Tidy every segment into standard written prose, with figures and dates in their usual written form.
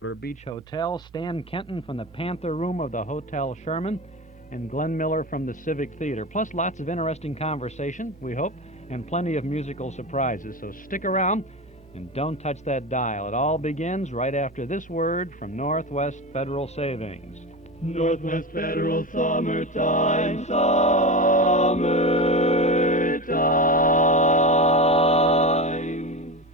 Beach Hotel, Stan Kenton from the Panther Room of the Hotel Sherman, and Glenn Miller from the Civic Theater. Plus lots of interesting conversation, we hope, and plenty of musical surprises. So stick around and don't touch that dial. It all begins right after this word from Northwest Federal Savings. Northwest Federal Summertime, summertime.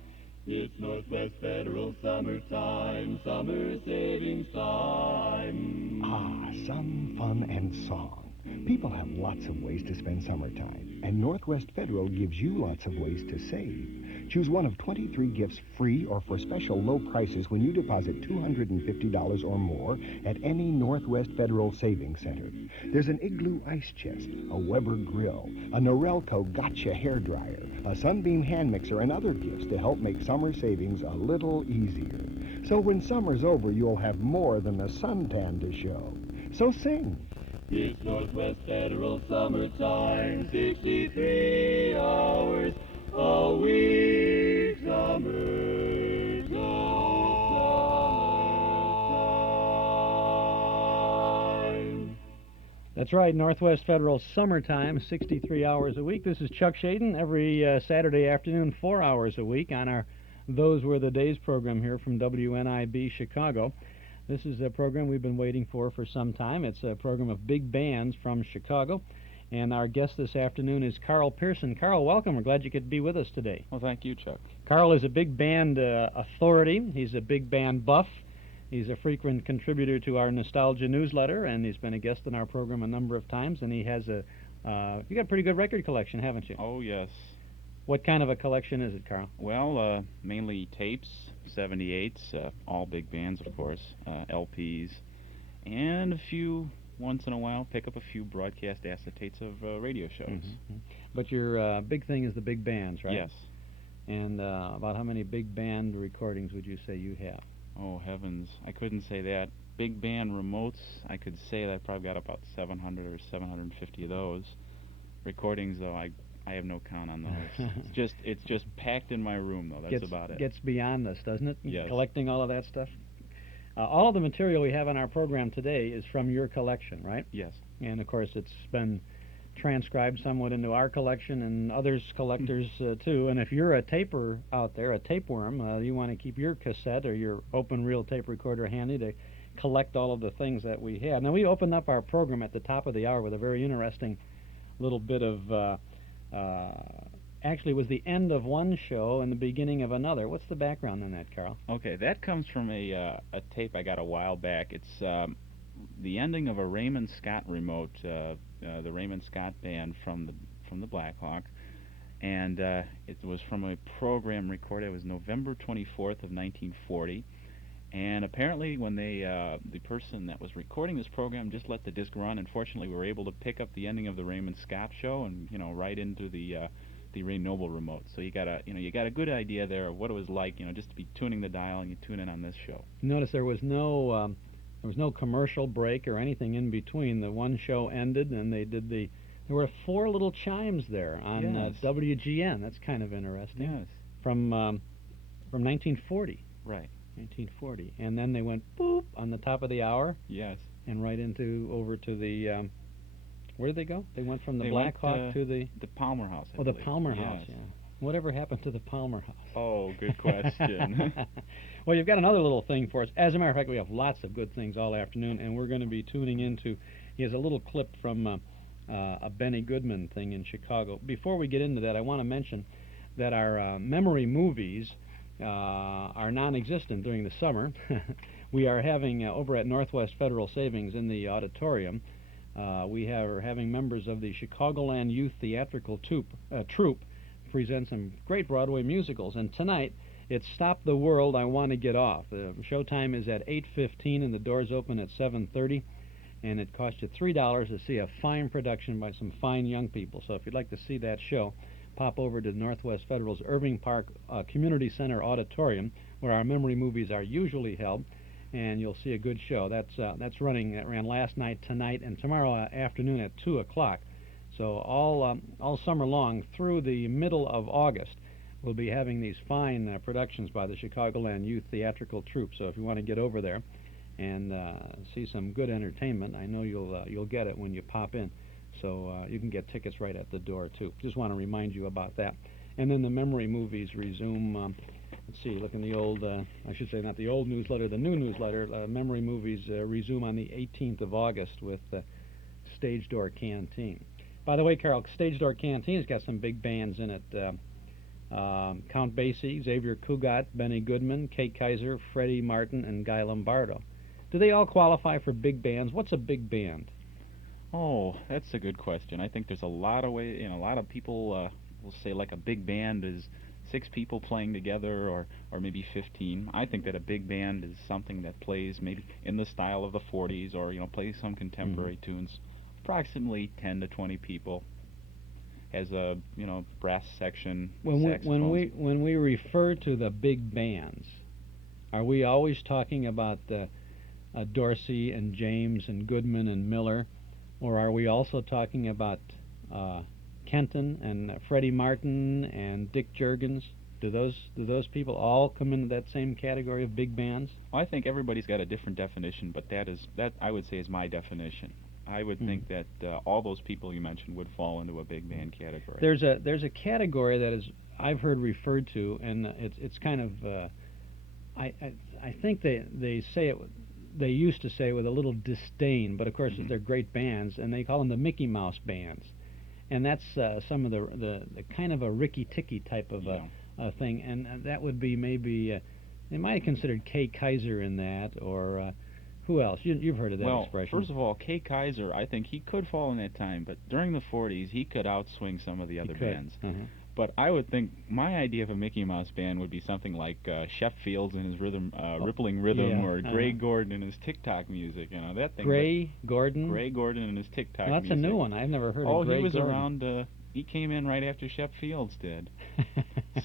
It's Northwest Federal Summertime, summer savings time. Ah, sun, fun, and song. People have lots of ways to spend summertime, and Northwest Federal gives you lots of ways to save. Choose one of 23 gifts free or for special low prices when you deposit $250 or more at any Northwest Federal Savings Center. There's an Igloo ice chest, a Weber grill, a Norelco Gotcha hairdryer, a Sunbeam hand mixer, and other gifts to help make summer savings a little easier. So when summer's over, you'll have more than the suntan to show. So sing. It's Northwest Federal Summertime, 63 hours a week, summertime. That's right, Northwest Federal Summertime, 63 hours a week. This is Chuck Shaden every Saturday afternoon, 4 hours a week on our Those Were the Days program here from WNIB Chicago. This is a program we've been waiting for some time. It's a program of big bands from Chicago. And our guest this afternoon is Carl Pearson. Carl, welcome. We're glad you could be with us today. Well, thank you, Chuck. Carl is a big band authority. He's a big band buff. He's a frequent contributor to our Nostalgia newsletter, and he's been a guest on our program a number of times. And he has you got a pretty good record collection, haven't you? Oh, yes. What kind of a collection is it, Carl? Well, mainly tapes, 78s, all big bands, of course, LPs, and a few, once in a while, pick up a few broadcast acetates of radio shows. Mm-hmm. But your big thing is the big bands, right? Yes. And about how many big band recordings would you say you have? Oh, heavens. I couldn't say that. Big band remotes, I could say that I probably got about 700 or 750 of those. Recordings, though, I have no count on those. it's just packed in my room, though. That's about it. Gets beyond us, doesn't it? Yes. Collecting all of that stuff. All of the material we have on our program today is from your collection, right? Yes. And of course, it's been transcribed somewhat into our collection and others collectors too. And if you're a taper out there, a tapeworm, you want to keep your cassette or your open reel tape recorder handy to collect all of the things that we have. Now, we opened up our program at the top of the hour with a very interesting little bit of actually, it was the end of one show and the beginning of another. What's the background on that, Carl? Okay, that comes from a tape I got a while back. It's the ending of a Raymond Scott remote, the Raymond Scott band from the Black Hawk, and it was from a program recorded. It was November 24th of 1940, and apparently when the person that was recording this program just let the disc run, unfortunately we were able to pick up the ending of the Raymond Scott show and right into the Ray Noble remote. So you got a good idea there of what it was like, just to be tuning the dial and you tune in on this show. Notice there was no commercial break or anything in between. The one show ended and there were 4 little chimes there on Yes. WGN. That's kind of interesting. Yes. From 1940. Right. 1940. And then they went boop on the top of the hour Yes. and right over to the where did they go? They went from the They Black went, Hawk to the Palmer House. I the believe. Palmer House. Yes. Yeah. Whatever happened to the Palmer House? Oh, good question. Well, you've got another little thing for us. As a matter of fact, we have lots of good things all afternoon, and we're going to be tuning into. He has a little clip from a Benny Goodman thing in Chicago. Before we get into that, I want to mention that our memory movies are non-existent during the summer. We are having over at Northwest Federal Savings in the auditorium. We are having members of the Chicagoland Youth Theatrical Troupe present some great Broadway musicals, and tonight it's Stop the World, I Want to Get Off. The showtime is at 8:15 and the doors open at 7:30, and it costs you $3 to see a fine production by some fine young people. So if you'd like to see that show, pop over to Northwest Federal's Irving Park Community Center Auditorium, where our memory movies are usually held, and you'll see a good show. That ran last night, tonight, and tomorrow afternoon at 2 o'clock. So all summer long through the middle of August, we'll be having these fine productions by the Chicagoland Youth Theatrical Troupe. So if you want to get over there and see some good entertainment, I know you'll get it when you pop in. So you can get tickets right at the door too. Just want to remind you about that. And then the memory movies resume. Let's see, look in the old, I should say not the old newsletter, the new newsletter. Memory movies resume on the 18th of August with Stage Door Canteen. By the way, Carol, Stage Door Canteen's got some big bands in it. Count Basie, Xavier Cugat, Benny Goodman, Kate Kaiser, Freddie Martin, and Guy Lombardo. Do they all qualify for big bands? What's a big band? Oh, that's a good question. I think there's a lot of ways, a lot of people will say like a big band is 6 people playing together or maybe 15. I think that a big band is something that plays maybe in the style of the 40s or, plays some contemporary tunes. Approximately 10 to 20 people. Has a, brass section, saxophones. When we refer to the big bands, are we always talking about Dorsey and James and Goodman and Miller, or are we also talking about Kenton and Freddie Martin and Dick Juergens? Do those people all come into that same category of big bands? Well, I think everybody's got a different definition, but that I would say is my definition. I would think that all those people you mentioned would fall into a big band category. There's a category that is I've heard referred to, and it's kind of I think they say it. They used to say it with a little disdain, but of course they're great bands, and they call them the Mickey Mouse bands, and that's some of the kind of a Ricky-Ticky type of a thing, and that would be maybe they might have considered Kay Kaiser in that, or who else? You've heard of that expression. Well, first of all, Kay Kaiser, I think he could fall in that time, but during the 40s, he could outswing some of the other bands. But I would think my idea of a Mickey Mouse band would be something like Shep Fields and his rippling rhythm, or Gray Gordon and his TikTok music. That thing. Gray Gordon and his TikTok music. That's a new one. I've never heard of Gray Gordon. Oh, he was around. He came in right after Shep Fields did.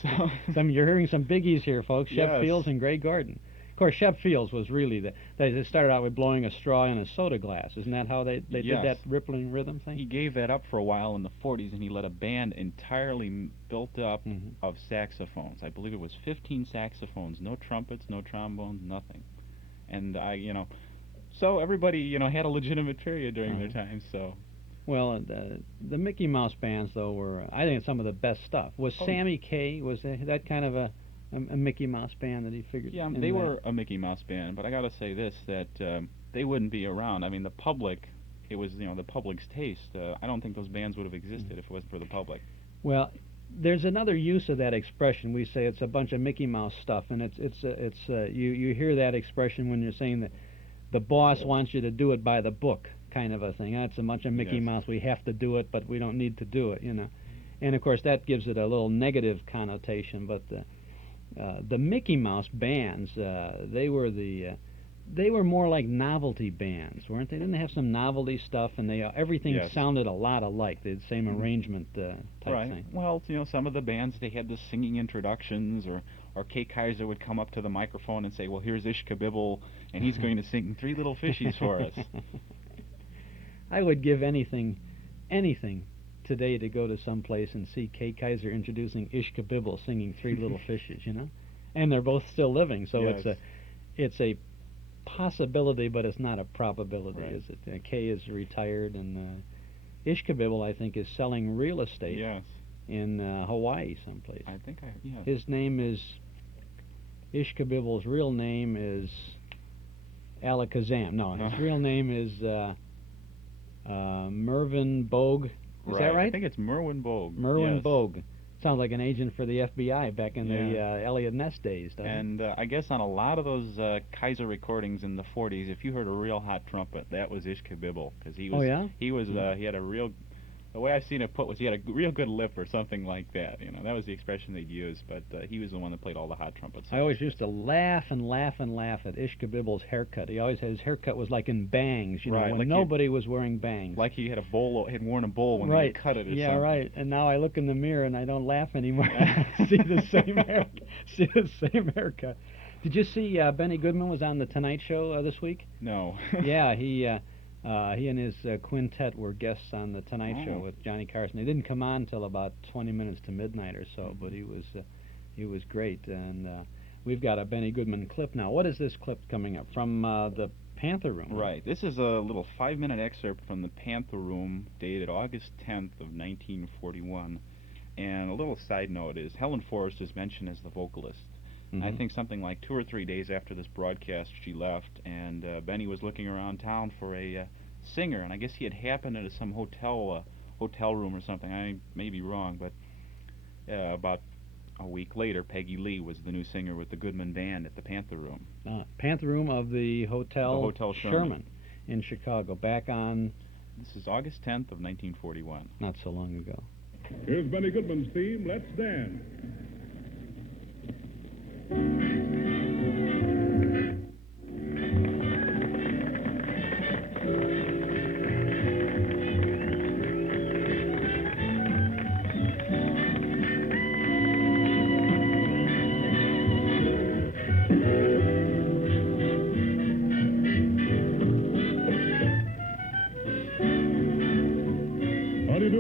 So you're hearing some biggies here, folks. Yes. Shep Fields and Gray Gordon. Of course, Shep Fields was really they started out with blowing a straw in a soda glass. Isn't that how they did that rippling rhythm thing? He gave that up for a while in the 40s, and he led a band entirely built up of saxophones. I believe it was 15 saxophones, no trumpets, no trombones, nothing. And so everybody had a legitimate period during their time. So. Well, the Mickey Mouse bands though were, I think, some of the best stuff. Was Sammy Kaye, was that kind of a Mickey Mouse band that he figured? Yeah, they were a Mickey Mouse band, but I got to say this, that they wouldn't be around. I mean, the public, it was the public's taste. I don't think those bands would have existed if it wasn't for the public. Well, there's another use of that expression. We say it's a bunch of Mickey Mouse stuff, and you hear that expression when you're saying that the boss wants you to do it by the book, kind of a thing. It's a bunch of Mickey Mouse. We have to do it, but we don't need to do it. And of course that gives it a little negative connotation, but. The Mickey Mouse bands, they were more like novelty bands, weren't they? Didn't they have some novelty stuff, and everything sounded a lot alike? They had the same arrangement type thing. Well, some of the bands, they had the singing introductions, or Kay Kaiser would come up to the microphone and say, well, here's Ish Kabibble, and he's going to sing Three Little Fishies for us. I would give anything today to go to some place and see Kay Kaiser introducing Ish Kabibble singing Three Little Fishes, and they're both still living, so it's a possibility, but it's not a probability, is it? Kay is retired, and Ish Kabibble, I think, is selling real estate in Hawaii someplace. I think His name is Ish Kabibble's real name is Alakazam. No, his real name is Mervyn Bogue. Is that right? I think it's Merwin Bogue. Merwin Bogue. Sounds like an agent for the FBI back in the Elliot Ness days, doesn't it? And I guess on a lot of those Kaiser recordings in the 40s, if you heard a real hot trumpet, that was Ish Kabibble, because he was he had a real. The way I've seen it put was he had a real good lip or something like that. That was the expression they'd use. But he was the one that played all the hot trumpets. I always used to laugh at Ish Kabibble's haircut. He always had his haircut was like in bangs, when like nobody was wearing bangs. Like he had worn a bowl when they cut it or something. Yeah, right. And now I look in the mirror and I don't laugh anymore. see the same haircut. Did you see Benny Goodman was on the Tonight Show this week? No. Yeah, he and his quintet were guests on the Tonight Show with Johnny Carson. They didn't come on until about 20 minutes to midnight or so, but he was He was great, and we've got a Benny Goodman clip now. What is this clip coming up from the Panther Room? Right. This is a little 5-minute excerpt from the Panther Room, dated August 10th of 1941. And a little side note is Helen Forrest is mentioned as the vocalist. I think something like 2 or 3 days after this broadcast, she left, and Benny was looking around town for a singer, and I guess he had happened into some hotel room or something. I may be wrong, but about a week later, Peggy Lee was the new singer with the Goodman Band at the Panther Room. Panther Room of the Hotel Sherman in Chicago, back on... This is August 10th of 1941. Not so long ago. Here's Benny Goodman's theme, Let's Dance.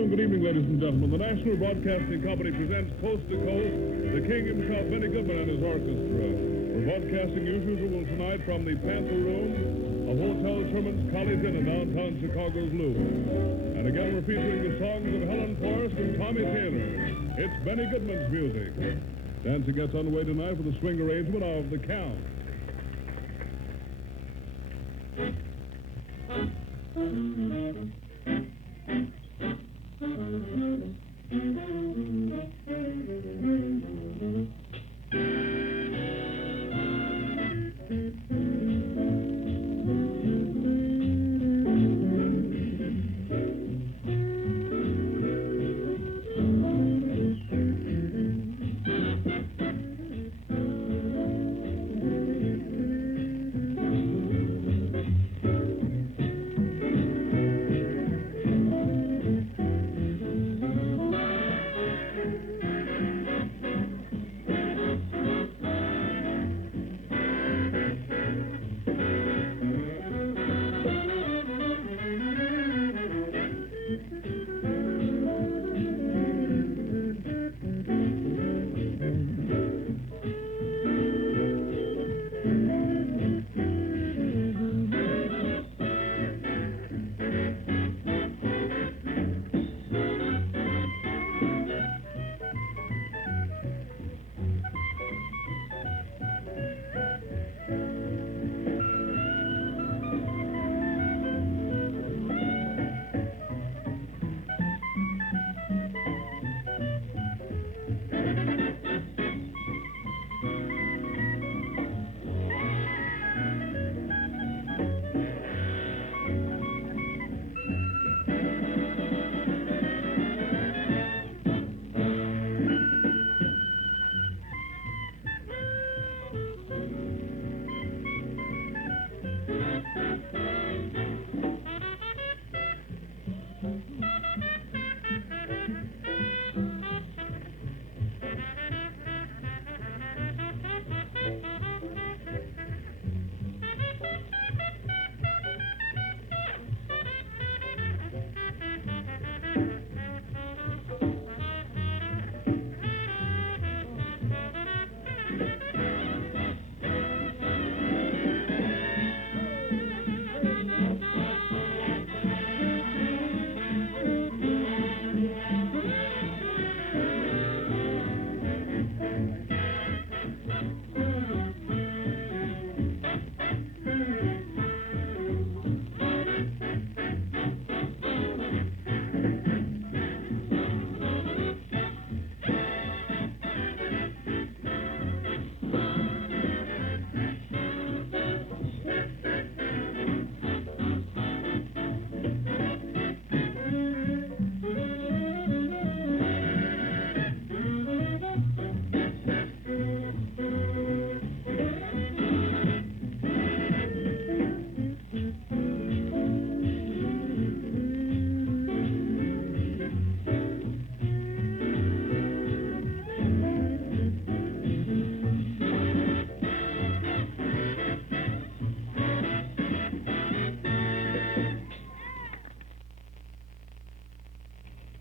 Good evening, ladies and gentlemen. The National Broadcasting Company presents Coast to Coast, the king himself, Benny Goodman, and his orchestra. We're broadcasting as usual tonight from the Panther Room of Hotel Sherman's College Inn in downtown Chicago's Louvre. And again, we're featuring the songs of Helen Forrest and Tommy Taylor. It's Benny Goodman's music. Dancing gets underway tonight with the swing arrangement of The Count.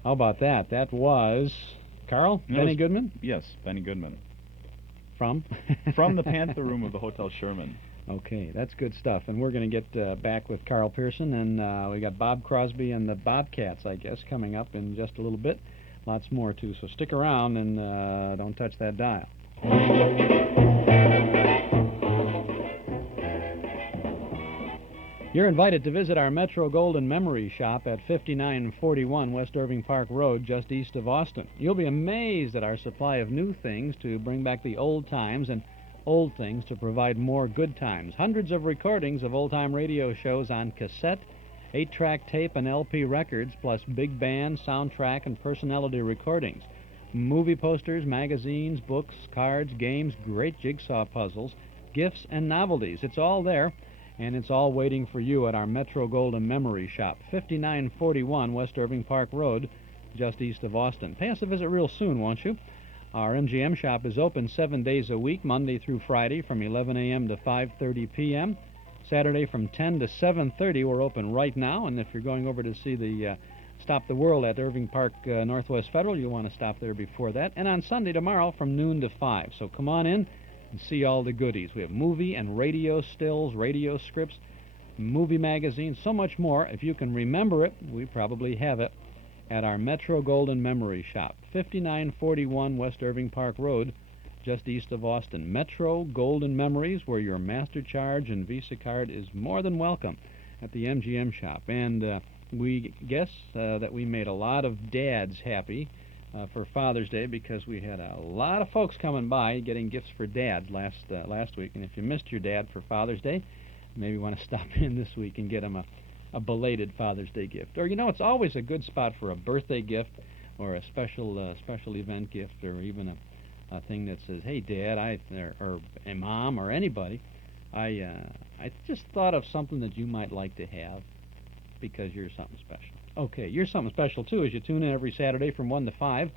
How about that? That was, Carl, That Benny was- Goodman? Yes, Benny Goodman. From? From the Panther Room of the Hotel Sherman. Okay, that's good stuff. And we're going to get back with Carl Pearson, and we got Bob Crosby and the Bobcats, I guess, coming up in just a little bit. Lots more, too. So stick around and don't touch that dial. You're invited to visit our Metro Golden Memory Shop at 5941 West Irving Park Road, just east of Austin. You'll be amazed at our supply of new things to bring back the old times and old things to provide more good times. Hundreds of recordings of old-time radio shows on cassette, 8-track tape, and LP records, plus big band, soundtrack, and personality recordings. Movie posters, magazines, books, cards, games, great jigsaw puzzles, gifts, and novelties. It's all there. And it's all waiting for you at our Metro Golden Memory Shop, 5941 West Irving Park Road, just east of Austin. Pay us a visit real soon, won't you? Our MGM shop is open 7 days a week, Monday through Friday from 11 a.m. to 5:30 p.m. Saturday from 10 to 7:30. We're open right now, and if you're going over to see the Stop the World at Irving Park Northwest Federal, you'll want to stop there before that. And on Sunday tomorrow from noon to 5. So come on in and see all the goodies. We have movie and radio stills, radio scripts, movie magazines, so much more. If you can remember it, we probably have it at our Metro Golden Memory Shop, 5941 West Irving Park Road, just east of Austin. Metro Golden Memories, where your MasterCharge and Visa card is more than welcome at the MGM shop. And we guess that we made a lot of dads happy for Father's Day, because we had a lot of folks coming by getting gifts for dads last week. And if you missed your dad for Father's Day, maybe you want to stop in this week and get him a belated Father's Day gift. Or, it's always a good spot for a birthday gift or a special event gift, or even a thing that says, "Hey, Dad," or a Mom, or anybody, I just thought of something that you might like to have because you're something special. Okay, you're something special, too, as you tune in every Saturday from 1 to 5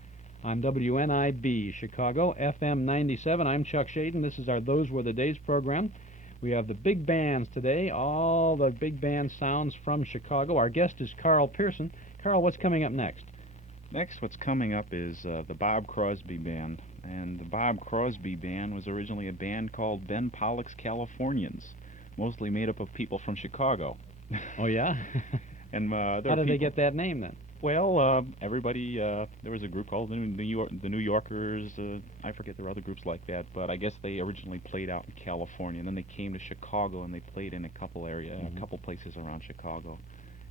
on WNIB Chicago, FM 97. I'm Chuck Shaden. This is our Those Were the Days program. We have the big bands today, all the big band sounds from Chicago. Our guest is Carl Pearson. Carl, what's coming up next? Next, what's coming up is the Bob Crosby Band. And the Bob Crosby Band was originally a band called Ben Pollock's Californians, mostly made up of people from Chicago. Oh, yeah? And how did they get that name, then? Well, everybody, there was a group called the New Yorkers, I forget there were other groups like that, but I guess they originally played out in California, and then they came to Chicago, and they played in a couple places around Chicago.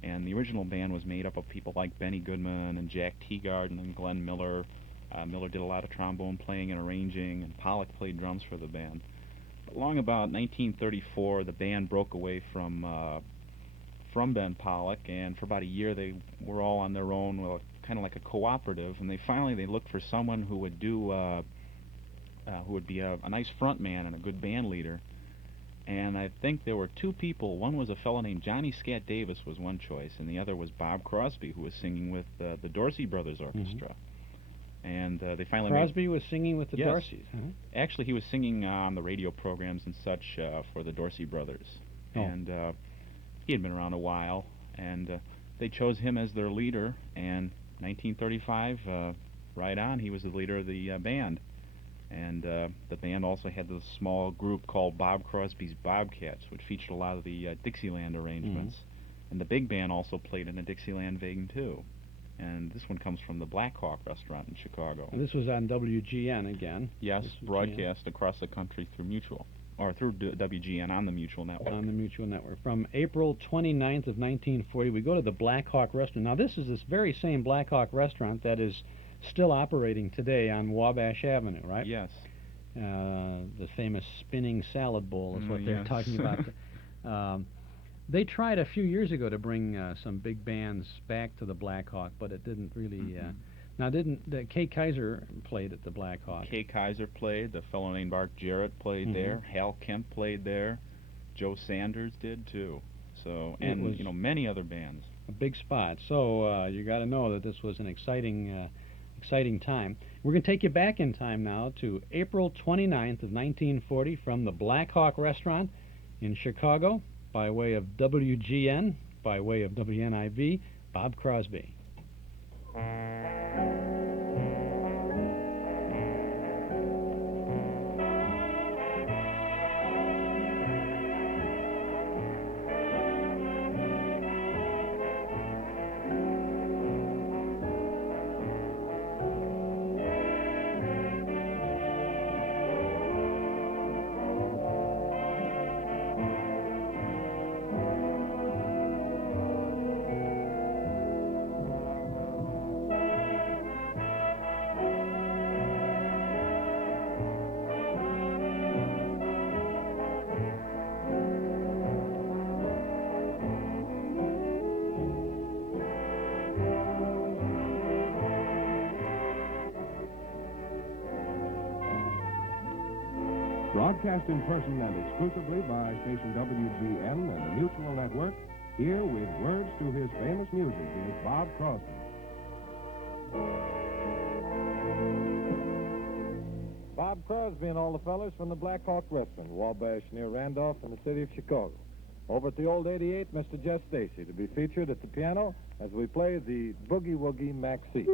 And the original band was made up of people like Benny Goodman and Jack Teagarden and Glenn Miller. Miller did a lot of trombone playing and arranging, and Pollock played drums for the band. But along about 1934, the band broke away from Ben Pollock, and for about a year they were all on their own, kind of like a cooperative, and they looked for someone who would be a nice front man and a good band leader. And I think there were two people. One was a fellow named Johnny Scat Davis was one choice, and the other was Bob Crosby, who was singing with the Dorsey Brothers Orchestra. And they finally Crosby was singing with the Yes. Dorseys. Huh? Actually, he was singing on the radio programs and such for the Dorsey Brothers. Oh. And he had been around a while, and they chose him as their leader. And 1935, right on, he was the leader of the band. And the band also had this small group called Bob Crosby's Bobcats, which featured a lot of the Dixieland arrangements. And the big band also played in a Dixieland vein, too. And this one comes from the Black Hawk restaurant in Chicago. And this was on WGN again. Yes, broadcast across the country through Mutual, or through WGN on the Mutual Network. On the Mutual Network. From April 29th of 1940, we go to the Black Hawk restaurant. Now, this is this very same Black Hawk restaurant that is still operating today on Wabash Avenue, right? Yes. The famous spinning salad bowl is what they're yes. talking about. They tried a few years ago to bring some big bands back to the Black Hawk, but it didn't really... Now, Kay Kaiser played at the Black Hawk? Kay Kaiser played. The fellow named Art Jarrett played there. Hal Kemp played there. Joe Sanders did, too. So, and, many other bands. A big spot. So, you got to know that this was an exciting time. We're going to take you back in time now to April 29th of 1940 from the Black Hawk restaurant in Chicago, by way of WGN, by way of WNIB, Bob Crosby. Broadcast in person and exclusively by station WGN and the Mutual Network, here with words to his famous music is Bob Crosby. Bob Crosby and all the fellas from the Black Hawk Restaurant, Wabash near Randolph in the city of Chicago. Over at the old 88, Mr. Jeff Stacy to be featured at the piano as we play the Boogie Woogie Maxi.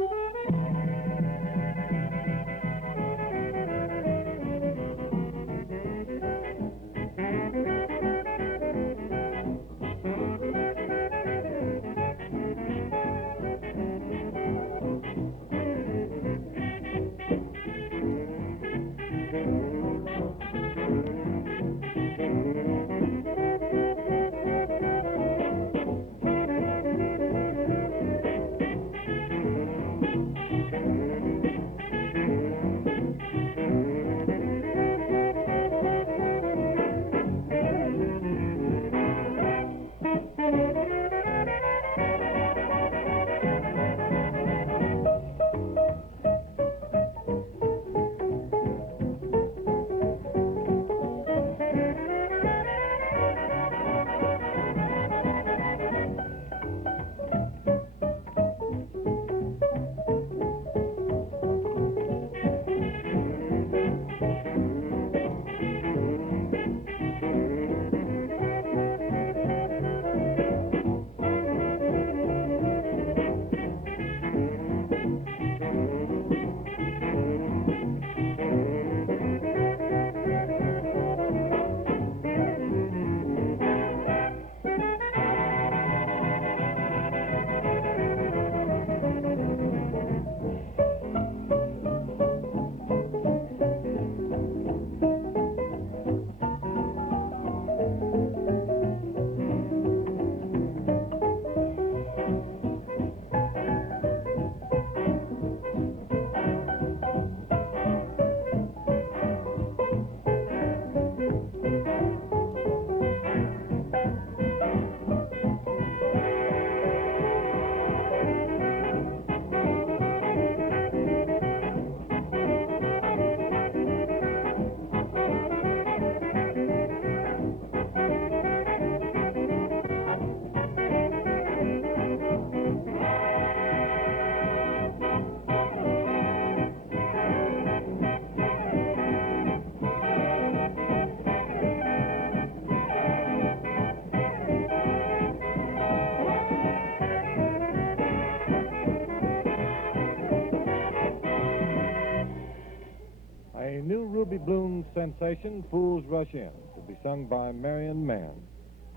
A new Ruby Bloom sensation, Fools Rush In, to be sung by Marion Mann.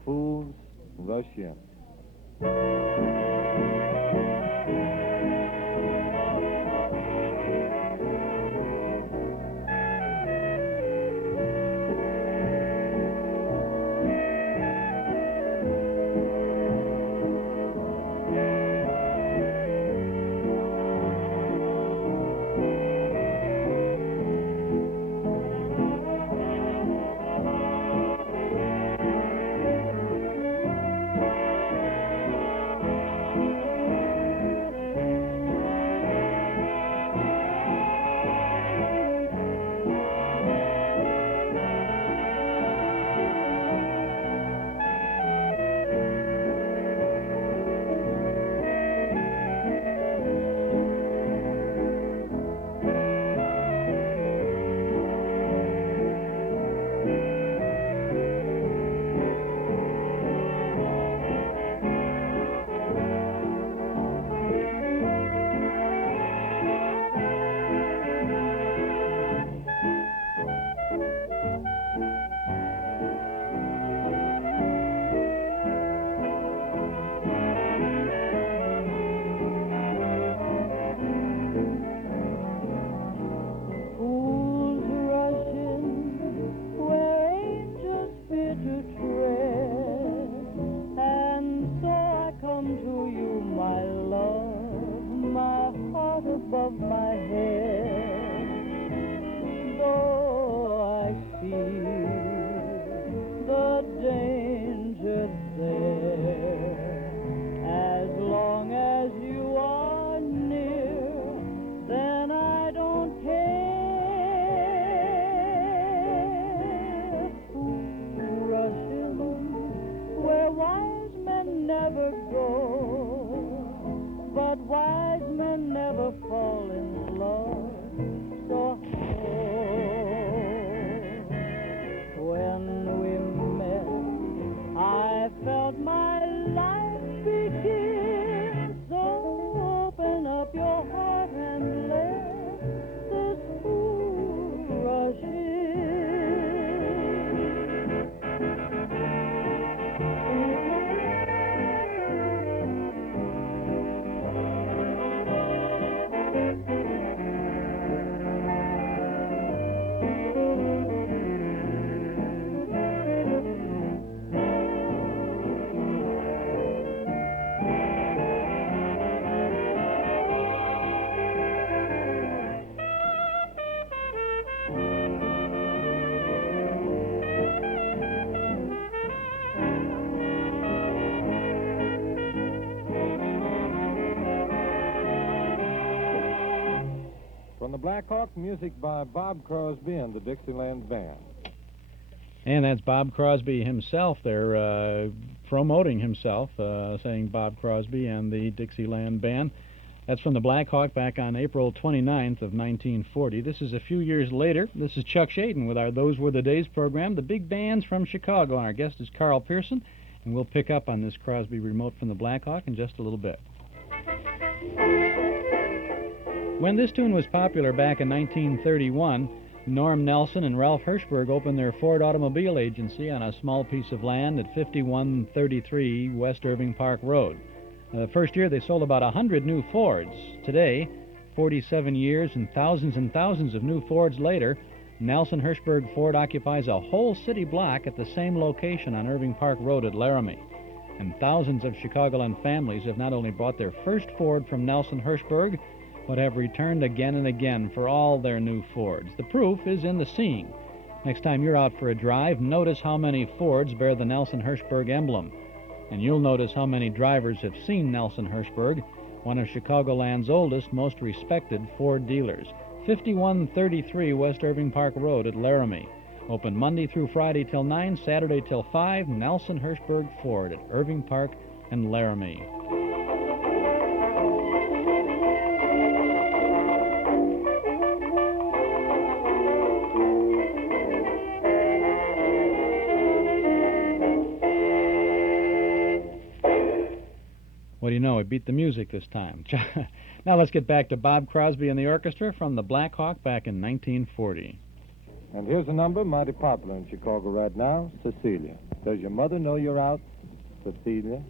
Fools Rush In. Blackhawk, music by Bob Crosby and the Dixieland Band. And that's Bob Crosby himself there, promoting himself, saying Bob Crosby and the Dixieland Band. That's from the Blackhawk back on April 29th of 1940. This is a few years later. This is Chuck Shaden with our Those Were the Days program, the big bands from Chicago. And our guest is Carl Pearson, and we'll pick up on this Crosby remote from the Blackhawk in just a little bit. When this tune was popular back in 1931, Norm Nelson and Ralph Hirschberg opened their Ford Automobile Agency on a small piece of land at 5133 West Irving Park Road. The first year they sold about 100 new Fords. Today, 47 years and thousands of new Fords later, Nelson Hirschberg Ford occupies a whole city block at the same location on Irving Park Road at Laramie. And thousands of Chicagoland families have not only bought their first Ford from Nelson Hirschberg, but have returned again and again for all their new Fords. The proof is in the seeing. Next time you're out for a drive, notice how many Fords bear the Nelson Hirschberg emblem. And you'll notice how many drivers have seen Nelson Hirschberg, one of Chicagoland's oldest, most respected Ford dealers. 5133 West Irving Park Road at Laramie. Open Monday through Friday till 9, Saturday till 5, Nelson Hirschberg Ford at Irving Park and Laramie. What do you know? It beat the music this time. Now let's get back to Bob Crosby and the orchestra from the Blackhawk back in 1940. And here's a number mighty popular in Chicago right now, Cecilia. Does your mother know you're out, Cecilia?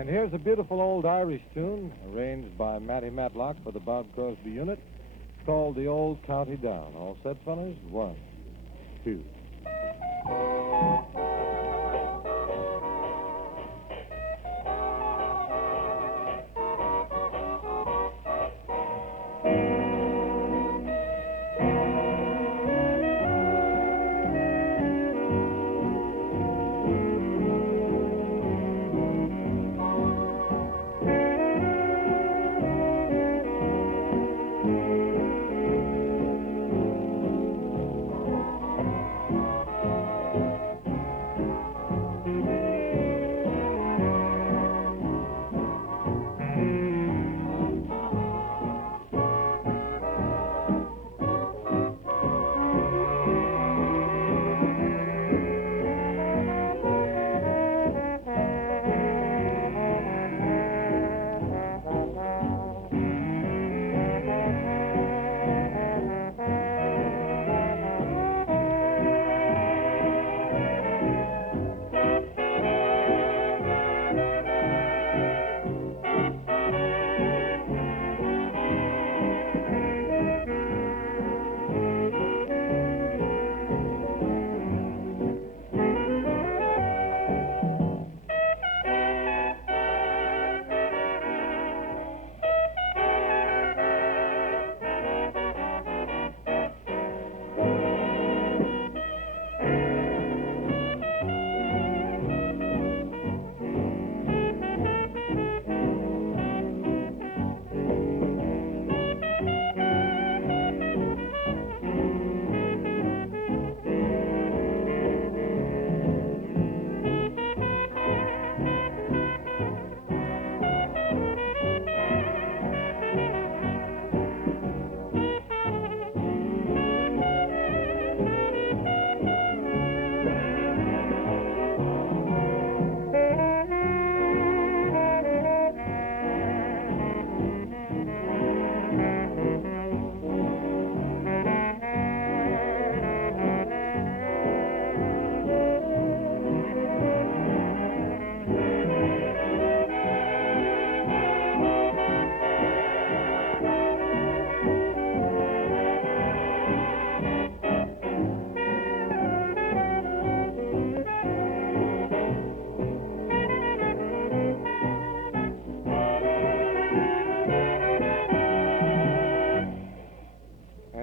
And here's a beautiful old Irish tune arranged by Matty Matlock for the Bob Crosby unit. It's called The Old County Down. All set, fellas? 1, 2.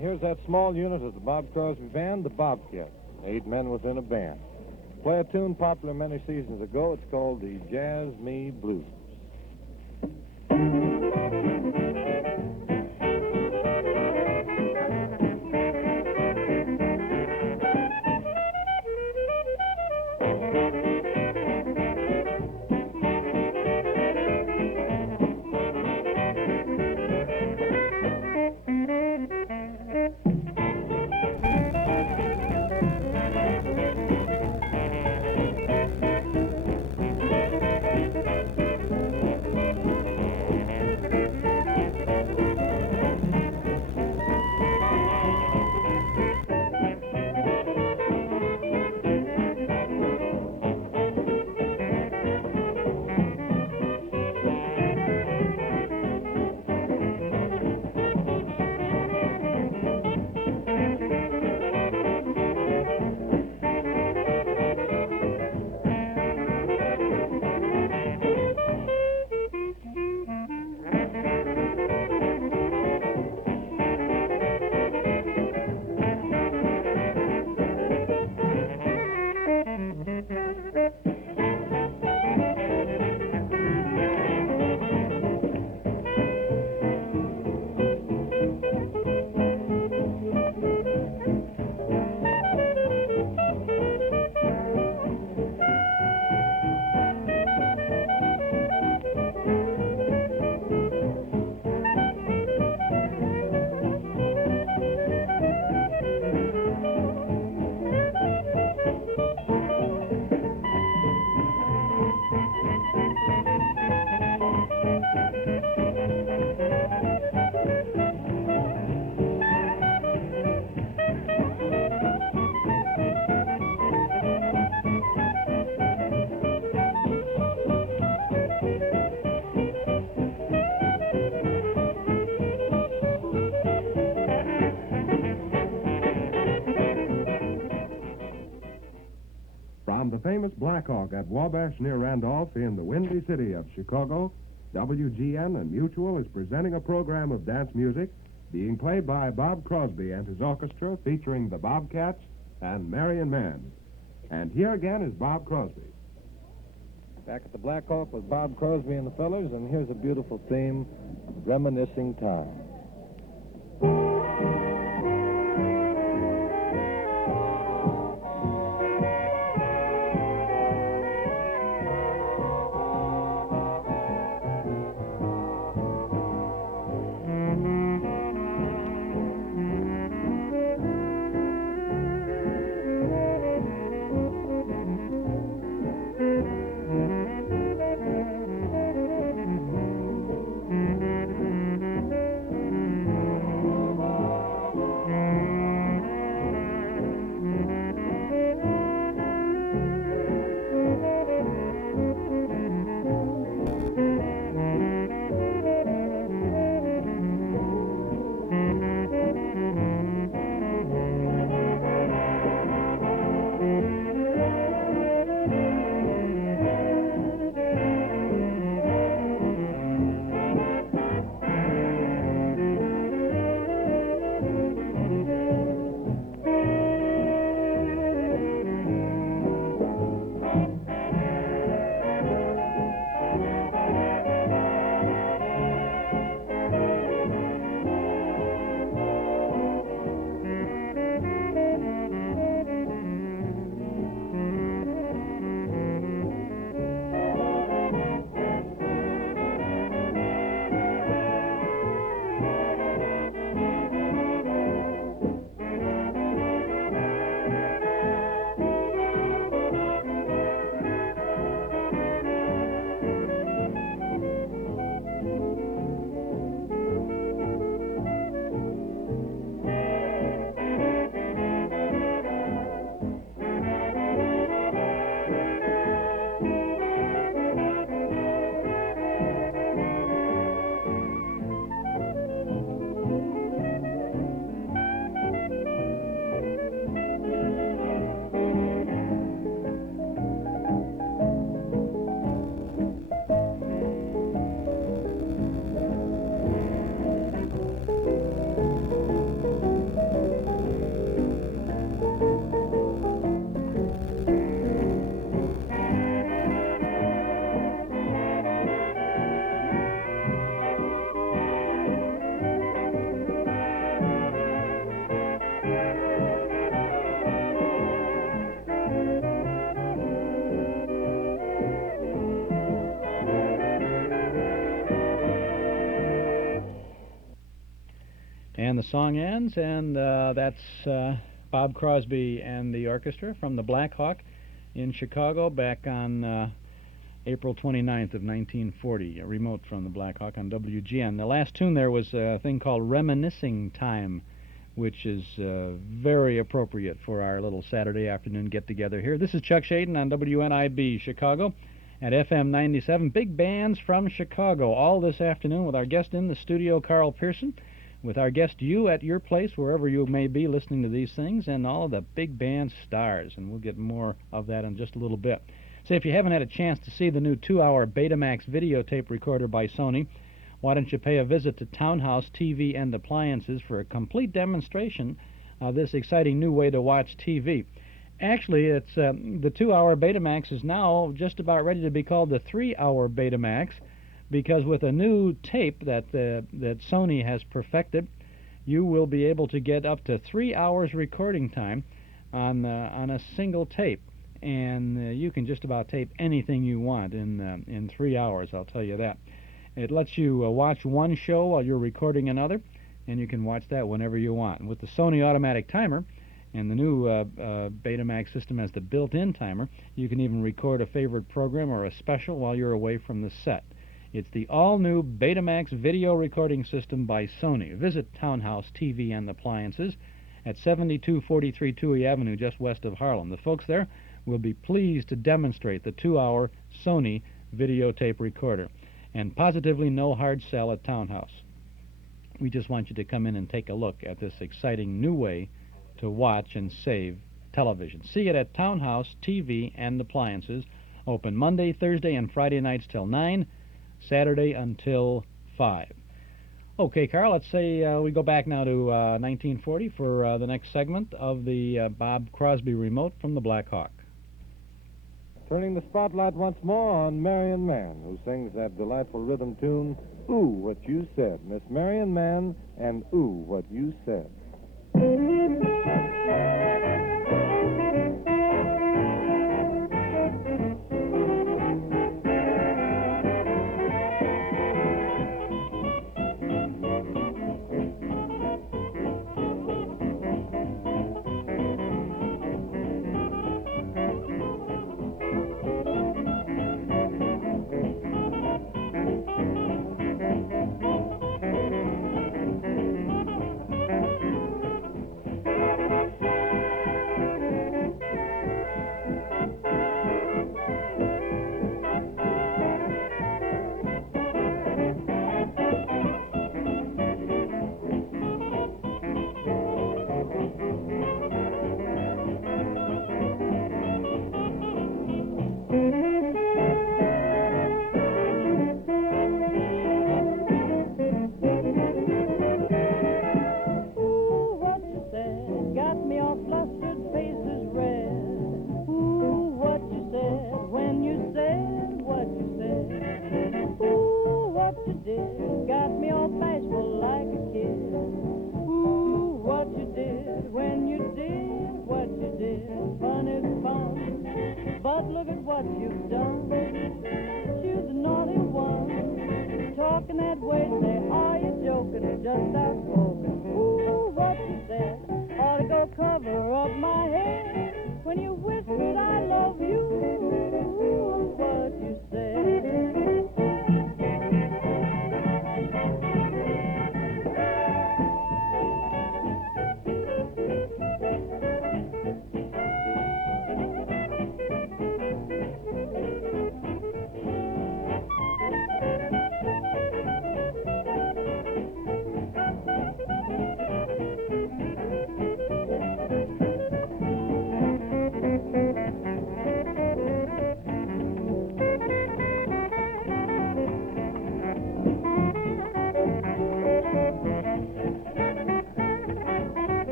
Here's that small unit of the Bob Crosby Band, the Bobcats, 8 men within a band. Play a tune popular many seasons ago. It's called the Jazz Me Blues. famous Black Hawk at Wabash near Randolph in the windy city of Chicago, WGN and Mutual is presenting a program of dance music being played by Bob Crosby and his orchestra featuring the Bobcats and Marion Mann. And here again is Bob Crosby. Back at the Black Hawk with Bob Crosby and the fellers, and here's a beautiful theme, Reminiscing Time. And the song ends, and that's Bob Crosby and the orchestra from the Black Hawk in Chicago back on April 29th of 1940, a remote from the Black Hawk on WGN. The last tune there was a thing called Reminiscing Time, which is very appropriate for our little Saturday afternoon get-together here. This is Chuck Shaden on WNIB Chicago at FM 97. Big bands from Chicago all this afternoon with our guest in the studio, Carl Pearson, with our guest you at your place, wherever you may be listening to these things, and all of the big band stars. And we'll get more of that in just a little bit. So if you haven't had a chance to see the new 2-hour Betamax videotape recorder by Sony, why don't you pay a visit to Townhouse TV and Appliances for a complete demonstration of this exciting new way to watch TV. Actually, it's the 2-hour Betamax is now just about ready to be called the 3-hour Betamax, because with a new tape that Sony has perfected, you will be able to get up to 3 hours recording time on a single tape, and you can just about tape anything you want in 3 hours. I'll tell you that. It lets you watch one show while you're recording another, and you can watch that whenever you want. And with the Sony automatic timer and the new Betamax system has the built-in timer, you can even record a favorite program or a special while you're away from the set. It's the all-new Betamax video recording system by Sony. Visit Townhouse TV and Appliances at 7243 Touhy Avenue, just west of Harlem. The folks there will be pleased to demonstrate the 2-hour Sony videotape recorder. And positively no hard sell at Townhouse. We just want you to come in and take a look at this exciting new way to watch and save television. See it at Townhouse TV and Appliances. Open Monday, Thursday, and Friday nights till 9, Saturday until 5. Okay, Carl, let's say we go back now to 1940 for the next segment of the Bob Crosby remote from the Black Hawk. Turning the spotlight once more on Marion Mann, who sings that delightful rhythm tune, Ooh, What You Said. Miss Marion Mann and Ooh, What You Said.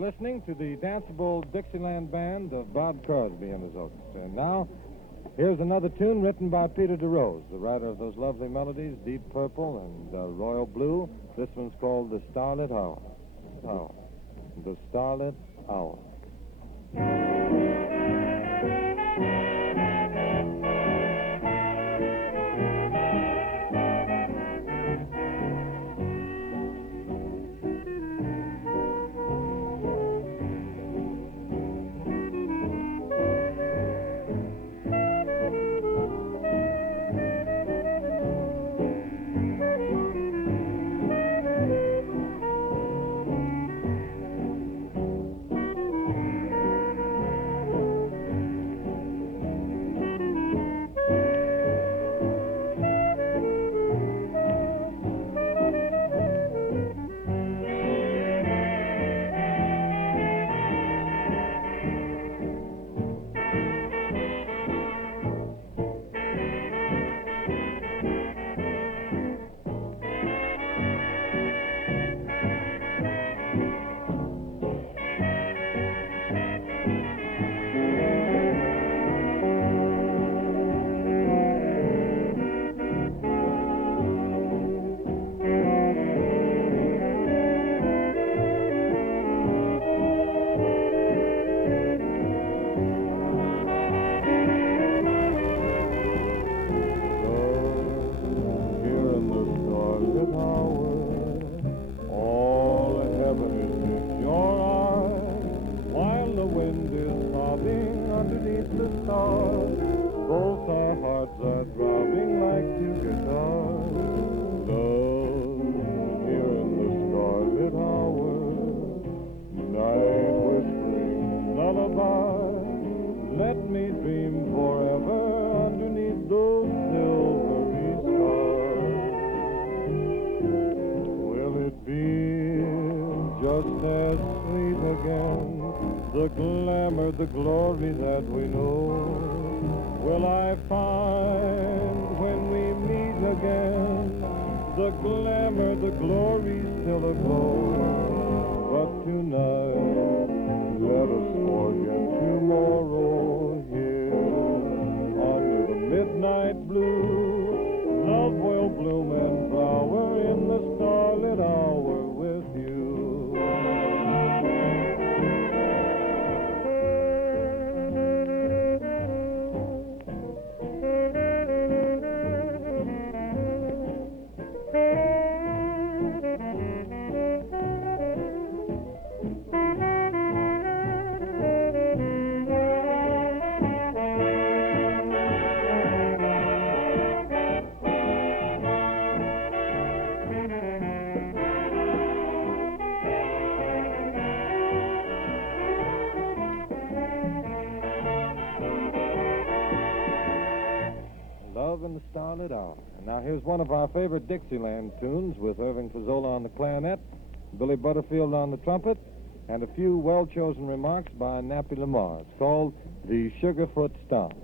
Listening to the danceable Dixieland Band of Bob Crosby and his orchestra. And now, here's another tune written by Peter DeRose, the writer of those lovely melodies, Deep Purple and Royal Blue. This one's called The Starlit Hour. The Starlit Hour. let me dream forever underneath those silvery skies. Will it be just as sweet again, the glamour, the glory that we know? Will I find when we meet again the glamour, the glory still aglow? But tonight, let us forget tomorrow here under the midnight blue. Love will bloom and flower in the starlit hour with you. Love in the Starlit Hour. And now here's one of our favorite Dixieland tunes with Irving Fazzola on the clarinet, Billy Butterfield on the trumpet, and a few well-chosen remarks by Nappy Lamar. It's called The Sugarfoot Stomp.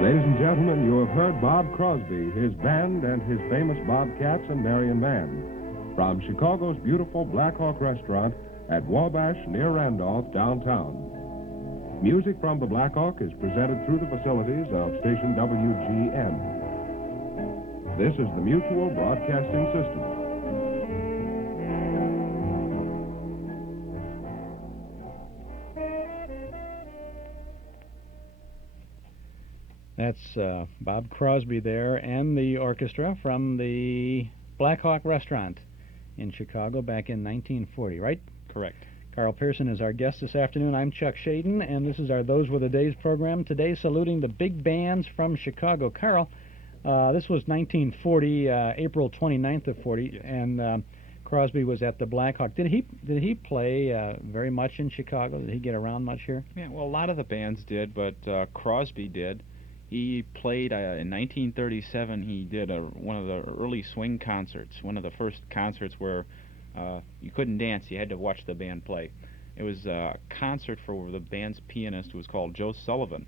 Ladies and gentlemen, you have heard Bob Crosby, his band, and his famous Bobcats and Marion Band from Chicago's beautiful Black Hawk Restaurant at Wabash near Randolph, downtown. Music from the Black Hawk is presented through the facilities of station WGN. This is the Mutual Broadcasting System. That's Bob Crosby there and the orchestra from the Black Hawk Restaurant in Chicago back in 1940, right? Correct. Carl Pearson is our guest this afternoon. I'm Chuck Shaden, and this is our Those Were the Days program. Today, saluting the big bands from Chicago. Carl, this was 1940, April 29th of 40, Yes. and Crosby was at the Black Hawk. Did he play very much in Chicago? Did he get around much here? Yeah, well, a lot of the bands did, but Crosby did. He played in 1937. He did one of the early swing concerts, one of the first concerts where you couldn't dance, you had to watch the band play. It was a concert for the band's pianist, who was called Joe Sullivan,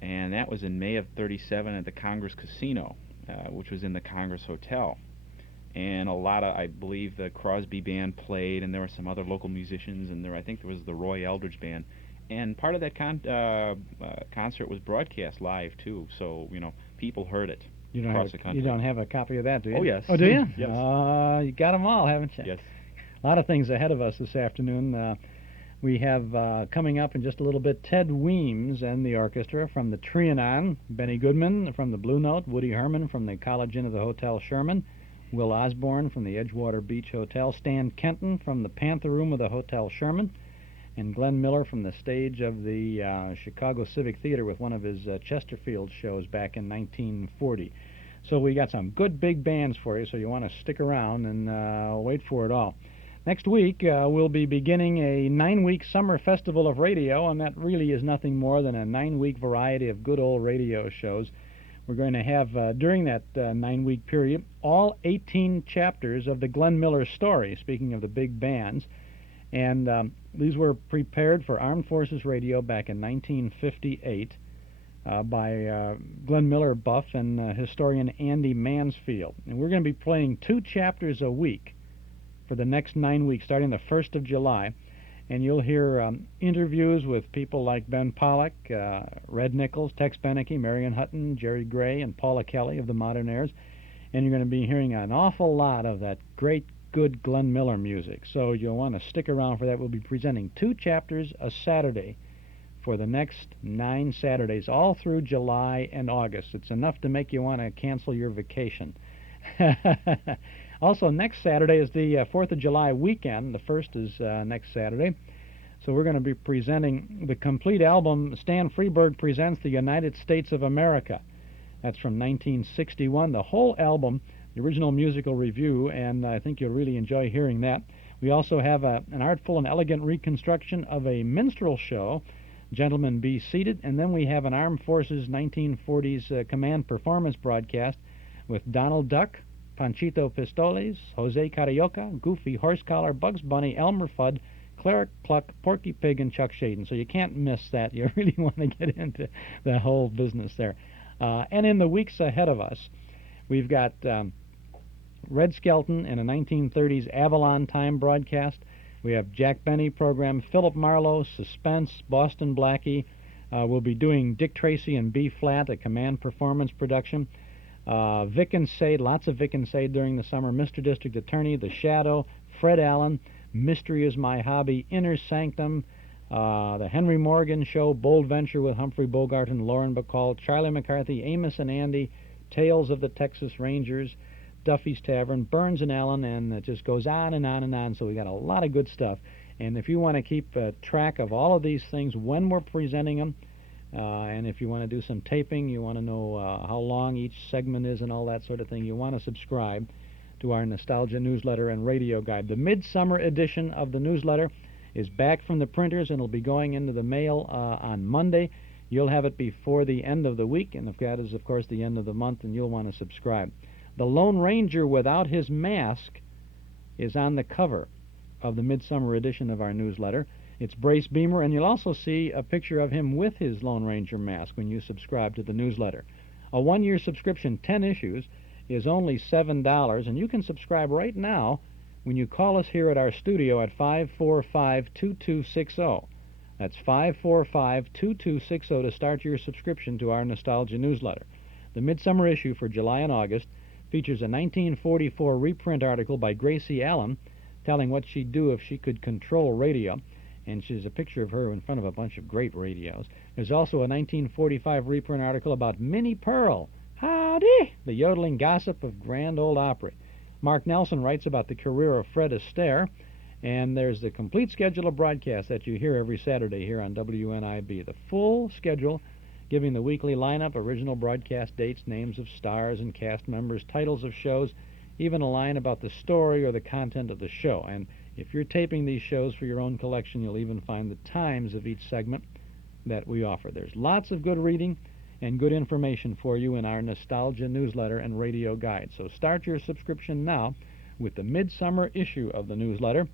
and that was in May of 37 at the Congress Casino, which was in the Congress Hotel. And I believe the Crosby band played, and there were some other local musicians, and I think there was the Roy Eldridge band. And part of that concert was broadcast live too, so people heard it across the country. You don't have a copy of that, do you? Oh, yes. Oh, do you? Yes. You got them all, haven't you? Yes. A lot of things ahead of us this afternoon. We have coming up in just a little bit Ted Weems and the orchestra from the Trianon, Benny Goodman from the Blue Note, Woody Herman from the College Inn of the Hotel Sherman, Will Osborne from the Edgewater Beach Hotel, Stan Kenton from the Panther Room of the Hotel Sherman, and Glenn Miller from the stage of the Chicago Civic Theater with one of his Chesterfield shows back in 1940. So we got some good big bands for you, so you want to stick around and wait for it all. Next week, we'll be beginning a 9-week summer festival of radio, and that really is nothing more than a 9-week variety of good old radio shows. We're going to have, during that 9-week period, all 18 chapters of the Glenn Miller story, speaking of the big bands. And these were prepared for Armed Forces Radio back in 1958 by Glenn Miller buff and historian Andy Mansfield. And we're going to be playing 2 chapters a week for the next 9 weeks, starting the 1st of July. And you'll hear interviews with people like Ben Pollack, Red Nichols, Tex Beneke, Marion Hutton, Jerry Gray, and Paula Kelly of the Modern Airs. And you're going to be hearing an awful lot of that great, good Glenn Miller music. So you'll want to stick around for that. We'll be presenting 2 chapters a Saturday for the next 9 Saturdays, all through July and August. It's enough to make you want to cancel your vacation. Also, next Saturday is the 4th of July weekend. The 1st is next Saturday. So we're going to be presenting the complete album, Stan Freberg Presents the United States of America. That's from 1961. The whole album, the original musical review, and I think you'll really enjoy hearing that. We also have an artful and elegant reconstruction of a minstrel show, Gentlemen Be Seated, and then we have an Armed Forces 1940s command performance broadcast with Donald Duck, Panchito Pistoles, Jose Carioca, Goofy Horsecollar, Bugs Bunny, Elmer Fudd, Cleric Cluck, Porky Pig, and Chuck Shaden. So you can't miss that. You really want to get into the whole business there. And in the weeks ahead of us, we've got Red Skelton in a 1930s Avalon Time broadcast. We have Jack Benny program, Philip Marlowe, Suspense, Boston Blackie. We'll be doing Dick Tracy in B-flat, a command performance production. Vic and Sade, lots of Vic and Sade during the summer. Mr. District Attorney, The Shadow, Fred Allen, Mystery is My Hobby, Inner Sanctum, The Henry Morgan Show, Bold Venture with Humphrey Bogart and Lauren Bacall, Charlie McCarthy, Amos and Andy, Tales of the Texas Rangers, Duffy's Tavern, Burns and Allen, and it just goes on and on and on. So we got a lot of good stuff. And if you want to keep track of all of these things when we're presenting them, and if you want to do some taping, you want to know how long each segment is and all that sort of thing, you want to subscribe to our Nostalgia Newsletter and Radio Guide. The Midsummer edition of the newsletter is back from the printers and it'll be going into the mail on Monday. You'll have it before the end of the week, and if that is, of course, the end of the month, and you'll want to subscribe. The Lone Ranger without his mask is on the cover of the Midsummer edition of our newsletter, It's Brace Beamer, and you'll also see a picture of him with his Lone Ranger mask when you subscribe to the newsletter. A one-year subscription, 10 issues, is only $7, and you can subscribe right now when you call us here at our studio at 545-2260. That's 545-2260 to start your subscription to our Nostalgia newsletter. The midsummer issue for July and August features a 1944 reprint article by Gracie Allen telling what she'd do if she could control radio, and she's a picture of her in front of a bunch of great radios. There's also a 1945 reprint article about Minnie Pearl. Howdy! The yodeling gossip of Grand Ole Opry. Mark Nelson writes about the career of Fred Astaire, and there's the complete schedule of broadcasts that you hear every Saturday here on WNIB. The full schedule giving the weekly lineup, original broadcast dates, names of stars and cast members, titles of shows, even a line about the story or the content of the show. And if you're taping these shows for your own collection, you'll even find the times of each segment that we offer. There's lots of good reading and good information for you in our Nostalgia newsletter and radio guide. So start your subscription now with the midsummer issue of the newsletter,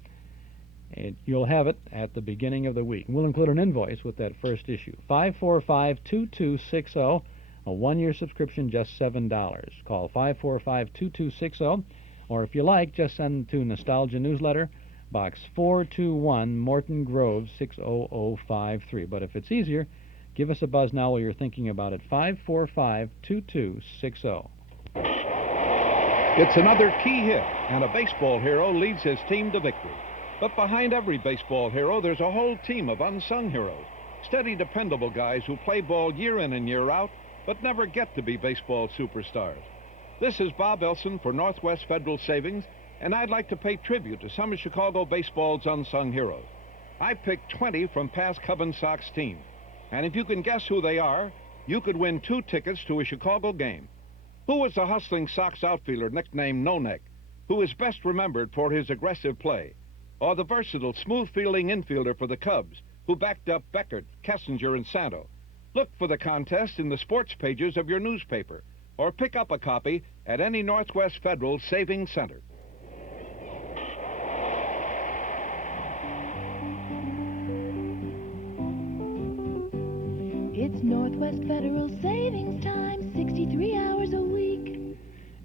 and you'll have it at the beginning of the week. We'll include an invoice with that first issue. 545-2260, a one-year subscription, just $7. Call 545-2260, or if you like, just send to Nostalgia Newsletter, Box 421, Morton Grove, 60053. But if it's easier, give us a buzz now while you're thinking about it. 545-2260. It's another key hit, and a baseball hero leads his team to victory. But behind every baseball hero, there's a whole team of unsung heroes. Steady, dependable guys who play ball year in and year out, but never get to be baseball superstars. This is Bob Elson for Northwest Federal Savings, and I'd like to pay tribute to some of Chicago baseball's unsung heroes. I picked 20 from past Cub and Sox teams, and if you can guess who they are, you could win 2 tickets to a Chicago game. Who was the hustling Sox outfielder nicknamed No Neck, who is best remembered for his aggressive play? Or the versatile, smooth-fielding infielder for the Cubs, who backed up Beckert, Kessinger, and Santo? Look for the contest in the sports pages of your newspaper, or pick up a copy at any Northwest Federal Savings Center. It's Northwest Federal Savings Time, 63 hours a week.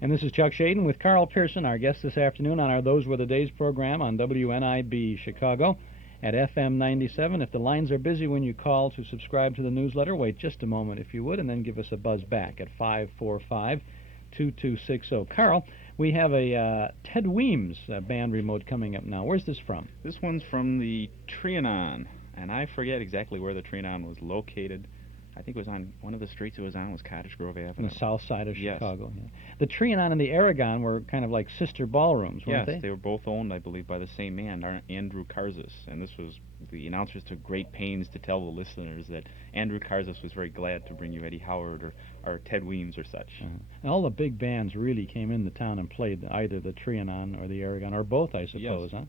And this is Chuck Shaden with Carl Pearson, our guest this afternoon on our Those Were the Days program on WNIB Chicago at FM 97. If the lines are busy when you call to subscribe to the newsletter, wait just a moment if you would, and then give us a buzz back at 545-2260. Carl, we have a Ted Weems band remote coming up now. Where's this from? This one's from the Trianon, and I forget exactly where the Trianon was located. I think it was on one of the streets it was on was Cottage Grove Avenue. On the south side of Yes. Chicago. Yeah. The Trianon and the Aragon were kind of like sister ballrooms, weren't Yes, they? were both owned, I believe, by the same man, Andrew Karzis. And this was, the announcers took great pains to tell the listeners that Andrew Karzis was very glad to bring you Eddie Howard or Ted Weems or such. And all the big bands really came into town and played either the Trianon or the Aragon, or both, I suppose, Yes. huh?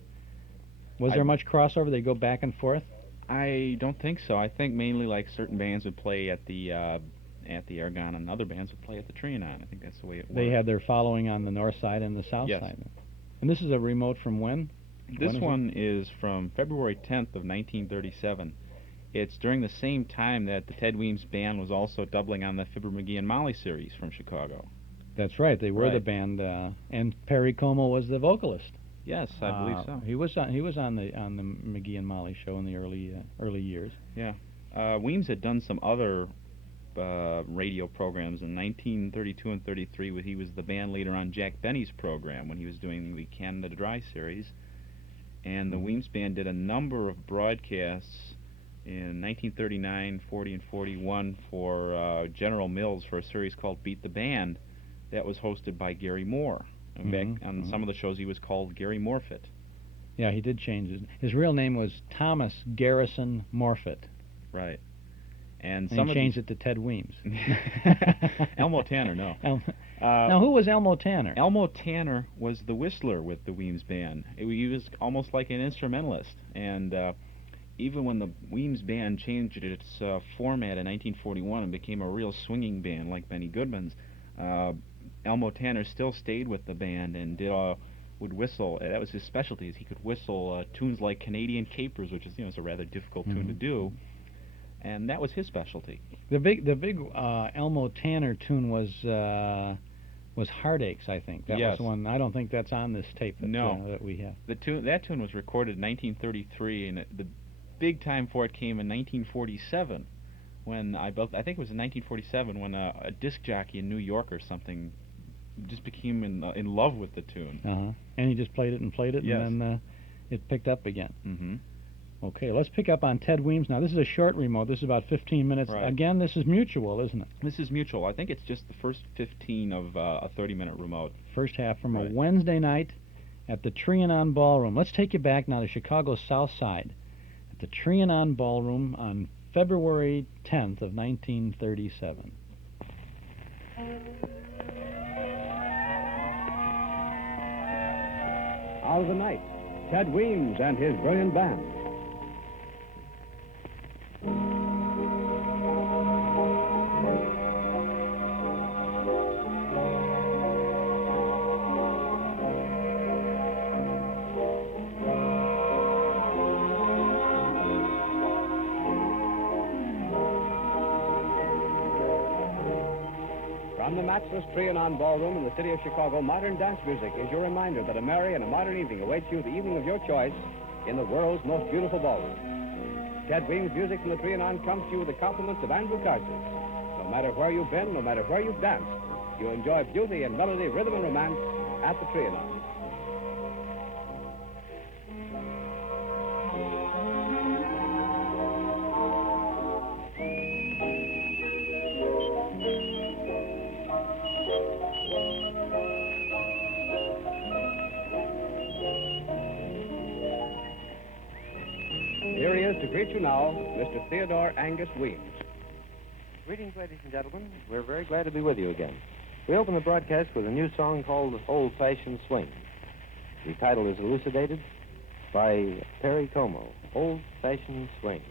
Was there much crossover? They go back and forth? I don't think so. I think mainly like certain bands would play at the Aragon and other bands would play at the Trianon. I think that's the way it worked. They had their following on the north side and the south Yes. side. And this is a remote from when? This one is from February 10th of 1937. It's during the same time that the Ted Weems band was also doubling on the Fibber McGee and Molly series from Chicago. That's right. They were the Right. band, and Perry Como was the vocalist. Yes, I believe so. He was on the McGee and Molly show in the early years. Yeah. Weems had done some other radio programs in 1932 and 33. He was the band leader on Jack Benny's program when he was doing the Canada Dry series. And the Weems band did a number of broadcasts in 1939, 40, and 41 for General Mills for a series called Beat the Band that was hosted by Gary Moore. And back on some of the shows he was called Gary Morfitt. Yeah, he did change his real name was Thomas Garrison Morfitt. Right. And he some changed it to Ted Weems. Elmo Tanner, no. Now, who was Elmo Tanner? Elmo Tanner was the whistler with the Weems band. He was almost like an instrumentalist. And even when the Weems band changed its format in 1941 and became a real swinging band like Benny Goodman's, Elmo Tanner still stayed with the band and did would whistle. That was his specialty. Is he could whistle tunes like Canadian Capers, which is is a rather difficult tune to do, and that was his specialty. The big Elmo Tanner tune was Heartaches, I think. That was the one. I don't think that's on this tape that we have. That tune was recorded in 1933, and the big time for it came in 1947, when I think it was in 1947 when a disc jockey in New York or something just became in love with the tune. And he just played it, yes. and then it picked up again. Mm-hmm. Okay, let's pick up on Ted Weems now. This is a short remote. This is about 15 minutes. Right. Again, this is mutual, isn't it? This is mutual. I think it's just the first 15 of a 30-minute remote. First half from a Wednesday night at the Trianon Ballroom. Let's take you back now to Chicago's South Side at the Trianon Ballroom on February 10th of 1937. Out of the night, Ted Weems and his brilliant band. From the matchless Trianon Ballroom in the city of Chicago, modern dance music is your reminder that a merry and a modern evening awaits you the evening of your choice in the world's most beautiful ballroom. Ted Weems' music from the Trianon comes to you with the compliments of Andrew Carson. No matter where you've been, no matter where you've danced, you enjoy beauty and melody, rhythm and romance at the Trianon. Here he is to greet you now, Mr. Theodore Angus Weems. Greetings, ladies and gentlemen. We're very glad to be with you again. We open the broadcast with a new song called Old Fashioned Swing. The title is elucidated by Perry Como, Old Fashioned Swing.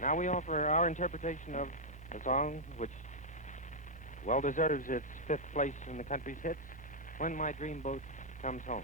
Now we offer our interpretation of a song which well deserves its fifth place in the country's hits, When My Dreamboat Comes Home.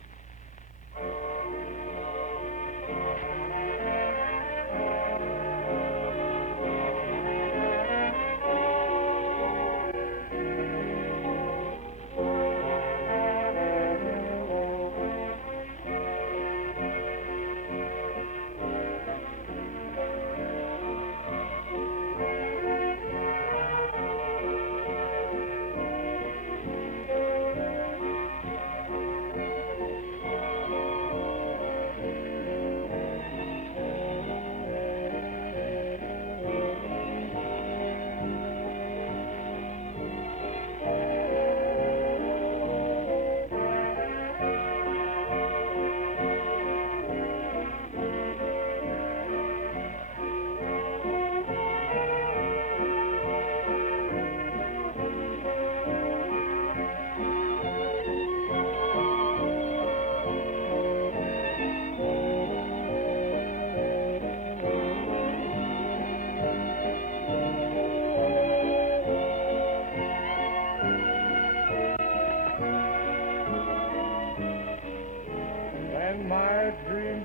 my dreamboat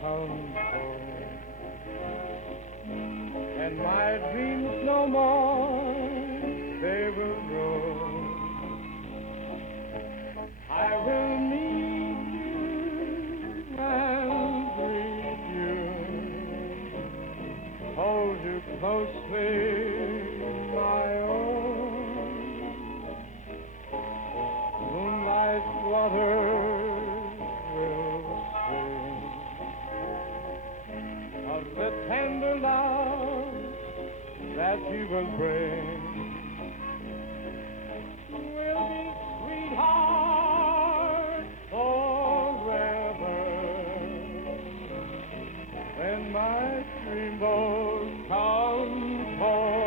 come home, and my dreams no more they will grow. I will meet you and greet you, hold you closely, my own. Moonlight waters will sing of the tender love that you will bring. We'll be sweethearts forever when my dreamboat comes home.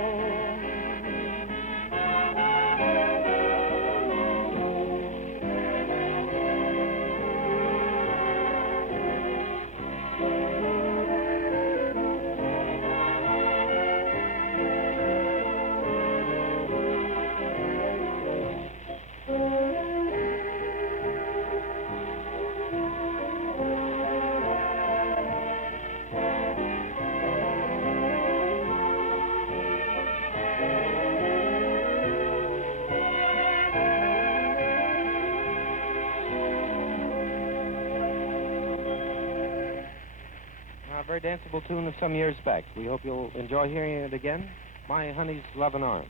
A very danceable tune of some years back. We hope you'll enjoy hearing it again. My Honey's Lovin' Arms.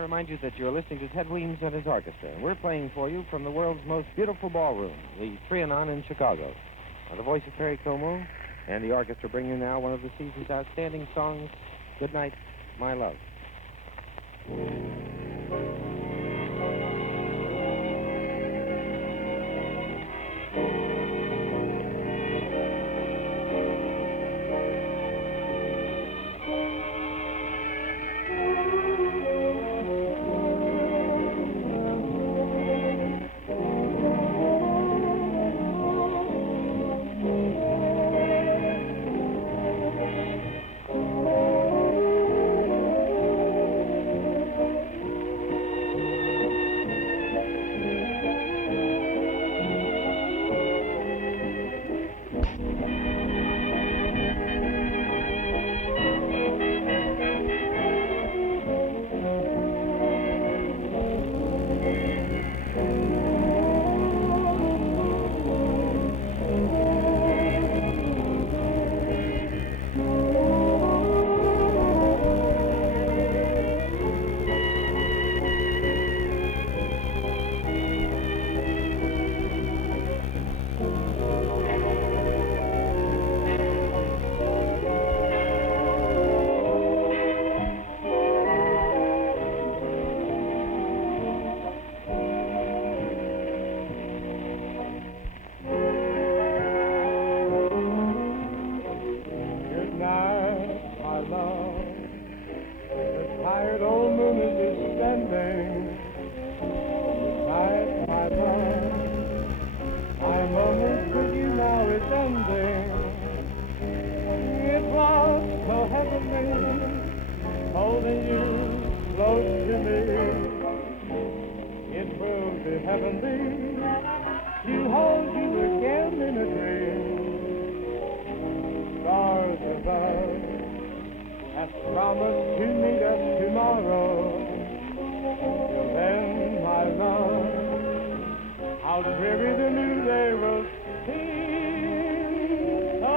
Remind you that you're listening to Ted Weems and his orchestra, and we're playing for you from the world's most beautiful ballroom, the Trianon in Chicago. The voice of Perry Como and the orchestra bring you now one of the season's outstanding songs, Good Night, My Love. heavenly to hold you again in a dream. Stars above have promised to meet us tomorrow. Till then, my love, how dreary the new day will seem. So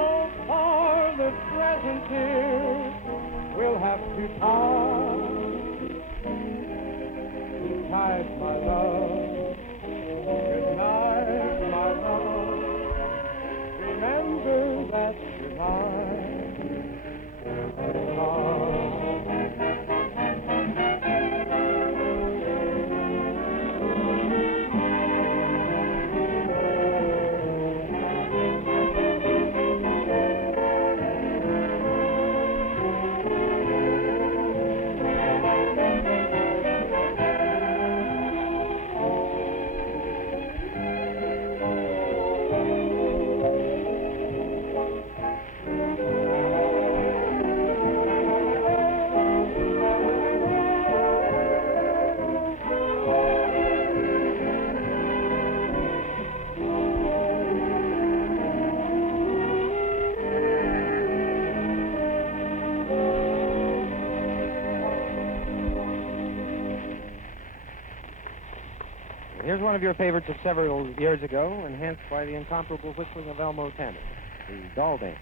far the present here will have to part. Good night, my love. Good night, my love. Remember that tonight. Here's one of your favorites of several years ago, enhanced by the incomparable whistling of Elmo Tanner, the Doll Dance.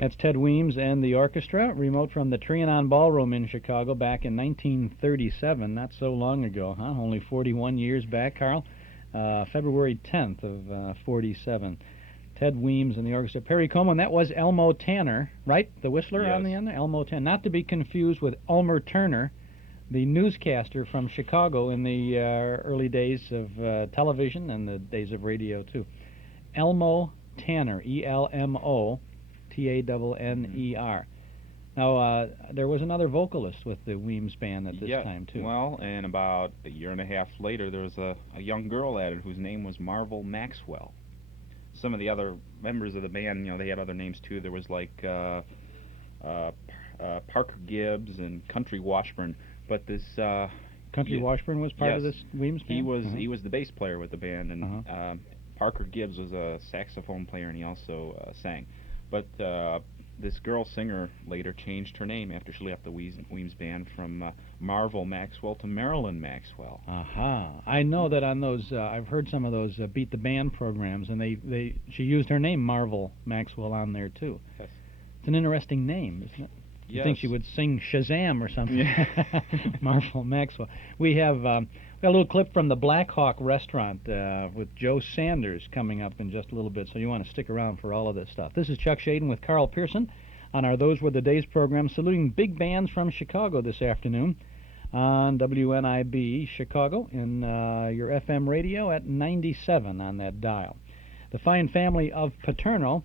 That's Ted Weems and the orchestra, remote from the Trianon Ballroom in Chicago back in 1937, not so long ago, huh? Only 41 years back, Carl. February 10th of 47. Ted Weems and the orchestra. Perry Como, and that was Elmo Tanner, right? The whistler Yes. on the end there? Elmo Tanner. Not to be confused with Elmer Turner, the newscaster from Chicago in the early days of television and the days of radio, too. Elmo Tanner, E-L-M-O Tanner. Now, there was another vocalist with the Weems band at this time, too. Well, and about a year and a half later, there was a young girl added whose name was Marvel Maxwell. Some of the other members of the band, you know, they had other names, too. There was, like, Parker Gibbs and Country Washburn. But this... Country Washburn was part of this Weems band? He was the bass player with the band, and Parker Gibbs was a saxophone player, and he also sang. But this girl singer later changed her name after she left the Weems band from Marvel Maxwell to Marilyn Maxwell. Aha. I know that on those, I've heard some of those Beat the Band programs, and she used her name, Marvel Maxwell, on there, too. Yes. It's an interesting name, isn't it? You think she would sing Shazam or something. Yeah. Marshall Maxwell. We have got a little clip from the Black Hawk restaurant with Joe Sanders coming up in just a little bit, so you want to stick around for all of this stuff. This is Chuck Shaden with Carl Pearson on our Those Were the Days program, saluting big bands from Chicago this afternoon on WNIB Chicago in your FM radio at 97 on that dial. The fine family of Paterno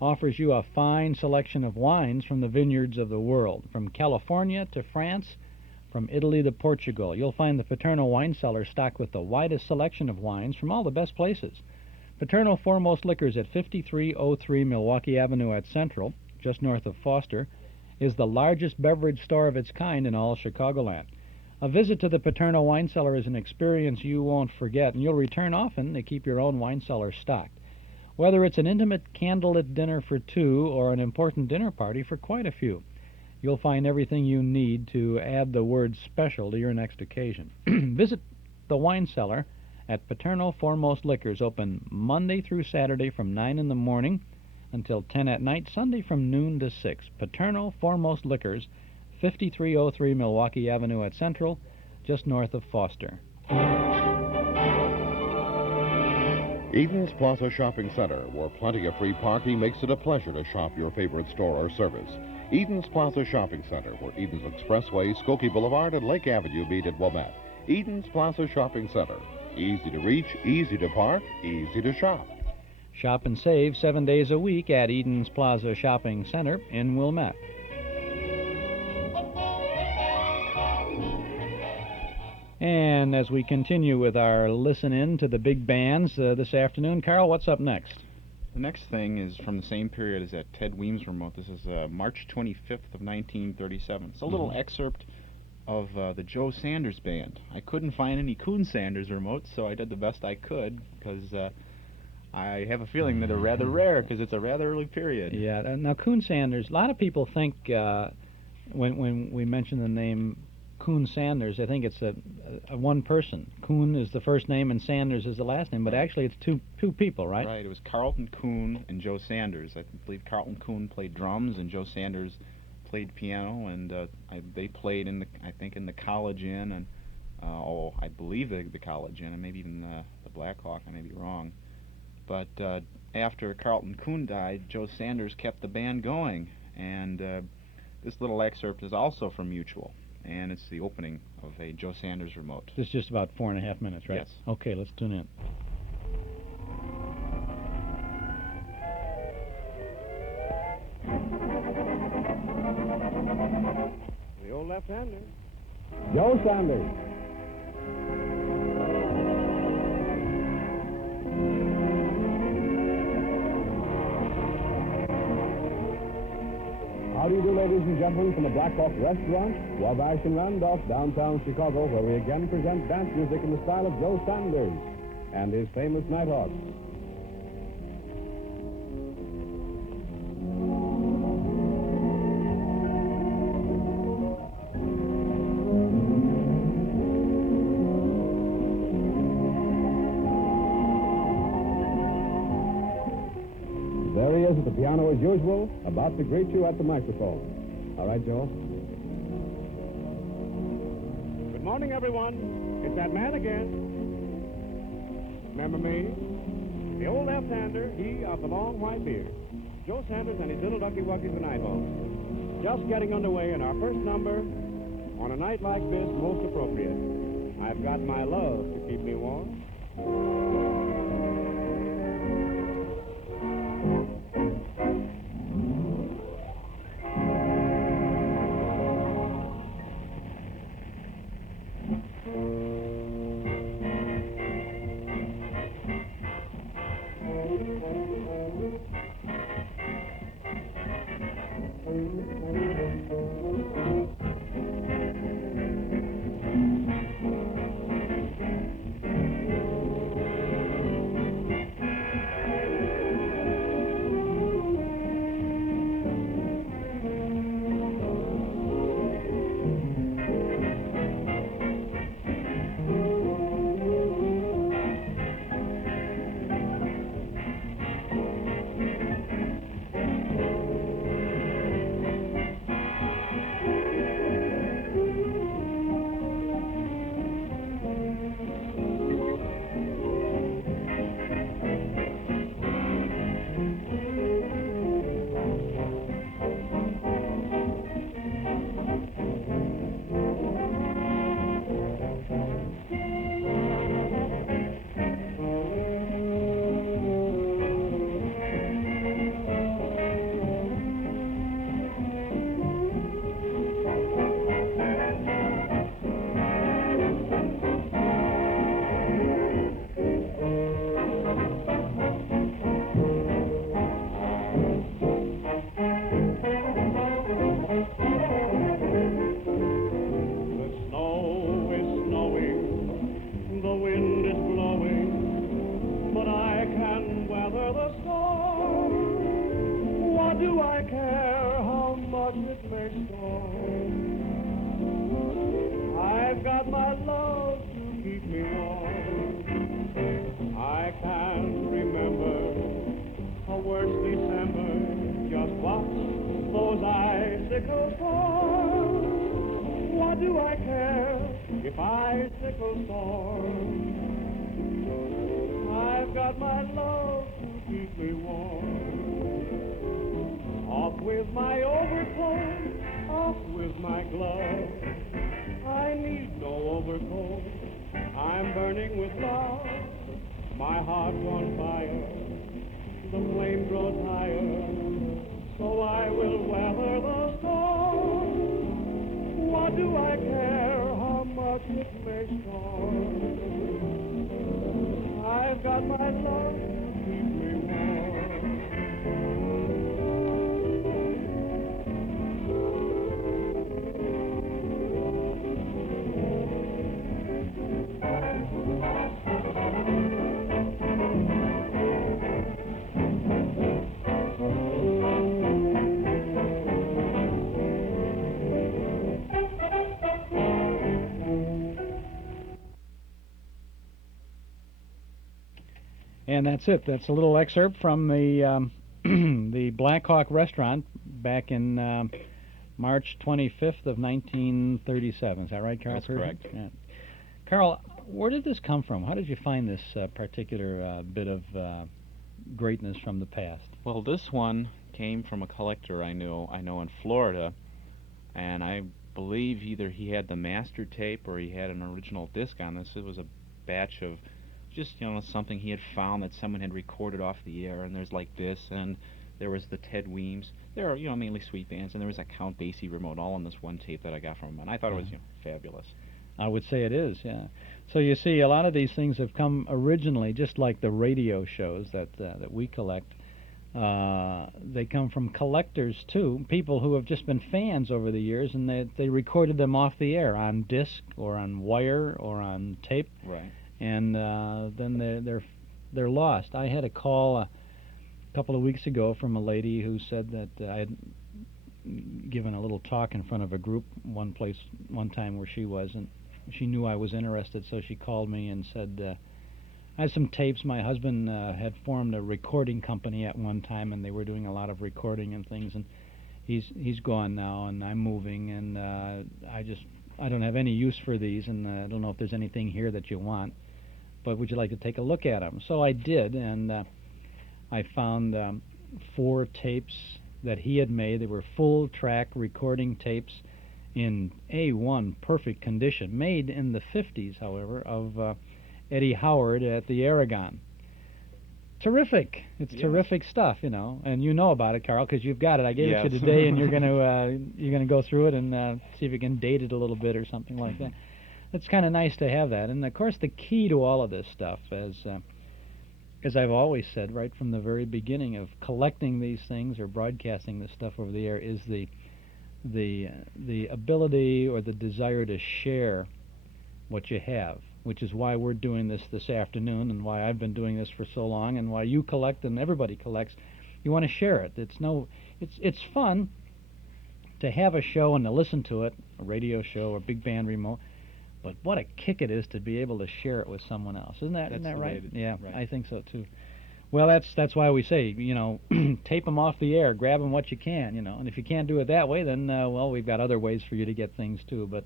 offers you a fine selection of wines from the vineyards of the world, from California to France, from Italy to Portugal. You'll find the Paterno wine cellar stocked with the widest selection of wines from all the best places. Paterno Foremost Liquors at 5303 Milwaukee Avenue at Central, just north of Foster, is the largest beverage store of its kind in all Chicagoland. A visit to the Paterno wine cellar is an experience you won't forget, and you'll return often to keep your own wine cellar stocked. Whether it's an intimate candlelit dinner for two or an important dinner party for quite a few, you'll find everything you need to add the word special to your next occasion. Visit the wine cellar at Paterno Foremost Liquors, open Monday through Saturday from 9 in the morning until 10 at night, Sunday from noon to 6. Paterno Foremost Liquors, 5303 Milwaukee Avenue at Central, just north of Foster. Eden's Plaza Shopping Center, where plenty of free parking makes it a pleasure to shop your favorite store or service. Eden's Plaza Shopping Center, where Eden's Expressway, Skokie Boulevard, and Lake Avenue meet at Wilmette. Eden's Plaza Shopping Center. Easy to reach, easy to park, easy to shop. Shop and save 7 days a week at Eden's Plaza Shopping Center in Wilmette. And as we continue with our listen-in to the big bands this afternoon, Carl, what's up next? The next thing is from the same period as that Ted Weems remote. This is March 25th of 1937. It's a little excerpt of the Joe Sanders Band. I couldn't find any Coon Sanders remotes, so I did the best I could, because I have a feeling that they're rather rare, because it's a rather early period. Yeah, now Coon Sanders, a lot of people think when we mention the name Coon Sanders, I think it's a one person. Coon is the first name and Sanders is the last name, but actually it's two people, right? Right, it was Carlton Coon and Joe Sanders. I believe Carlton Coon played drums and Joe Sanders played piano, and they played in the College Inn, and I believe the College Inn, and maybe even the Black Hawk. I may be wrong, but after Carlton Coon died, Joe Sanders kept the band going, and this little excerpt is also from Mutual. And it's the opening of a Joe Sanders remote. This is just about 4.5 minutes, right? Yes. Okay, let's tune in. The old left-hander, Joe Sanders. How do you do, ladies and gentlemen, from the Black Hawk Restaurant, Wabash and Randolph, downtown Chicago, where we again present dance music in the style of Joe Sanders and his famous Nighthawks. There he is at the piano as usual, about to greet you at the microphone. All right, Joe? Good morning, everyone. It's that man again. Remember me? The old left-hander, he of the long white beard. Joe Sanders and his little ducky wuckies and Nighthawks. Just getting underway in our first number. On a night like this, most appropriate. I've got my love to keep me warm. bicycle storm. I've got my love to keep me warm. Off with my overcoat, off with my glove. I need no overcoat, I'm burning with love. My heart's on fire, the flame grows higher, so I will weather the storm. What do I care how much it may storm? I've got my love to keep me warm. And that's it. That's a little excerpt from the the Black Hawk restaurant back in March 25th of 1937. Is that right, Carl? That's correct. Yeah. Carl, where did this come from? How did you find this particular bit of greatness from the past? Well, this one came from a collector I know in Florida, and I believe either he had the master tape or he had an original disc on this. It was a batch of just, something he had found that someone had recorded off the air, and there's like this, and there was the Ted Weems. There are, mainly sweet bands, and there was a Count Basie remote all on this one tape that I got from him, and I thought it was, fabulous. I would say it is, yeah. So you see, a lot of these things have come originally, just like the radio shows that we collect. They come from collectors, too, people who have just been fans over the years, and they recorded them off the air on disc or on wire or on tape. Right. And then they're lost. I had a call a couple of weeks ago from a lady who said that I had given a little talk in front of a group one time where she was, and she knew I was interested, so she called me and said, I had some tapes. My husband had formed a recording company at one time, and they were doing a lot of recording and things, and he's gone now, and I'm moving, and I don't have any use for these, and I don't know if there's anything here that you want, but would you like to take a look at them? So I did, and I found 4 tapes that he had made. They were full-track recording tapes in A1 perfect condition, made in the 50s, however, of Eddie Howard at the Aragon. Terrific. It's terrific stuff, and you know about it, Carl, because you've got it. I gave it to you today, and you're gonna go through it and see if you can date it a little bit or something like that. It's kind of nice to have that, and of course the key to all of this stuff, as I've always said right from the very beginning of collecting these things or broadcasting this stuff over the air, is the ability or the desire to share what you have, which is why we're doing this afternoon, and why I've been doing this for so long, and why you collect and everybody collects. You want to share it. It's fun to have a show and to listen to it, a radio show or big band remote, but what a kick it is to be able to share it with someone else. Isn't that right? Yeah, right. I think so too. Well, that's why we say, tape them off the air, grab them what you can, and if you can't do it that way, then we've got other ways for you to get things too. But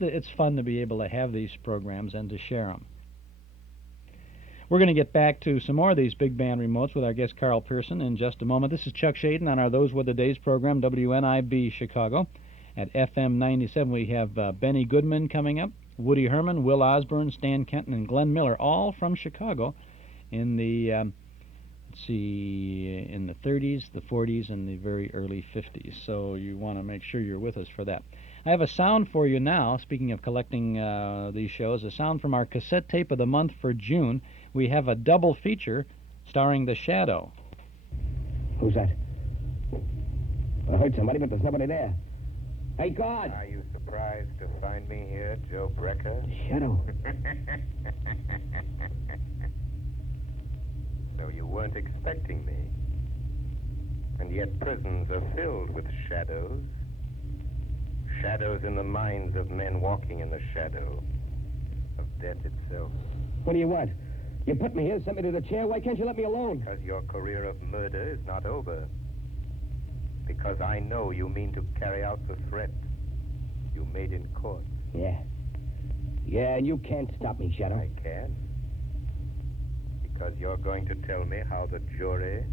it's fun to be able to have these programs and to share them. We're going to get back to some more of these big band remotes with our guest Carl Pearson in just a moment. This is Chuck Shaden on our Those Were the Days program, WNIB Chicago. At FM 97, we have Benny Goodman coming up, Woody Herman, Will Osborne, Stan Kenton, and Glenn Miller, all from Chicago in the, in the 30s, the 40s, and the very early 50s. So you want to make sure you're with us for that. I have a sound for you now, speaking of collecting these shows, a sound from our cassette tape of the month for June. We have a double feature starring The Shadow. Who's that? I heard somebody, but there's nobody there. Hey, God! Are you surprised to find me here, Joe Brecker? Shadow. So you weren't expecting me. And yet prisons are filled with shadows. Shadows in the minds of men walking in the shadow of death itself. What do you want? You put me here, sent me to the chair. Why can't you let me alone? Because your career of murder is not over. Because I know you mean to carry out the threat you made in court. Yeah. Yeah, and you can't stop me, Shadow. I can. Because you're going to tell me how the jury,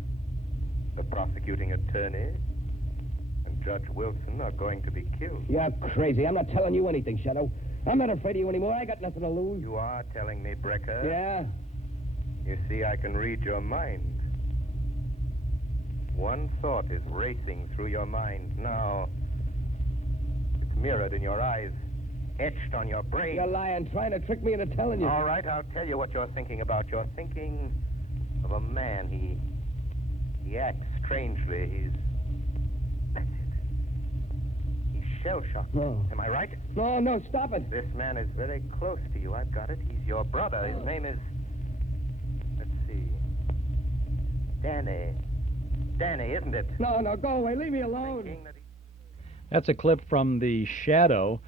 the prosecuting attorney, and Judge Wilson are going to be killed. You're crazy. I'm not telling you anything, Shadow. I'm not afraid of you anymore. I got nothing to lose. You are telling me, Brecker? Yeah? You see, I can read your mind. One thought is racing through your mind now. It's mirrored in your eyes, etched on your brain. You're lying, trying to trick me into telling you. All right, I'll tell you what you're thinking about. You're thinking of a man. He acts strangely. That's it. He's shell-shocked. No. Am I right? No, stop it. This man is very close to you. I've got it. He's your brother. His name is... Let's see. Danny, isn't it? No, go away. Leave me alone. That's a clip from The Shadow,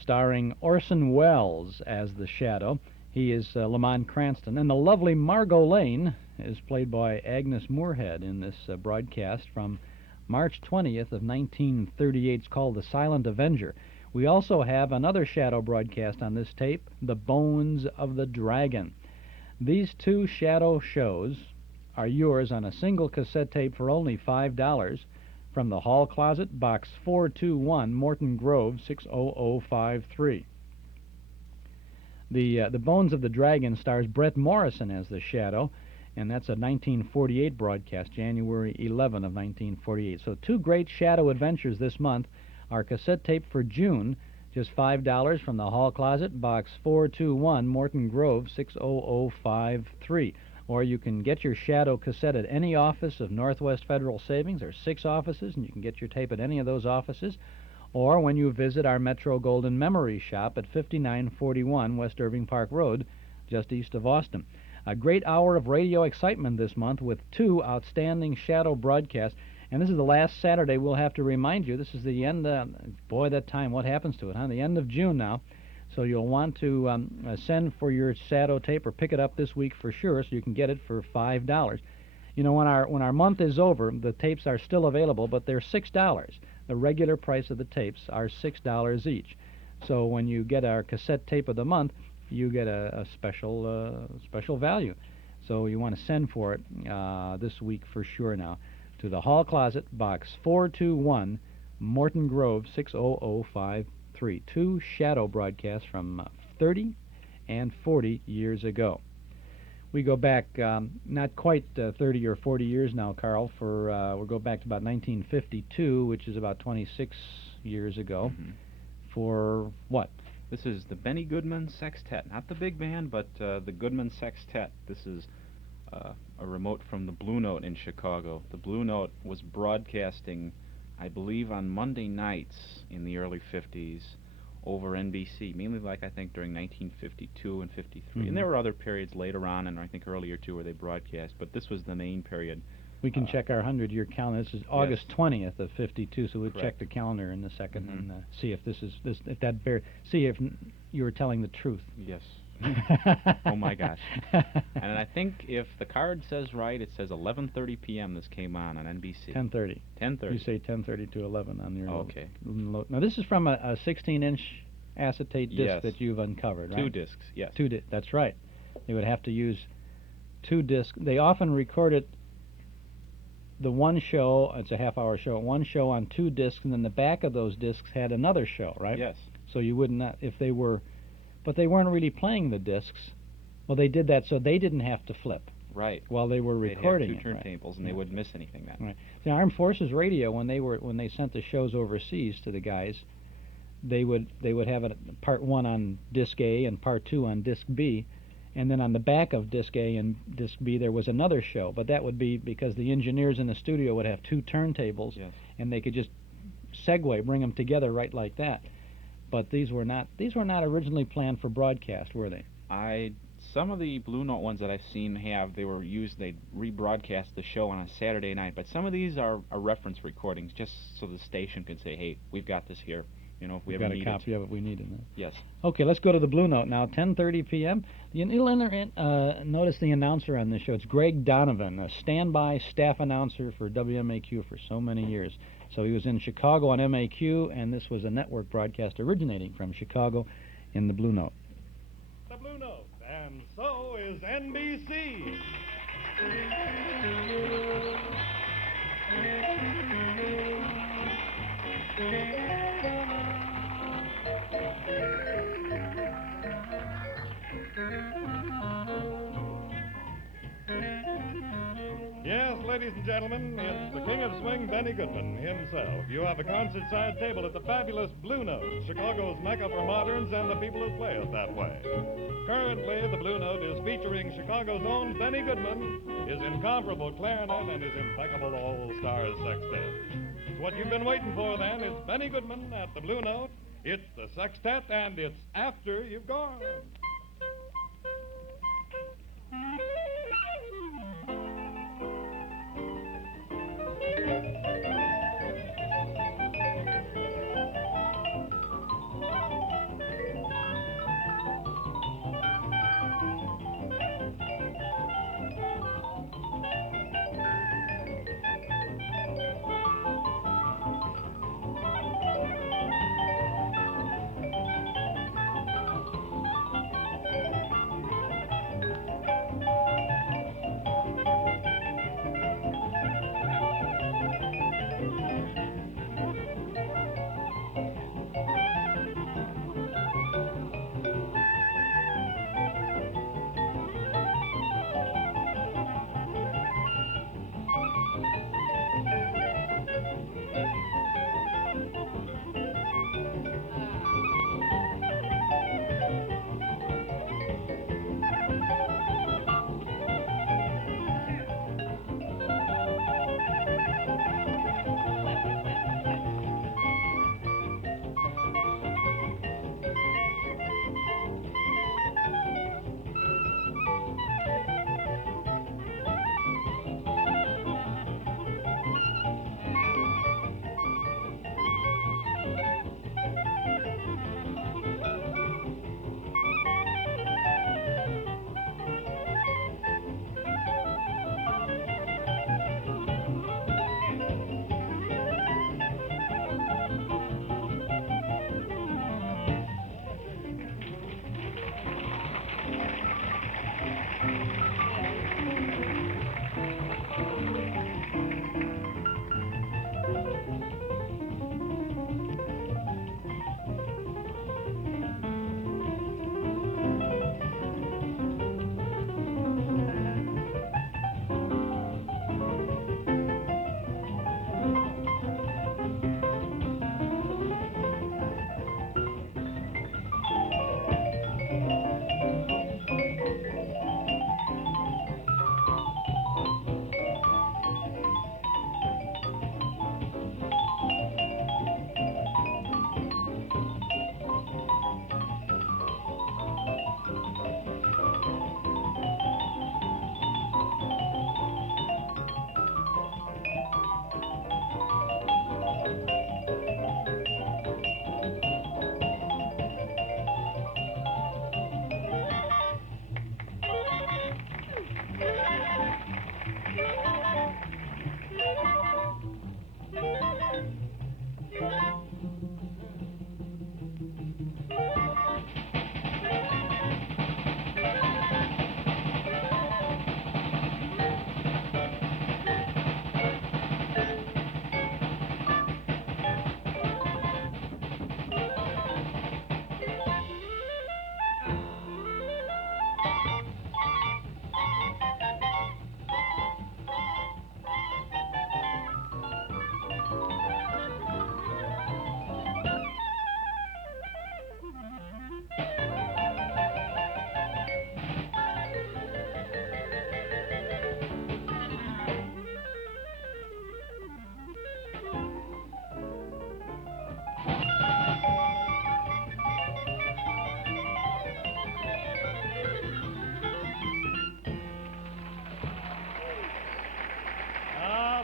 starring Orson Welles as the Shadow. He is Lamont Cranston. And the lovely Margot Lane is played by Agnes Moorehead in this broadcast from March 20th of 1938. It's called The Silent Avenger. We also have another Shadow broadcast on this tape, The Bones of the Dragon. These two Shadow shows are yours on a single cassette tape for only $5 from the Hall Closet, Box 421, Morton Grove, 60053. The Bones of the Dragon stars Brett Morrison as the Shadow, and that's a 1948 broadcast, January 11 of 1948. So two great Shadow adventures this month. Our cassette tape for June, just $5 from the Hall Closet, Box 421, Morton Grove, 60053. Or you can get your Shadow cassette at any office of Northwest Federal Savings. There are 6 offices, and you can get your tape at any of those offices. Or when you visit our Metro Golden Memory Shop at 5941 West Irving Park Road, just east of Austin. A great hour of radio excitement this month with 2 outstanding Shadow broadcasts. And this is the last Saturday. We'll have to remind you, this is the end, boy, that time, what happens to it, huh? The end of June now. So you'll want to send for your Shadow tape or pick it up this week for sure, so you can get it for $5. You know, when our month is over, the tapes are still available, but they're $6. The regular price of the tapes are $6 each. So when you get our cassette tape of the month, you get a special value. So you want to send for it this week for sure now to the Hall Closet, Box 421, Morton Grove, 60053. 2 Shadow broadcasts from 30 and 40 years ago. We go back not quite 30 or 40 years now, Carl. We'll go back to about 1952, which is about 26 years ago. Mm-hmm. For what? This is the Benny Goodman Sextet. Not the big band, but the Goodman Sextet. This is a remote from the Blue Note in Chicago. The Blue Note was broadcasting, I believe, on Monday nights in the early 50s over NBC, mainly I think during 1952 and 53. Mm-hmm. And there were other periods later on, and I think earlier too, where they broadcast, but this was the main period. We can check our 100-year calendar. This is August 20th of 52, so we'll check the calendar in a second and see if see if you were telling the truth. Yes. Oh my gosh. And I think if the card says right, it says 11:30 p.m. this came on NBC. 10:30. 10:30. You say 10:30 to 11 on your okay. Now this is from a 16-inch acetate disc that you've uncovered, right? 2 discs, yes. That's right. They would have to use 2 discs. They often recorded the one show, it's a half-hour show, one show on 2 discs, and then the back of those discs had another show, right? Yes. So you would not, if they were, but they weren't really playing the discs. Well, they did that so they didn't have to flip. Right. While they were recording They'd have 2 turntables, and they wouldn't miss anything then. Right. The Armed Forces Radio, when they sent the shows overseas to the guys, they would have part 1 on disc A and part 2 on disc B, and then on the back of disc A and disc B there was another show. But that would be because the engineers in the studio would have 2 turntables, and they could just bring them together right like that. But these were not originally planned for broadcast, were they? Some of the Blue Note ones that I've seen they'd rebroadcast the show on a Saturday night, but some of these are reference recordings just so the station can say, hey, we've got this here, if we ever need it. We've got a copy of it, we need it. Yes. Okay, let's go to the Blue Note now, 10:30 p.m. You'll notice the announcer on this show. It's Greg Donovan, a standby staff announcer for WMAQ for so many years. So he was in Chicago on MAQ, and this was a network broadcast originating from Chicago in the Blue Note. Blue Note, and so is NBC. Yes, ladies and gentlemen, it's the King of Swing, Benny Goodman himself. You have a concert side table at the fabulous Blue Note, Chicago's mecca for moderns and the people who play it that way. Currently, the Blue Note is featuring Chicago's own Benny Goodman, his incomparable clarinet, and his impeccable all-stars sextet. It's what you've been waiting for, then. It's Benny Goodman at the Blue Note. It's the sextet, and it's After You've Gone.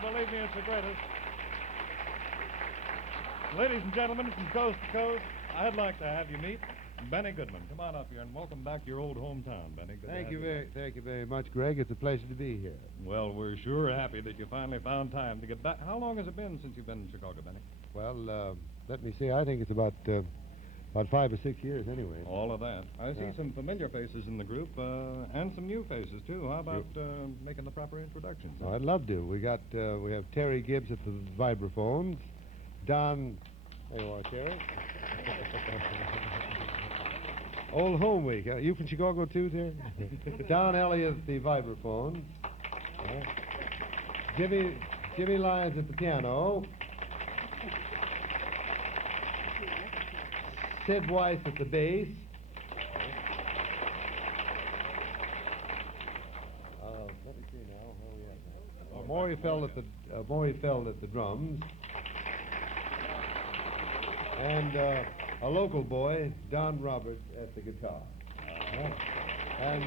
Believe me, it's the greatest. Ladies and gentlemen, from coast to coast, I'd like to have you meet Benny Goodman. Come on up here and welcome back to your old hometown, Benny. Good to have you. Thank you very much, Greg. It's a pleasure to be here. Well, we're sure happy that you finally found time to get back. How long has it been since you've been in Chicago, Benny? Well, let me see. I think it's about About 5 or 6 years, anyway. All of that. I see some familiar faces in the group, and some new faces, too. How about making the proper introductions? Oh, I'd love to. We have Terry Gibbs at the vibraphones. Don... There you are, Terry. Old Home Week. You from Chicago, too, Terry? Don Ellie at the vibraphones. Right. Jimmy Lyons at the piano. Sid Weiss at the bass. Let me see now. Where are we at now? Maury Feld at the drums. And a local boy, Don Roberts, at the guitar. And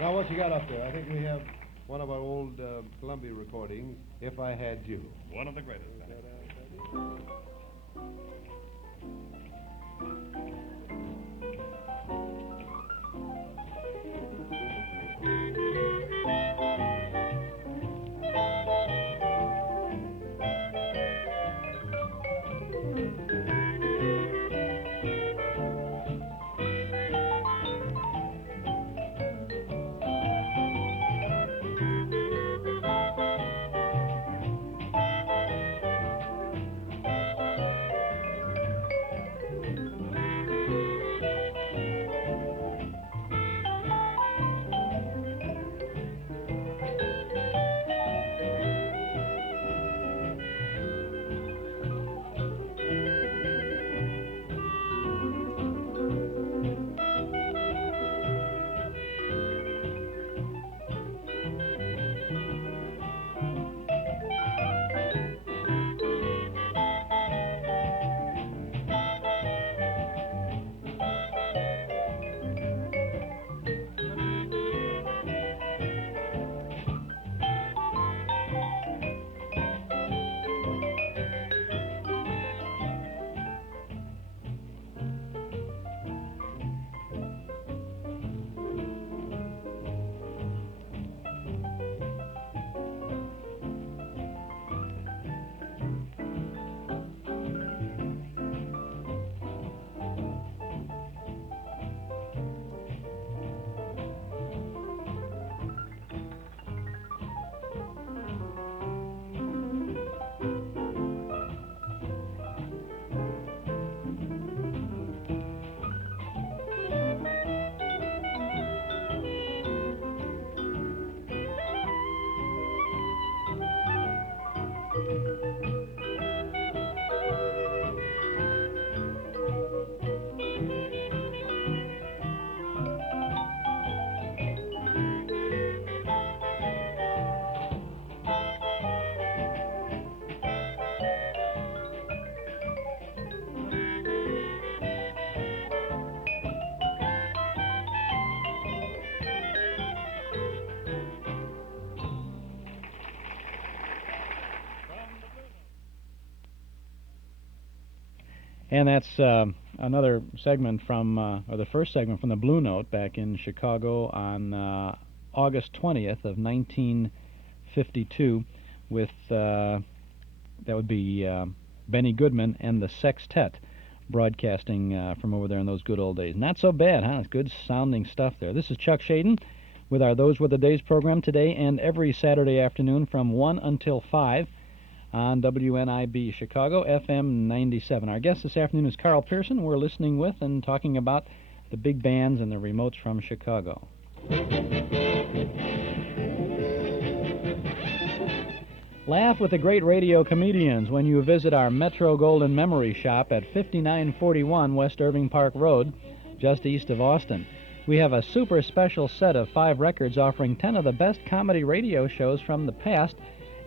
now what you got up there? I think we have one of our old Columbia recordings, If I Had You. One of the greatest. And that's another segment from, or the first segment from the Blue Note back in Chicago on August 20th of 1952 with, that would be Benny Goodman and the Sextet broadcasting from over there in those good old days. Not so bad, huh? It's good sounding stuff there. This is Chuck Shaden with our Those Were the Days program today and every Saturday afternoon from 1 until 5. On WNIB Chicago, FM 97. Our guest this afternoon is Carl Pearson. We're listening with and talking about the big bands and the remotes from Chicago. Laugh with the great radio comedians when you visit our Metro Golden Memory Shop at 5941 West Irving Park Road, just east of Austin. We have a super special set of 5 records offering 10 of the best comedy radio shows from the past,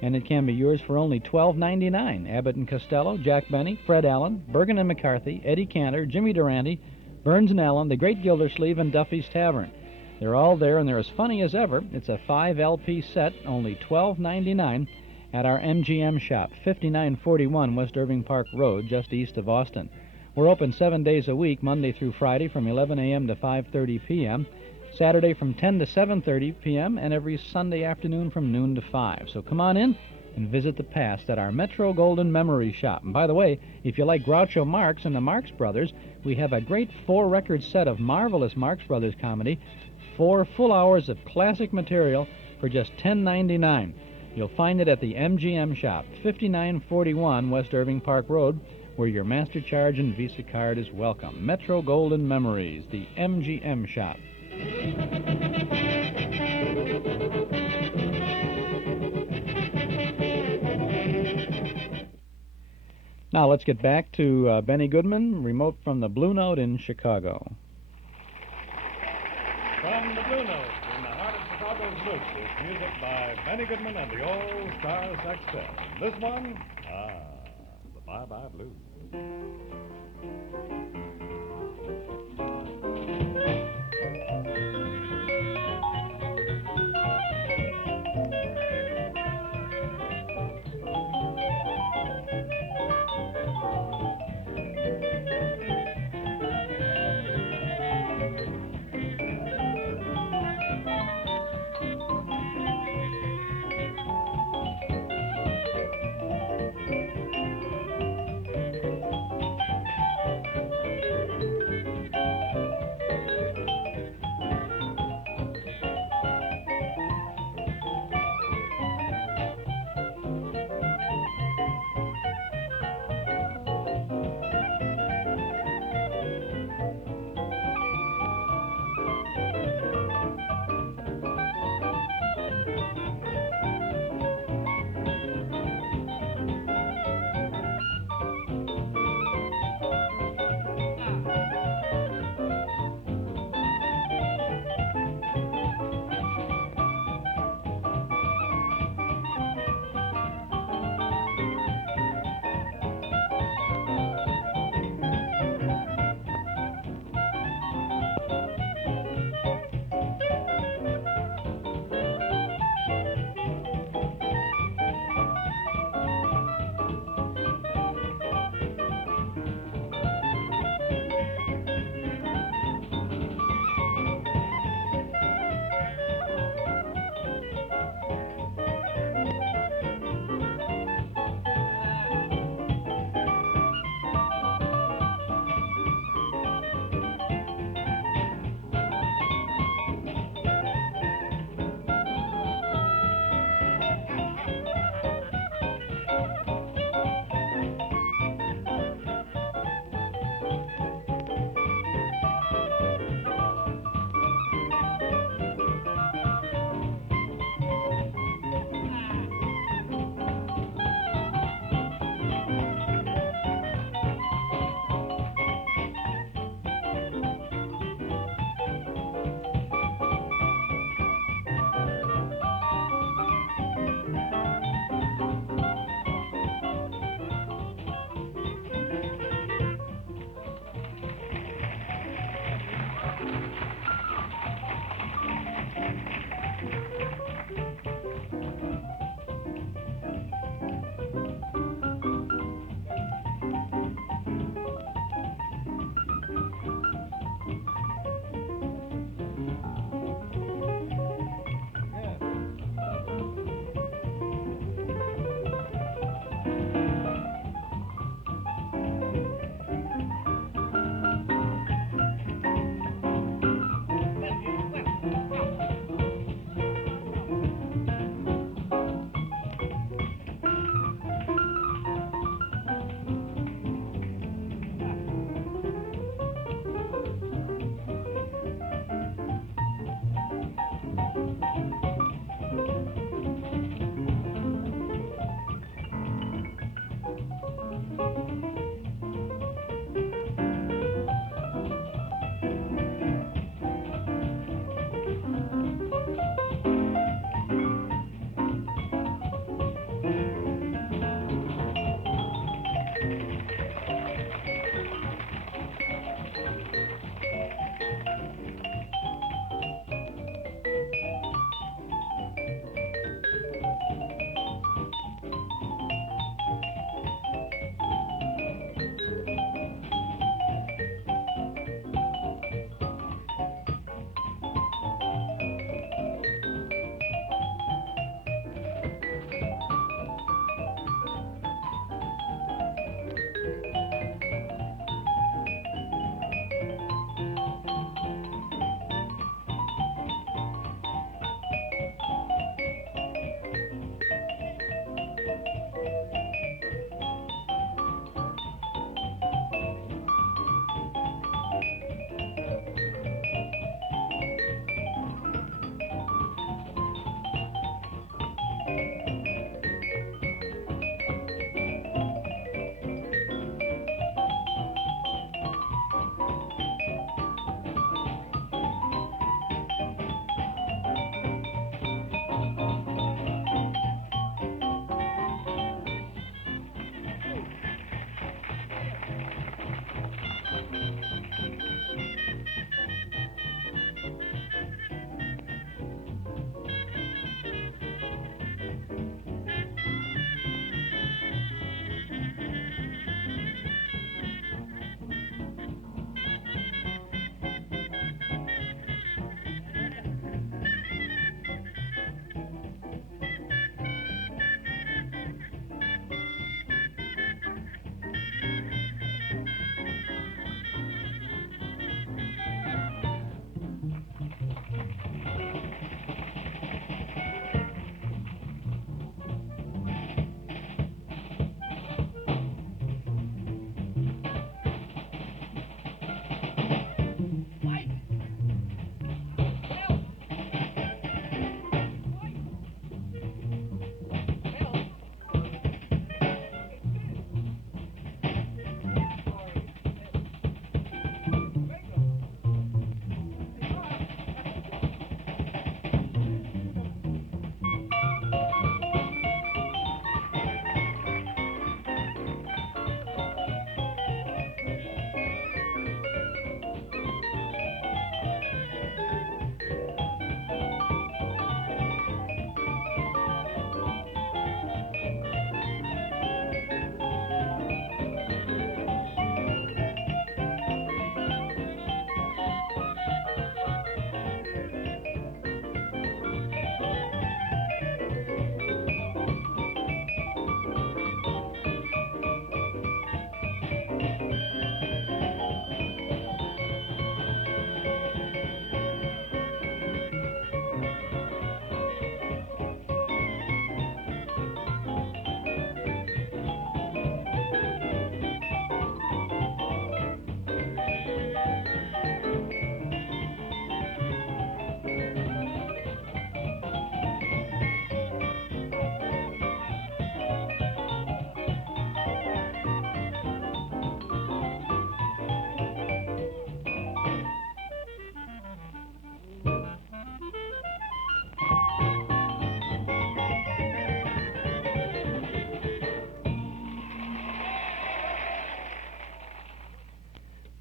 and it can be yours for only $12.99. Abbott and Costello, Jack Benny, Fred Allen, Bergen and McCarthy, Eddie Cantor, Jimmy Durante, Burns and Allen, The Great Gildersleeve, and Duffy's Tavern. They're all there, and they're as funny as ever. It's a 5 LP set, only $12.99 at our MGM shop, 5941 West Irving Park Road, just east of Austin. We're open 7 days a week, Monday through Friday from 11 a.m. to 5:30 p.m., Saturday from 10 to 7:30 p.m., and every Sunday afternoon from noon to 5. So come on in, and visit the past at our Metro Golden Memory Shop. And by the way, if you like Groucho Marx and the Marx Brothers, we have a great 4-record set of marvelous Marx Brothers comedy, 4 full hours of classic material for just $10.99. You'll find it at the MGM Shop, 5941 West Irving Park Road, where your Master Charge and Visa card is welcome. Metro Golden Memories, the MGM Shop. Now let's get back to Benny Goodman, remote from the Blue Note in Chicago. From the Blue Note, in the heart of Chicago's roots, is music by Benny Goodman and the All Star Sextet. This one, the Bye Bye Blues.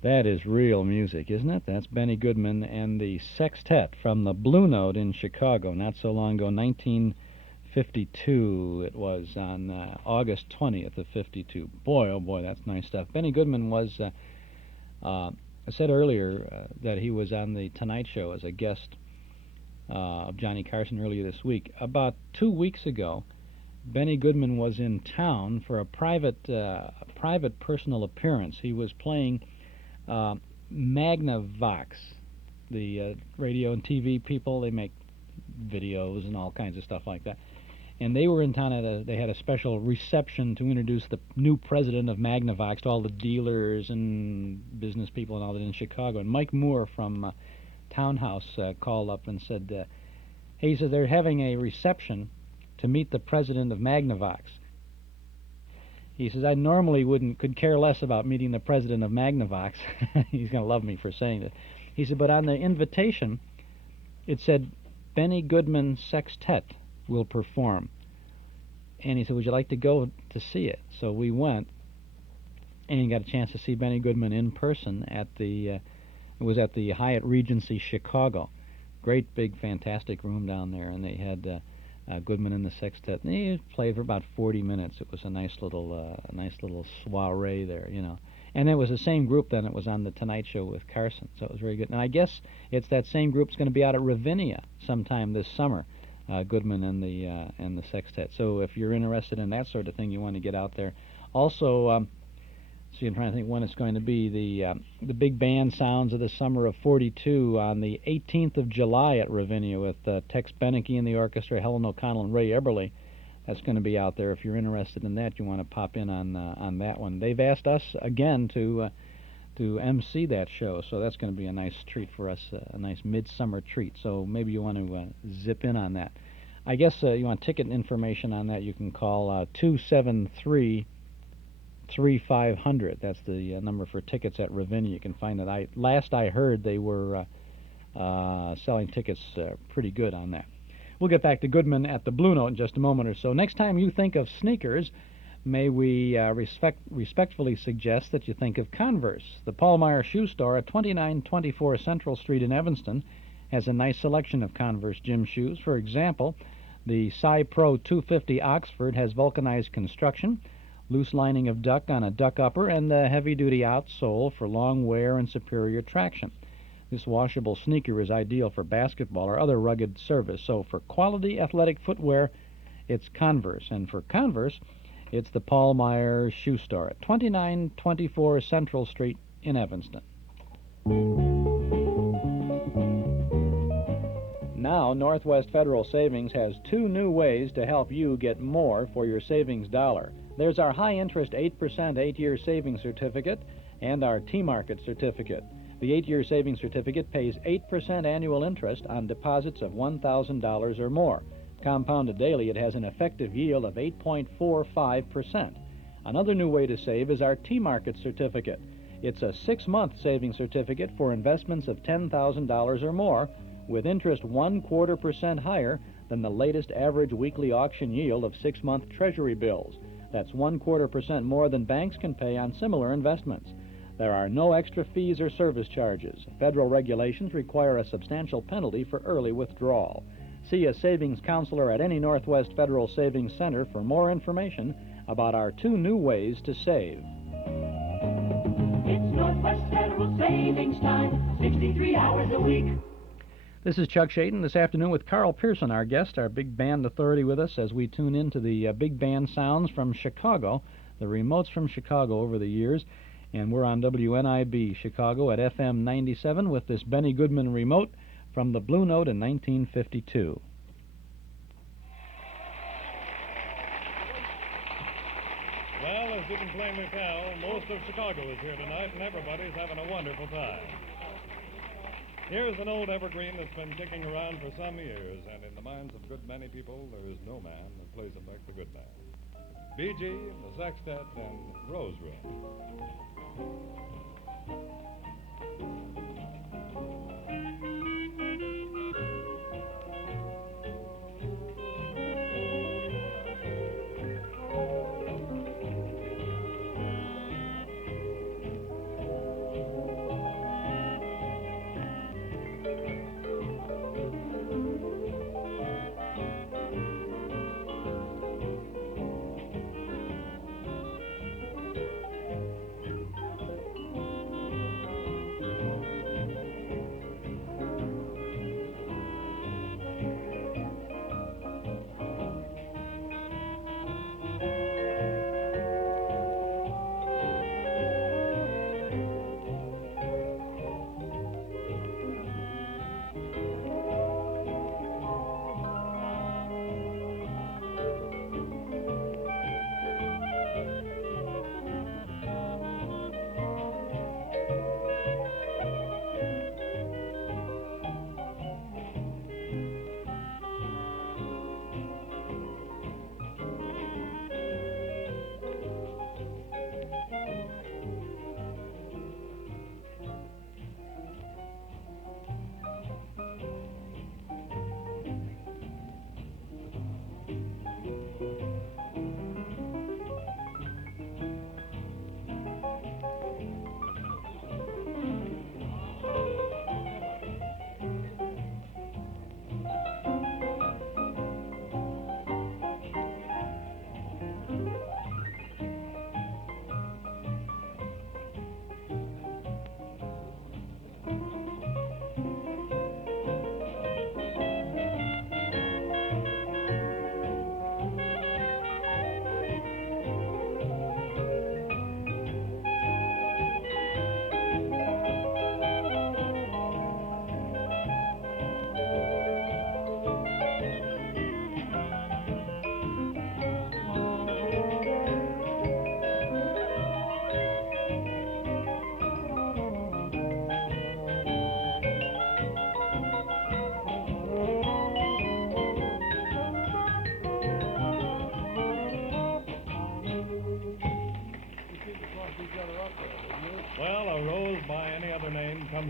That is real music, isn't it? That's Benny Goodman and the Sextet from the Blue Note in Chicago, not so long ago, 1952. It was on August 20th of 52. Boy, oh boy, that's nice stuff. Benny Goodman was, I said earlier that he was on the Tonight Show as a guest of Johnny Carson earlier this week. About 2 weeks ago, Benny Goodman was in town for a private personal appearance. He was playing Magnavox, the radio and TV people. They make videos and all kinds of stuff like that. And they were in town they had a special reception to introduce the new president of Magnavox to all the dealers and business people and all that in Chicago. And Mike Moore from Townhouse called up and said, hey, he said they're having a reception to meet the president of Magnavox. He says, I normally could care less about meeting the president of Magnavox. He's going to love me for saying that. He said, but on the invitation, it said, Benny Goodman Sextet will perform. And he said, would you like to go to see it? So we went, and got a chance to see Benny Goodman in person at it was at the Hyatt Regency Chicago. Great, big, fantastic room down there, and they had Goodman and the Sextet. And he played for about 40 minutes. It was a nice little soiree there, you know. And it was the same group then. It was on the Tonight Show with Carson, so it was very good. And I guess it's that same group's going to be out at Ravinia sometime this summer, Goodman and the Sextet. So if you're interested in that sort of thing, you want to get out there. Also, see, I'm trying to think when it's going to be. The big band sounds of the summer of '42 on the 18th of July at Ravinia with Tex Beneke in the orchestra, Helen O'Connell, and Ray Eberle. That's going to be out there. If you're interested in that, you want to pop in on that one. They've asked us again to MC that show, so that's going to be a nice treat for us, a nice midsummer treat. So maybe you want to zip in on that. I guess you want ticket information on that. You can call 273-3500. That's the number for tickets at Ravinia. You can find it. Last I heard, they were selling tickets pretty good on that. We'll get back to Goodman at the Blue Note in just a moment or so. Next time you think of sneakers, may we respectfully suggest that you think of Converse. The Paul Meyer Shoe Store at 2924 Central Street in Evanston has a nice selection of Converse gym shoes. For example, the Cy Pro 250 Oxford has vulcanized construction, loose lining of duck on a duck upper, and the heavy-duty outsole for long wear and superior traction. This washable sneaker is ideal for basketball or other rugged service. So for quality athletic footwear, it's Converse. And for Converse, it's the Paul Meyer Shoe Store at 2924 Central Street in Evanston. Now, Northwest Federal Savings has 2 new ways to help you get more for your savings dollar. There's our high-interest 8% 8-year savings certificate and our T-Market certificate. The 8-year savings certificate pays 8% annual interest on deposits of $1,000 or more. Compounded daily, it has an effective yield of 8.45%. Another new way to save is our T-Market certificate. It's a 6-month savings certificate for investments of $10,000 or more, with interest 1/4% higher than the latest average weekly auction yield of 6-month Treasury bills. That's 1/4% more than banks can pay on similar investments. There are no extra fees or service charges. Federal regulations require a substantial penalty for early withdrawal. See a savings counselor at any Northwest Federal Savings Center for more information about our 2 new ways to save. It's Northwest Federal Savings Time, 63 hours a week. This is Chuck Shaden this afternoon with Carl Pearson, our guest, our big band authority with us as we tune into the big band sounds from Chicago, the remotes from Chicago over the years. And we're on WNIB Chicago at FM 97 with this Benny Goodman remote from the Blue Note in 1952. Well, as you can plainly tell, most of Chicago is here tonight, and everybody's having a wonderful time. Here's an old evergreen that's been kicking around for some years, and in the minds of a good many people, there is no man that plays it like the good man. B.G., the Sextet, and Rose Room.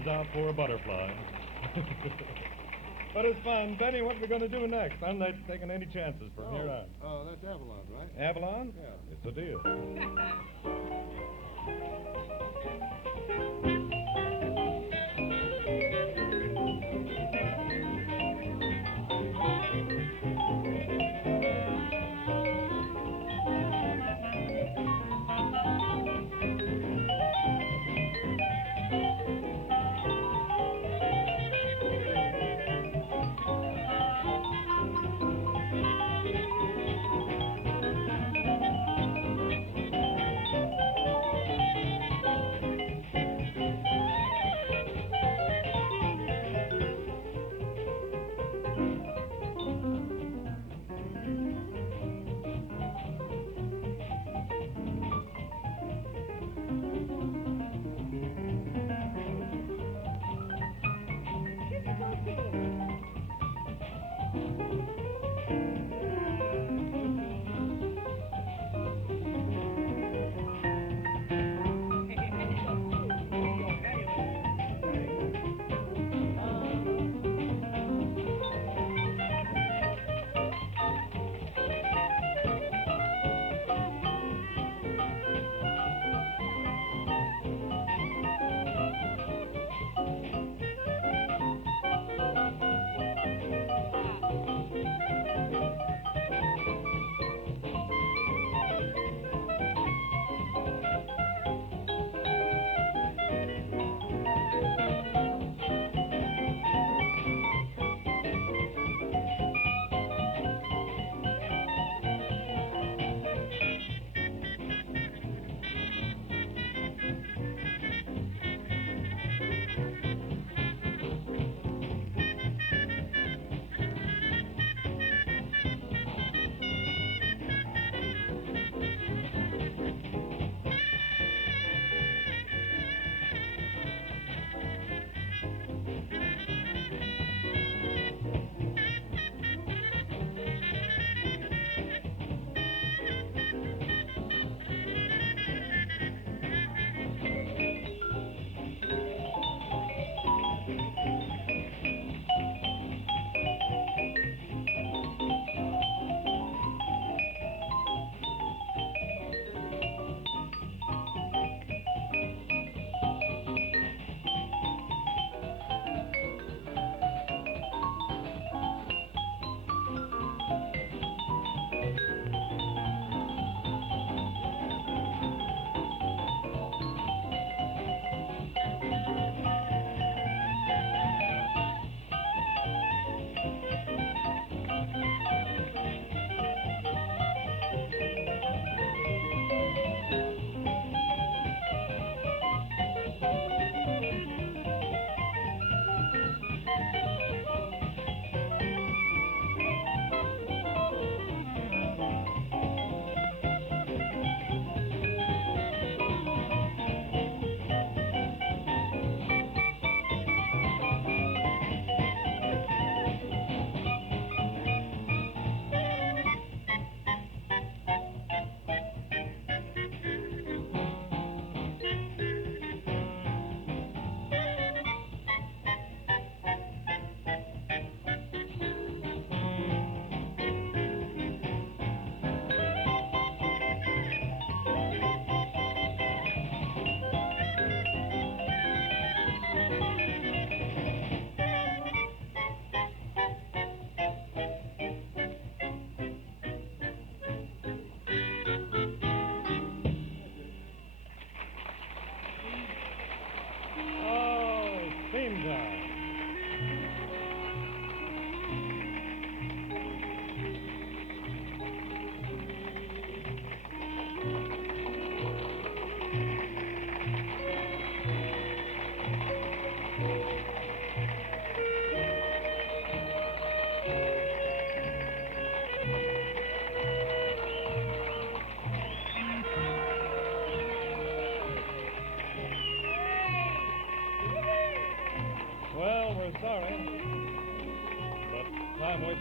turns out poor butterfly. But it's fun. Benny, what are we going to do next? I'm not taking any chances from here on. Oh, that's Avalon, right? Avalon? Yeah. It's a deal.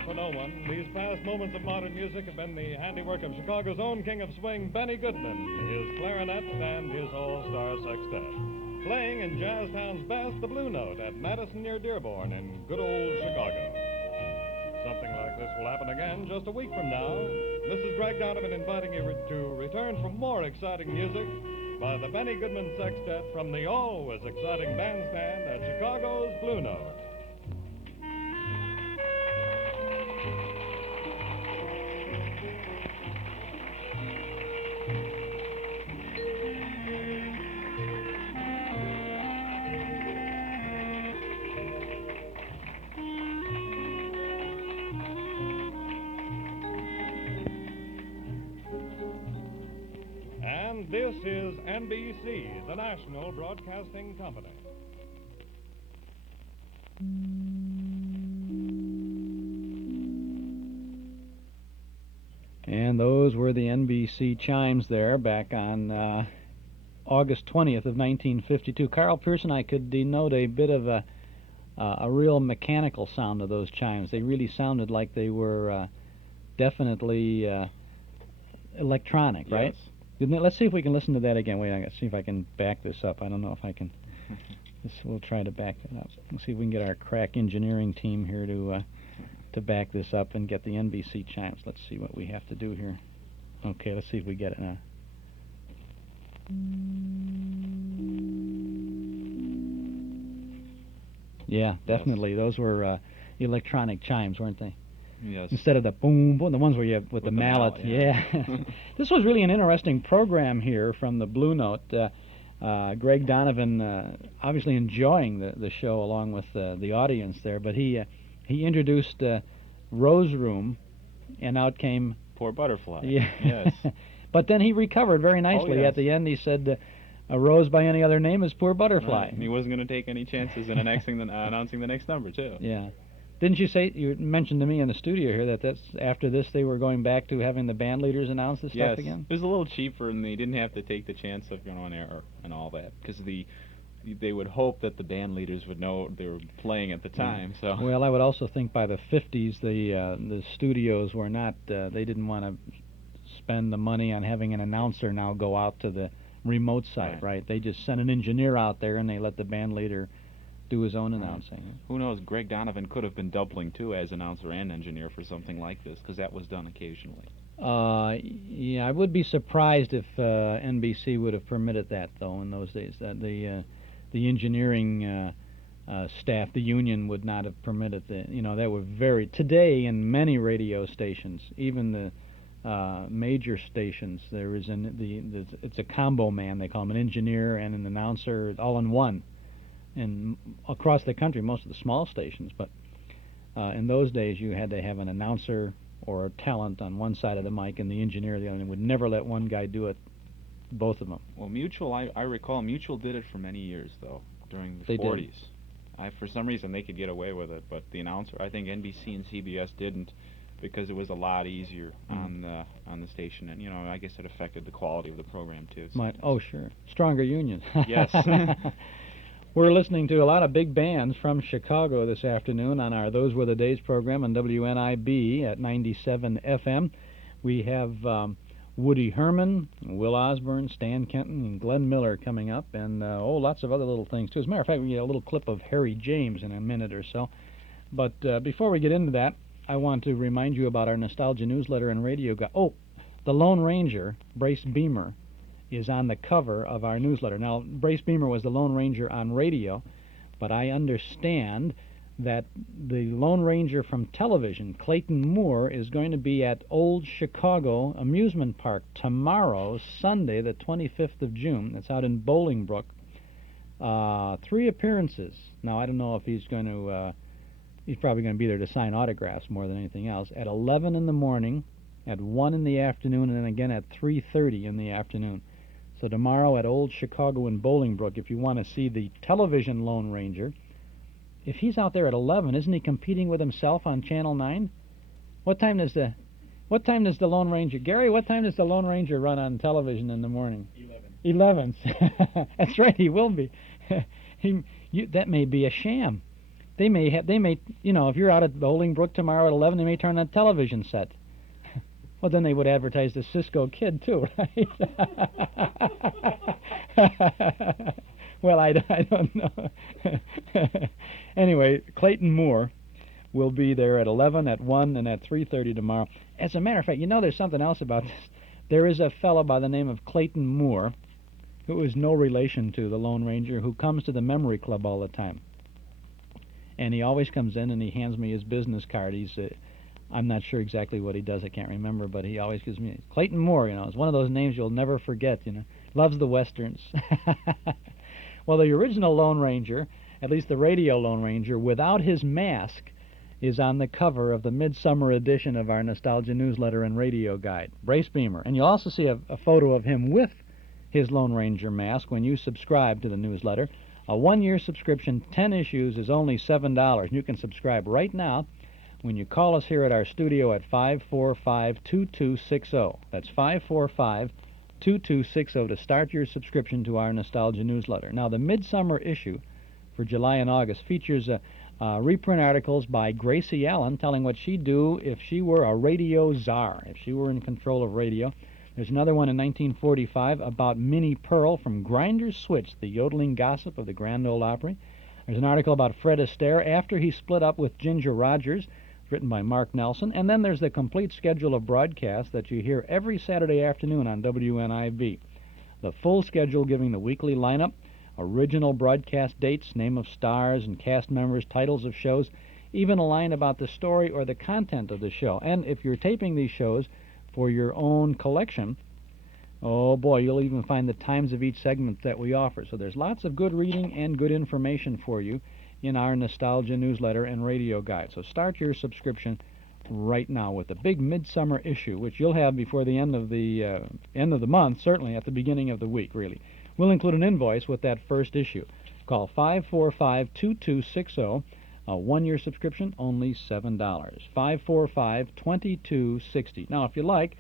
For no one, these past moments of modern music have been the handiwork of Chicago's own king of swing, Benny Goodman, his clarinet, and his all-star sextet. playing in Jazztown's best, the Blue Note, at Madison near Dearborn in good old Chicago. Something like this will happen again just a week from now. This is Greg Donovan inviting you to return for more exciting music by the Benny Goodman Sextet from the always exciting bandstand at Chicago's Blue Note. And this is NBC, the National Broadcasting Company. And those were the NBC chimes there back on August 20th of 1952. Carl Pearson, I could denote a bit of a real mechanical sound of those chimes. They really sounded like they were definitely electronic, right? Yes. Let's see if we can listen to that again. Wait, I gotta see if I can back this up. I don't know if I can. We'll try to back that up. Let's see if we can get our crack engineering team here to back this up and get the NBC chimes. Let's see what we have to do here. Okay, let's see if we get it now. Yeah, definitely. Those were electronic chimes, weren't they? Yes. Instead of the boom, boom, the ones where you have with the mallet. Yeah. This was really an interesting program here from the Blue Note. Greg Donovan obviously enjoying the show along with the audience there, but he introduced Rose Room, and out came Poor Butterfly. Yeah. Yes. But then he recovered very nicely. Yes. At the end, he said, "A rose by any other name is Poor Butterfly." Right. He wasn't going to take any chances in announcing the next number too. Yeah. Didn't you say, you mentioned to me in the studio here, that's after this they were going back to having the band leaders announce this stuff again? It was a little cheaper, and they didn't have to take the chance of going on air and all that, because they would hope that the band leaders would know they were playing at the time. So. Well, I would also think by the 50s the studios were not, they didn't want to spend the money on having an announcer now go out to the remote site, right? They just sent an engineer out there and they let the band leader do his own announcing. Who knows, Greg Donovan could have been doubling too as announcer and engineer for something like this, because that was done occasionally. Yeah, I would be surprised if NBC would have permitted that, though, in those days. That the engineering staff, the union, would not have permitted that. You know, that were very today in many radio stations, even the major stations. There is it's a combo man, they call him, an engineer and an announcer, all in one. And across the country, most of the small stations, but in those days you had to have an announcer or a talent on one side of the mic and the engineer the other, and would never let one guy do it, both of them. Well, Mutual, I recall Mutual did it for many years, though, during the 40s. For some reason they could get away with it, but the announcer, I think NBC and CBS didn't, because it was a lot easier on the station, and I guess it affected the quality of the program too. So. Oh, sure, stronger union. Yes. We're listening to a lot of big bands from Chicago this afternoon on our Those Were the Days program on WNIB at 97 FM. We have Woody Herman, Will Osborne, Stan Kenton, and Glenn Miller coming up, and lots of other little things too. As a matter of fact, we get a little clip of Harry James in a minute or so. But before we get into that, I want to remind you about our nostalgia newsletter and radio guide. Oh, the Lone Ranger, Brace Beamer, is on the cover of our newsletter. Now, Brace Beamer was the Lone Ranger on radio, but I understand that the Lone Ranger from television, Clayton Moore, is going to be at Old Chicago Amusement Park tomorrow, Sunday, the 25th of June. That's out in Bolingbrook. 3 appearances. Now, I don't know if he's going to, he's probably going to be there to sign autographs more than anything else. At 11 in the morning, at 1 in the afternoon, and then again at 3:30 in the afternoon. So tomorrow at Old Chicago in Bolingbrook, if you want to see the television Lone Ranger, if he's out there at 11, isn't he competing with himself on Channel 9? What time does the Lone Ranger, Gary, what time does the Lone Ranger run on television in the morning? 11. That's right, he will be. That may be a sham. They may, if you're out at Bolingbrook tomorrow at 11, they may turn on a television set. Well, then they would advertise the Cisco Kid, too, right? Well, I don't know. Anyway, Clayton Moore will be there at 11, at 1, and at 3:30 tomorrow. As a matter of fact, you know, there's something else about this. There is a fellow by the name of Clayton Moore, who is no relation to the Lone Ranger, who comes to the Memory Club all the time. And he always comes in and he hands me his business card. I'm not sure exactly what he does. I can't remember, but he always gives me Clayton Moore. You know, it's one of those names you'll never forget. You know, loves the westerns. Well, the original Lone Ranger, at least the radio Lone Ranger, without his mask, is on the cover of the midsummer edition of our Nostalgia newsletter and radio guide, Brace Beamer. And you'll also see a photo of him with his Lone Ranger mask when you subscribe to the newsletter. A 1-year subscription, 10 issues, is only $7. You can subscribe right now when you call us here at our studio at 545-2260. That's 545-2260 to start your subscription to our Nostalgia newsletter. Now, the midsummer issue for July and August features reprint articles by Gracie Allen telling what she'd do if she were a radio czar, if she were in control of radio. There's another one in 1945 about Minnie Pearl from Grinder's Switch, the yodeling gossip of the Grand Ole Opry. There's an article about Fred Astaire after he split up with Ginger Rogers, written by Mark Nelson. And then there's the complete schedule of broadcasts that you hear every Saturday afternoon on WNIV. The full schedule giving the weekly lineup, original broadcast dates, name of stars and cast members, titles of shows, even a line about the story or the content of the show. And if you're taping these shows for your own collection, oh boy, you'll even find the times of each segment that we offer. So there's lots of good reading and good information for you in our Nostalgia newsletter and radio guide. So start your subscription right now with the big midsummer issue, which you'll have before the end of the month, certainly at the beginning of the week, really. We'll include an invoice with that first issue. Call 545-2260. A 1-year subscription, only $7. 545-2260. Now, if you like,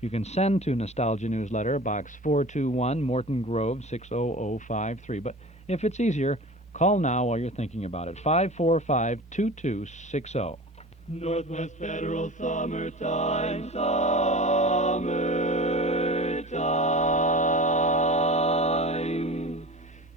you can send to Nostalgia Newsletter, Box 421, Morton Grove, 60053. But if it's easier, call now while you're thinking about it. 545-2260. Northwest Federal Summertime, summertime.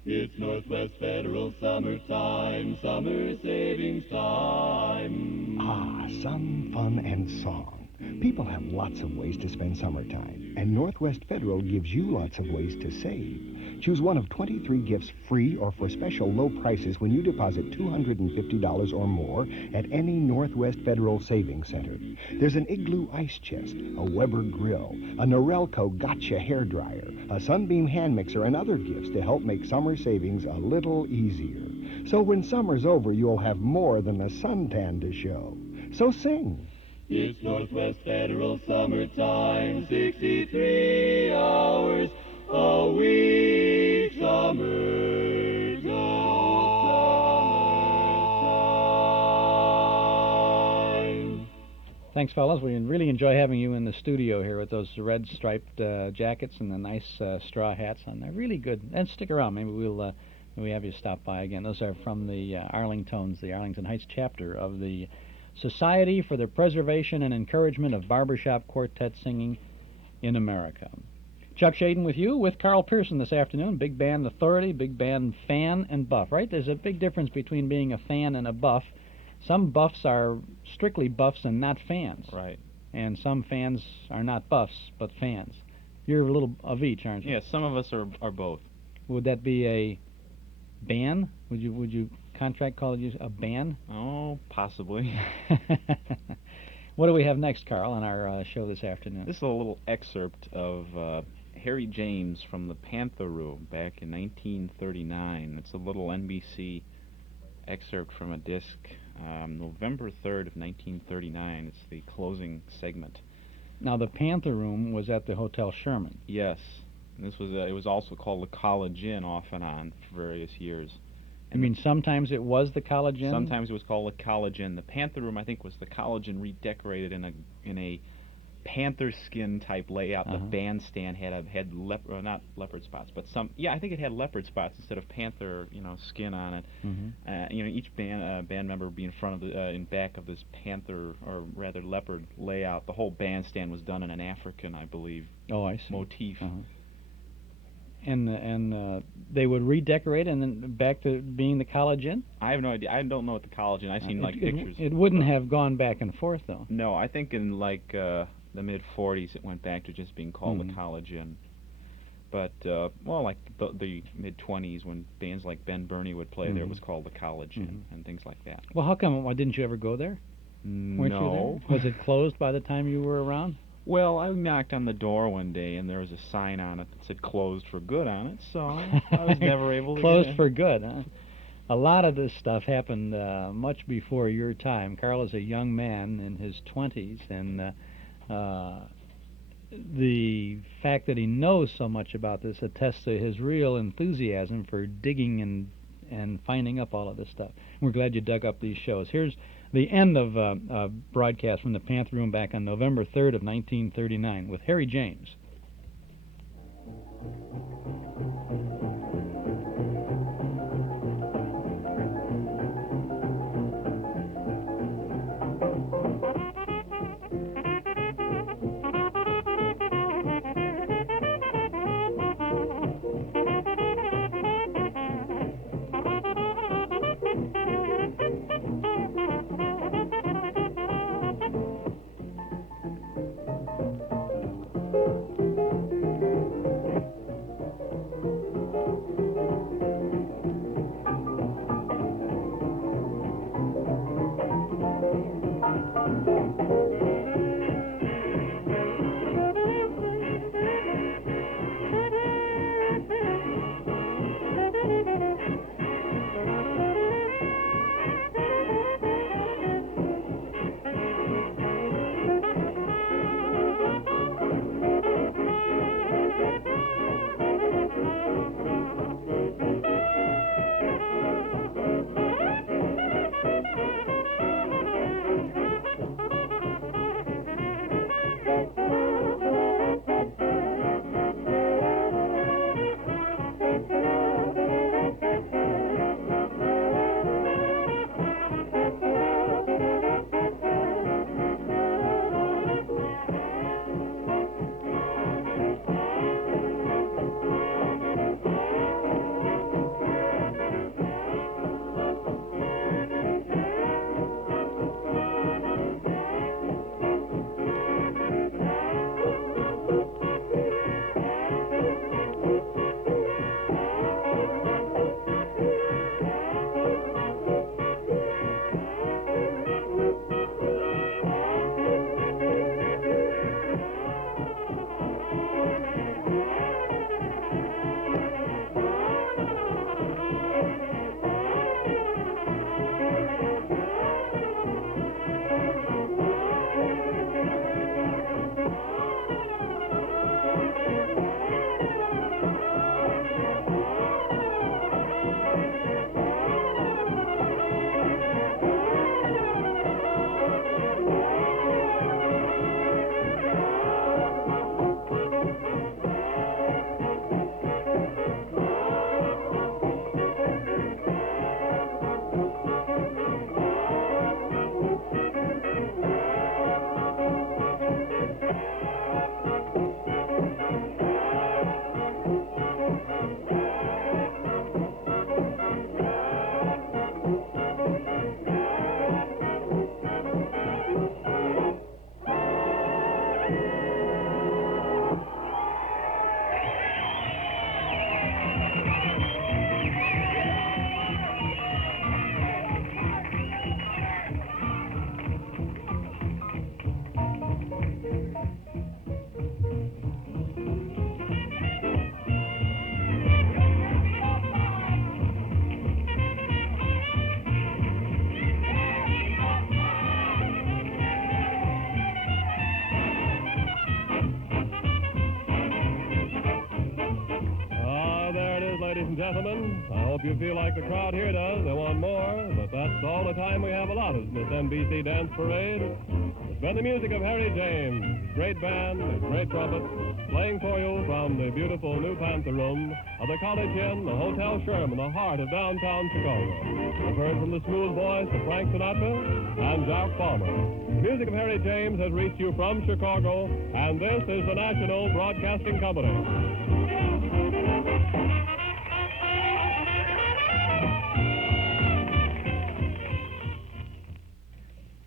It's Northwest Federal Summertime, summer savings time. Ah, sun, fun, and song. People have lots of ways to spend summertime, and Northwest Federal gives you lots of ways to save. Choose one of 23 gifts free or for special low prices when you deposit $250 or more at any Northwest Federal Savings Center. There's an Igloo ice chest, a Weber grill, a Norelco Gotcha hairdryer, a Sunbeam hand mixer, and other gifts to help make summer savings a little easier. So when summer's over, you'll have more than a suntan to show. So sing. It's Northwest Federal Summertime, 63 hours a week, summertime. Thanks, fellas. We really enjoy having you in the studio here with those red striped jackets and the nice straw hats on. They're really good. And stick around. Maybe we'll have you stop by again. Those are from the Arlington Heights chapter of the Society for the Preservation and Encouragement of Barbershop Quartet Singing in America. Chuck Shaden with you, with Carl Pearson this afternoon. Big band authority, big band fan and buff, right? There's a big difference between being a fan and a buff. Some buffs are strictly buffs and not fans. Right. And some fans are not buffs, but fans. You're a little of each, aren't you? Yeah, some of us are both. Would that be a ban? Would you contract call you a ban? Oh, possibly. What do we have next, Carl, on our show this afternoon? This is a little excerpt of Harry James from the Panther Room back in 1939. It's a little NBC excerpt from a disc, November 3rd of 1939. It's the closing segment. Now, the Panther Room was at the Hotel Sherman. Yes. And this was it was also called the College Inn off and on for various years. I mean, sometimes it was the College Inn? Sometimes it was called the College Inn. The Panther Room, I think, was the College Inn redecorated in a panther skin type layout. The bandstand had not leopard spots, but I think it had leopard spots instead of panther, skin on it. Each band member would be in front of in back of this panther or rather leopard layout. The whole bandstand was done in an African, I believe, I see. motif. And they would redecorate and then back to being the College Inn? I have no idea. I don't know what the College Inn. I've seen pictures. It wouldn't have gone back and forth though. No, I think in the mid '40s it went back to just being called the College Inn. But like the mid '20s when bands like Ben Burney would play there, it was called the College Inn and things like that. Well, how come? Why didn't you ever go there? Weren't you there? Was it closed by the time you were around? Well, I knocked on the door one day, and there was a sign on it that said "closed for good" on it, so I was never able to Closed get in. for good, huh? A lot of this stuff happened much before your time. Carl is a young man in his 20s, and the fact that he knows so much about this attests to his real enthusiasm for digging and finding up all of this stuff. We're glad you dug up these shows. Here's the end of a broadcast from the Panther Room back on November 3rd of 1939 with Harry James. Gentlemen, I hope you feel like the crowd here does. They want more, but that's all the time we have allotted in this NBC Dance Parade. It's been the music of Harry James, his great band, his great trumpet, playing for you from the beautiful new Panther Room of the College Inn, the Hotel Sherman, the heart of downtown Chicago. We've heard from the smooth voice of Frank Sinatra and Jack Palmer. The music of Harry James has reached you from Chicago, and this is the National Broadcasting Company.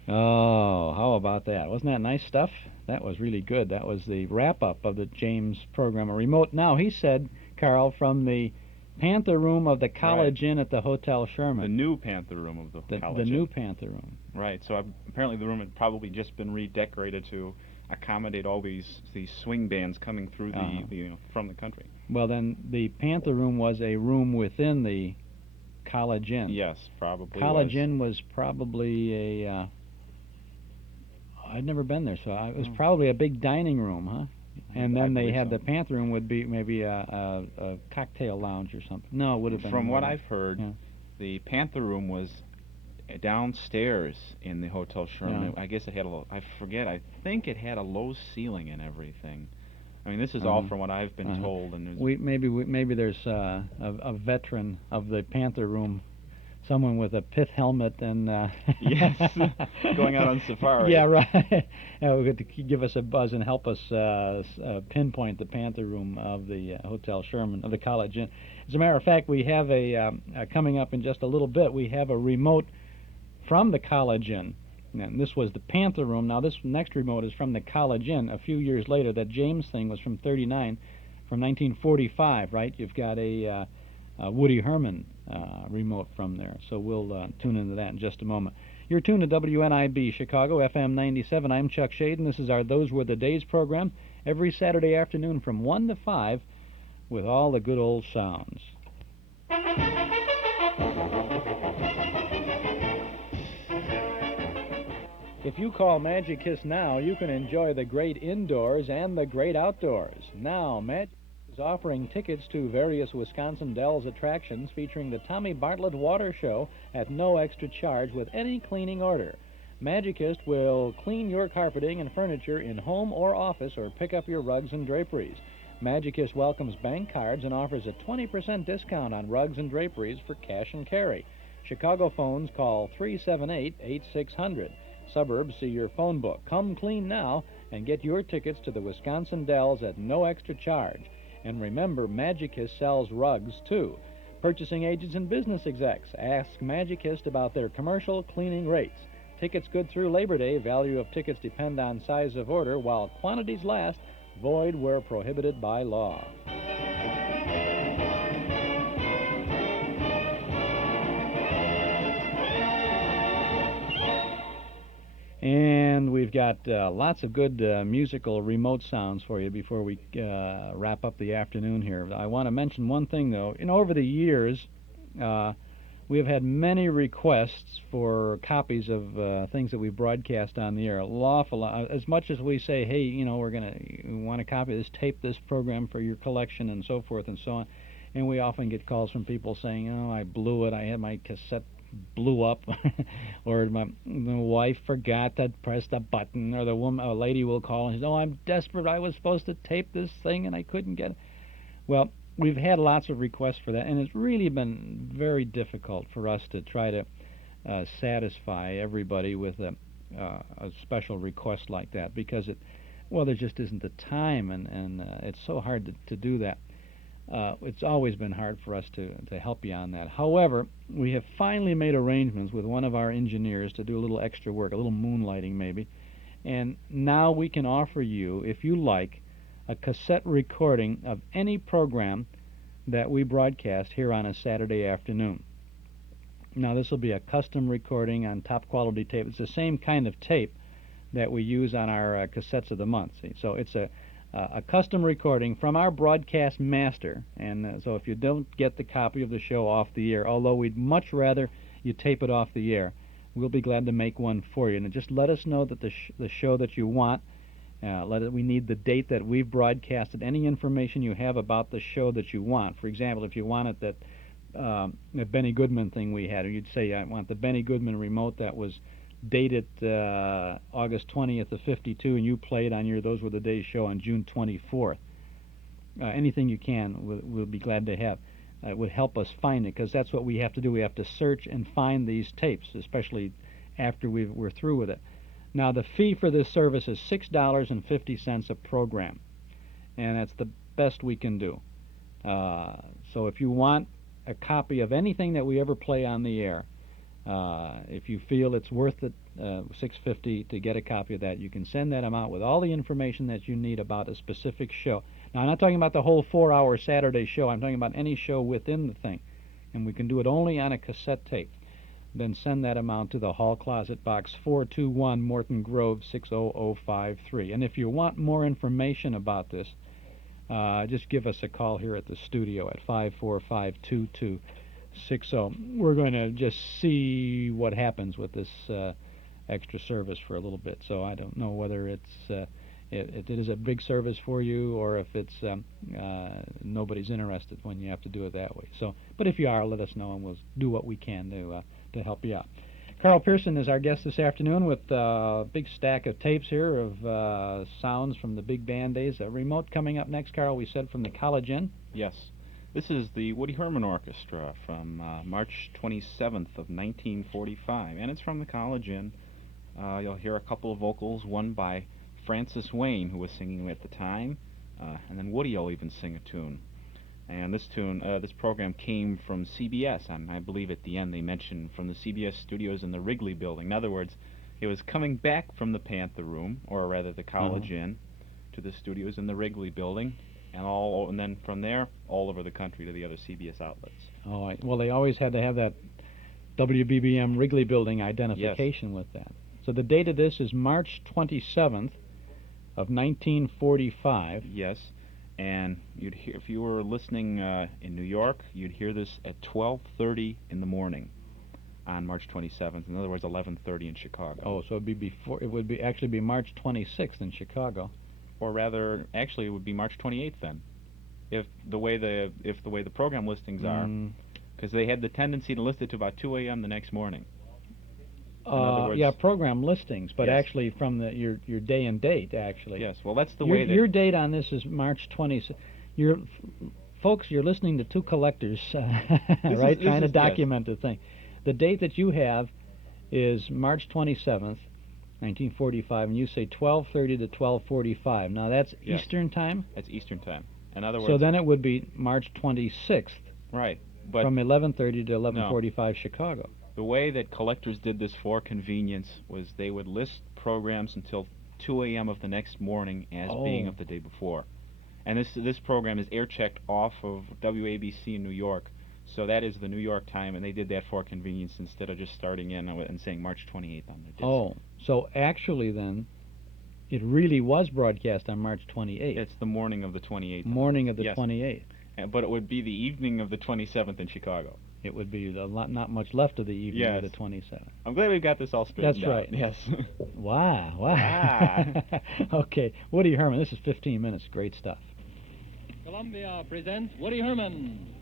Oh, how about that? Wasn't that nice stuff? That was really good. That was the wrap-up of the James program. A remote now, he said, Carl, from the Panther Room of the College Inn at the Hotel Sherman. The new Panther Room of the College The Inn. new Panther Room. Right, so apparently the room had probably just been redecorated to accommodate all these swing bands coming through from the country. Well, then the Panther Room was a room within the College Inn. Yes, probably College Inn was probably a... I'd never been there, so it was probably a big dining room, huh? And then they had the Panther Room would be maybe a cocktail lounge or something. No, it would have been... From what I've heard, the Panther Room was downstairs in the Hotel Sherman. I guess it had I think it had a low ceiling and everything. I mean, this is all from what I've been told. And maybe there's a veteran of the Panther Room, someone with a pith helmet and yes, going out on safari. Yeah, right. To give us a buzz and help us pinpoint the Panther Room of the Hotel Sherman of the College Inn. As a matter of fact, we have coming up in just a little bit. We have a remote from the College Inn, and this was the Panther Room. Now this next remote is from the College Inn. A few years later, that James thing was from 1945, right? You've got a Woody Herman remote from there. So we'll tune into that in just a moment. You're tuned to WNIB Chicago, FM 97. I'm Chuck Shaden. This is our Those Were the Days program, every Saturday afternoon from 1 to 5 with all the good old sounds. If you call Magic Kiss now, you can enjoy the great indoors and the great outdoors. Now, Magic is offering tickets to various Wisconsin Dells attractions featuring the Tommy Bartlett Water Show at no extra charge with any cleaning order. Magicist will clean your carpeting and furniture in home or office or pick up your rugs and draperies. Magicist welcomes bank cards and offers a 20% discount on rugs and draperies for cash and carry. Chicago phones call 378-8600. Suburbs, see your phone book. Come clean now and get your tickets to the Wisconsin Dells at no extra charge. And remember, Magicist sells rugs, too. Purchasing agents and business execs, ask Magicist about their commercial cleaning rates. Tickets good through Labor Day. Value of tickets depend on size of order, while quantities last, void where prohibited by law. And we've got lots of good musical remote sounds for you before we wrap up the afternoon here. I want to mention one thing, though. Over the years, we have had many requests for copies of things that we broadcast on the air. An awful lot. As much as we say, hey, we want a copy of this, tape this program for your collection and so forth and so on. And we often get calls from people saying, oh, I blew it. I had my cassette blew up, or my wife forgot to press the button, or a lady will call and says, oh, I'm desperate, I was supposed to tape this thing and I couldn't get it. Well, we've had lots of requests for that, and it's really been very difficult for us to try to satisfy everybody with a special request like that, because there just isn't the time, and it's so hard to do that. It's always been hard for us to help you on that. However, we have finally made arrangements with one of our engineers to do a little extra work, a little moonlighting maybe, and now we can offer you, if you like, a cassette recording of any program that we broadcast here on a Saturday afternoon. Now, this will be a custom recording on top quality tape. It's the same kind of tape that we use on our cassettes of the month. See? So it's a custom recording from our broadcast master, and so if you don't get the copy of the show off the air, although we'd much rather you tape it off the air, we'll be glad to make one for you. And just let us know that the show that you want, we need the date that we've broadcasted, any information you have about the show that you want. For example, if you wanted that Benny Goodman thing we had, or you'd say, I want the Benny Goodman remote that was dated August 20th of 52, and you played on your Those Were the Days show on June 24th. Anything you can, we'll be glad to have. It would help us find it, because that's what we have to do. We have to search and find these tapes, especially after we're through with it. Now, the fee for this service is $6.50 a program, and that's the best we can do. So if you want a copy of anything that we ever play on the air, if you feel it's worth it, $6.50 to get a copy of that, you can send that amount with all the information that you need about a specific show. Now, I'm not talking about the whole 4-hour Saturday show. I'm talking about any show within the thing. And we can do it only on a cassette tape. Then send that amount to the Hall Closet Box 421, Morton Grove, 60053. And if you want more information about this, just give us a call here at the studio at 545-2260. We're going to just see what happens with this extra service for a little bit. So I don't know whether it's it is a big service for you or if it's nobody's interested when you have to do it that way. So, but if you are, let us know and we'll do what we can to help you out. Carl Pearson is our guest this afternoon with a big stack of tapes here of sounds from the big band days. A remote coming up next, Carl, we said from the College Inn. Yes. This is the Woody Herman Orchestra from March 27th of 1945, and it's from the College Inn. You'll hear a couple of vocals, one by Francis Wayne, who was singing at the time, and then Woody will even sing a tune. And this program came from CBS, and I believe at the end they mentioned from the CBS studios in the Wrigley Building. In other words, it was coming back from the Panther Room, or rather the College Inn, to the studios in the Wrigley Building, and then from there, all over the country to the other CBS outlets. Oh, well, they always had to have that WBBM Wrigley Building identification with that. So the date of this is March 27th of 1945. Yes. And you'd hear, if you were listening in New York, you'd hear this at 12:30 in the morning on March 27th. In other words, 11:30 in Chicago. Oh, so it'd be before. It would be actually be March 26th in Chicago. Or rather, actually, it would be March 28th then, if the way the program listings are, because they had the tendency to list it to about 2 a.m. the next morning. Yeah, program listings, but actually from your day and date, actually. Yes, well, that's the way that... Your date on this is March 20th. Folks, you're listening to two collectors, right, trying to document the thing. The date that you have is March 27th, 1945, and you say 12:30 to 12:45. Now, that's Eastern time? That's Eastern time. In other words... So then it would be March 26th. Right, but... From 11:30 to 11:45 Chicago. The way that collectors did this for convenience was they would list programs until 2 a.m. of the next morning as being of the day before. And this program is air-checked off of WABC in New York, so that is the New York time, and they did that for convenience instead of just starting in and saying March 28th on the disc. Oh, so actually then, it really was broadcast on March 28th. It's the morning of the 28th. Morning of the 28th. But it would be the evening of the 27th in Chicago. It would be not much left of the evening of the 27th. I'm glad we've got this all straightened out. That's right. Yes. Wow. Okay, Woody Herman, this is 15 minutes. Great stuff. Columbia presents Woody Herman.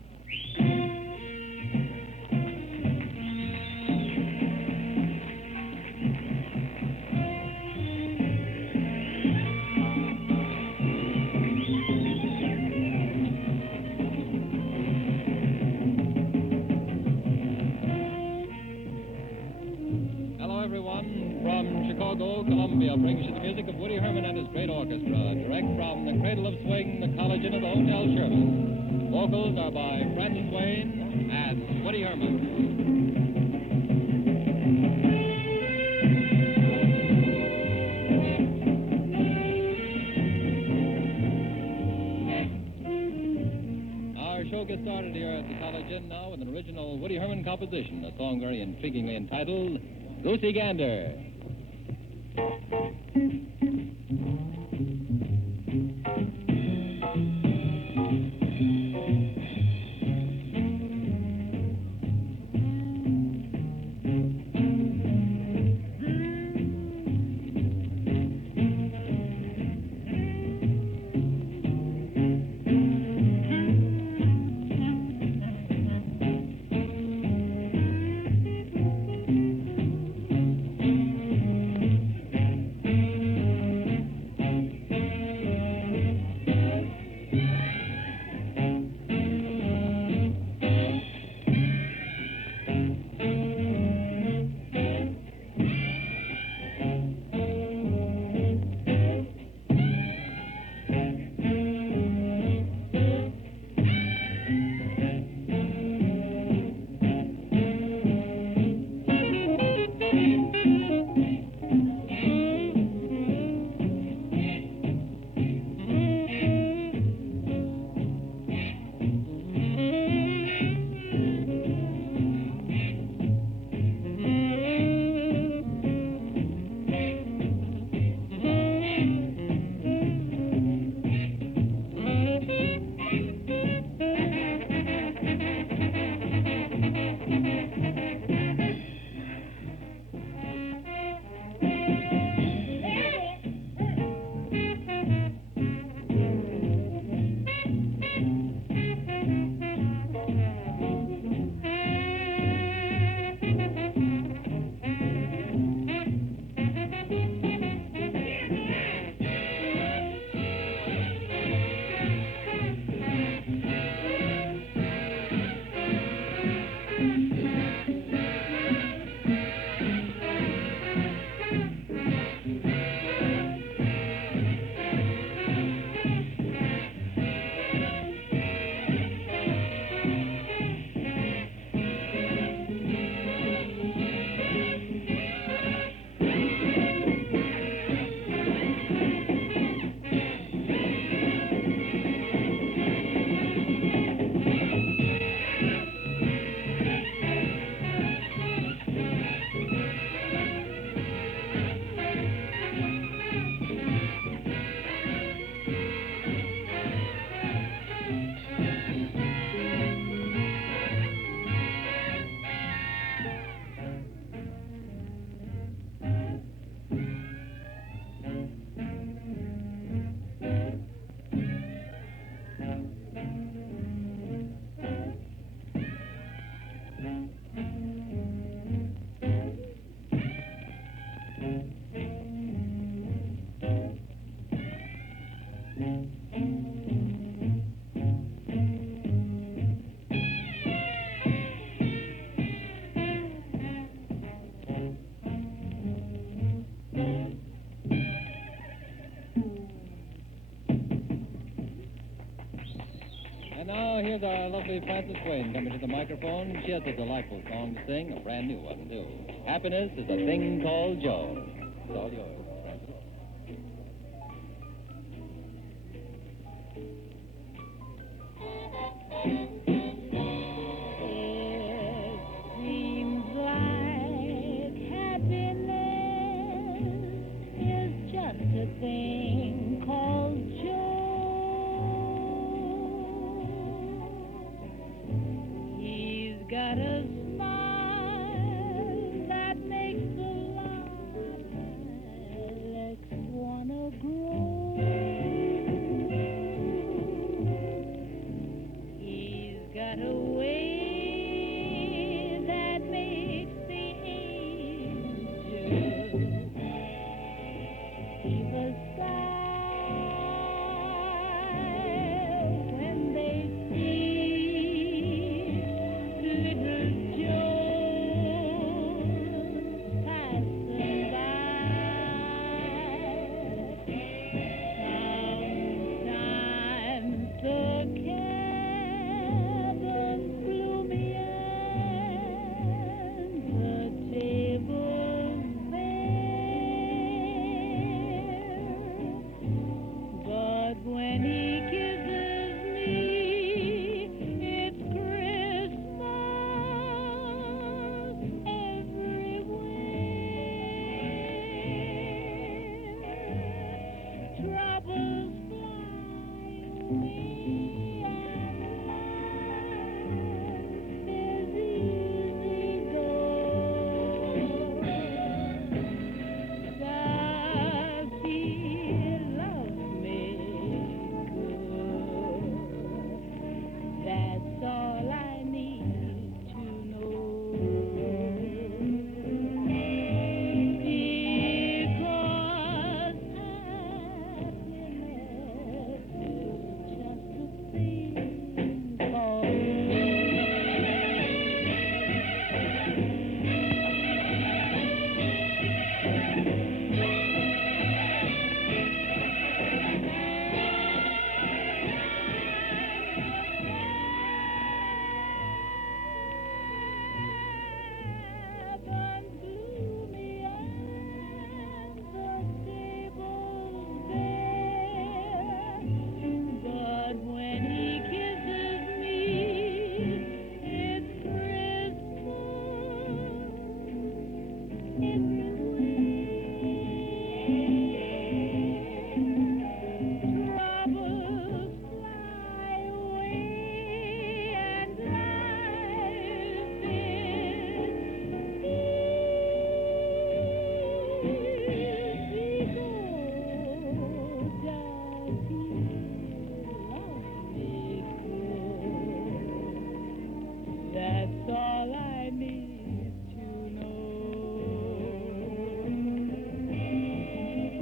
From Chicago, Columbia brings you the music of Woody Herman and his great orchestra, direct from the Cradle of Swing, the College Inn of the Hotel Sherman. Vocals are by Francis Wayne and Woody Herman. Our show gets started here at the College Inn now with an original Woody Herman composition, a song very intriguingly entitled Goosey Gander. now, here's our lovely Frances Swain coming to the microphone. She has a delightful song to sing, a brand new one, too. Happiness is a thing called Joe. It's all yours, Frances. Seems like happiness is just a thing called Joe. He's got a smile that makes the lilacs wanna grow. He's got a way that makes the angels even sigh when they see little Joe passing by. Sometimes the cabin's gloomy and the table's bare, but when he kisses me, it's Christmas everywhere. Troubles fly away and life is easy going. Does he love me good? That's all I need to know. Because happiness is just a thing called cabin's gloomy and the table's bare, but when he kisses me, it's Christmas everywhere. Troubles fly away and life is that's all I need to know.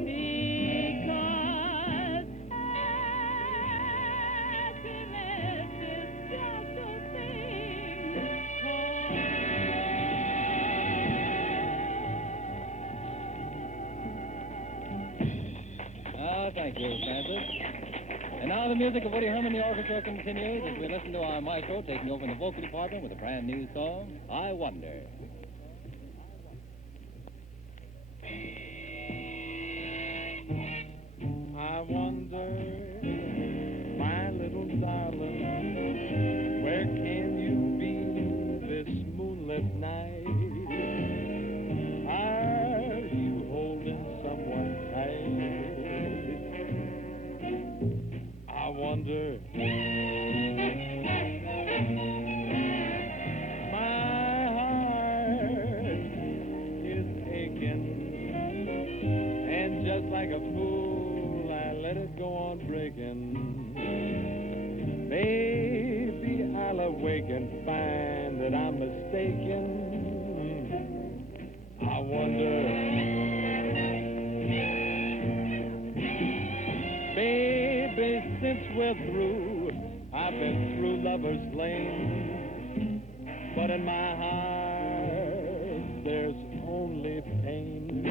Because happiness is just a thing Ah, thank you, Frances. And now the music of Woody Herman, the orchestra, continues as we listen to our maestro taking over in the vocal department with a brand new song, I Wonder. I wonder, my little darling, where can you be this moonlit night? Are you holding someone tight? I wonder. My heart is aching, and just like a fool, I let it go on breaking. Maybe I'll awake and find that I'm mistaken. I wonder. Baby, since we're through, I've been through Lover's Lane, but in my heart there's only pain.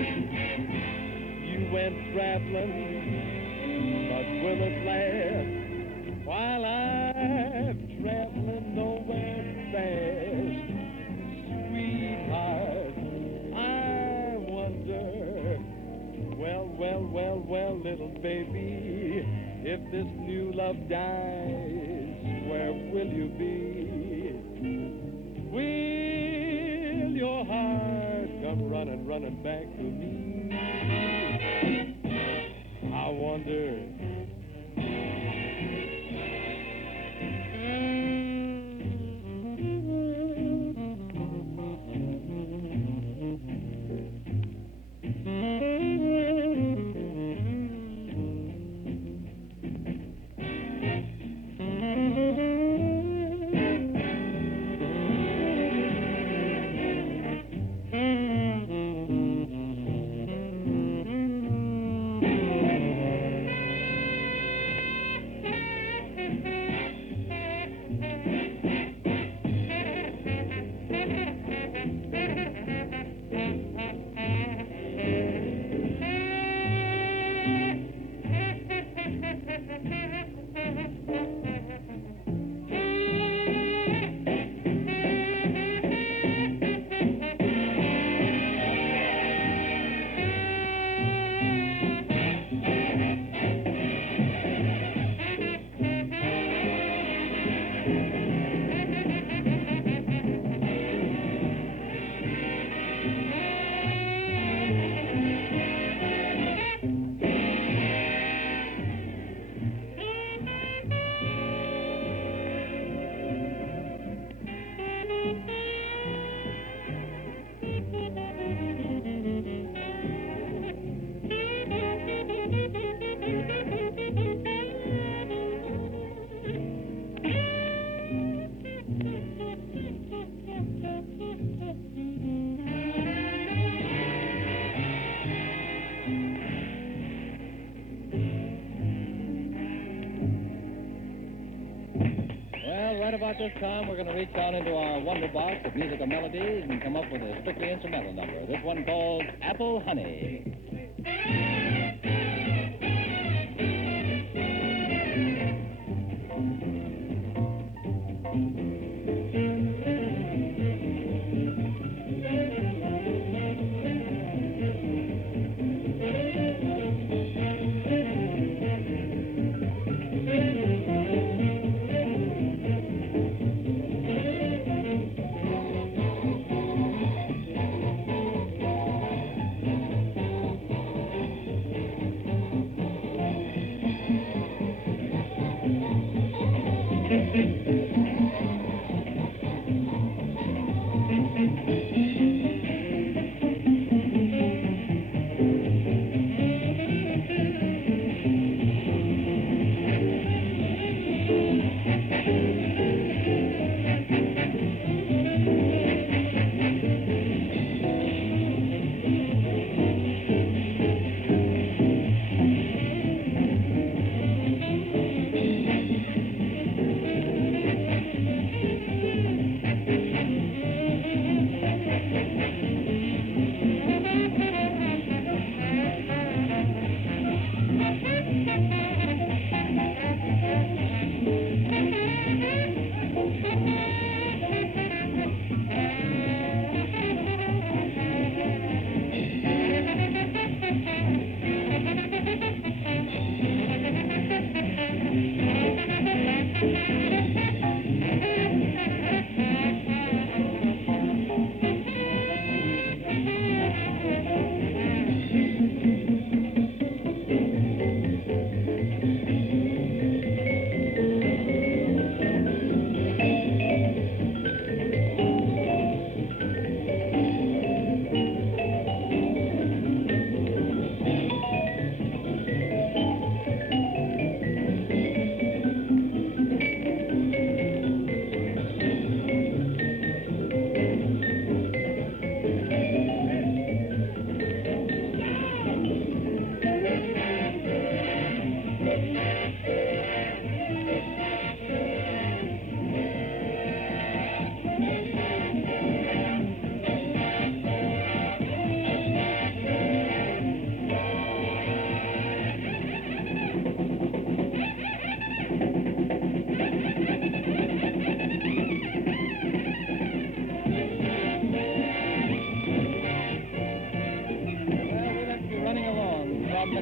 You went traveling, but will it last while I've traveling nowhere fast. Sweetheart, I wonder, well, little baby, if this new love dies, where will you be? Will your heart come running back to me? I wonder. Right about this time, we're going to reach down into our wonder box of musical melodies and come up with a strictly instrumental number. This one called Apple Honey.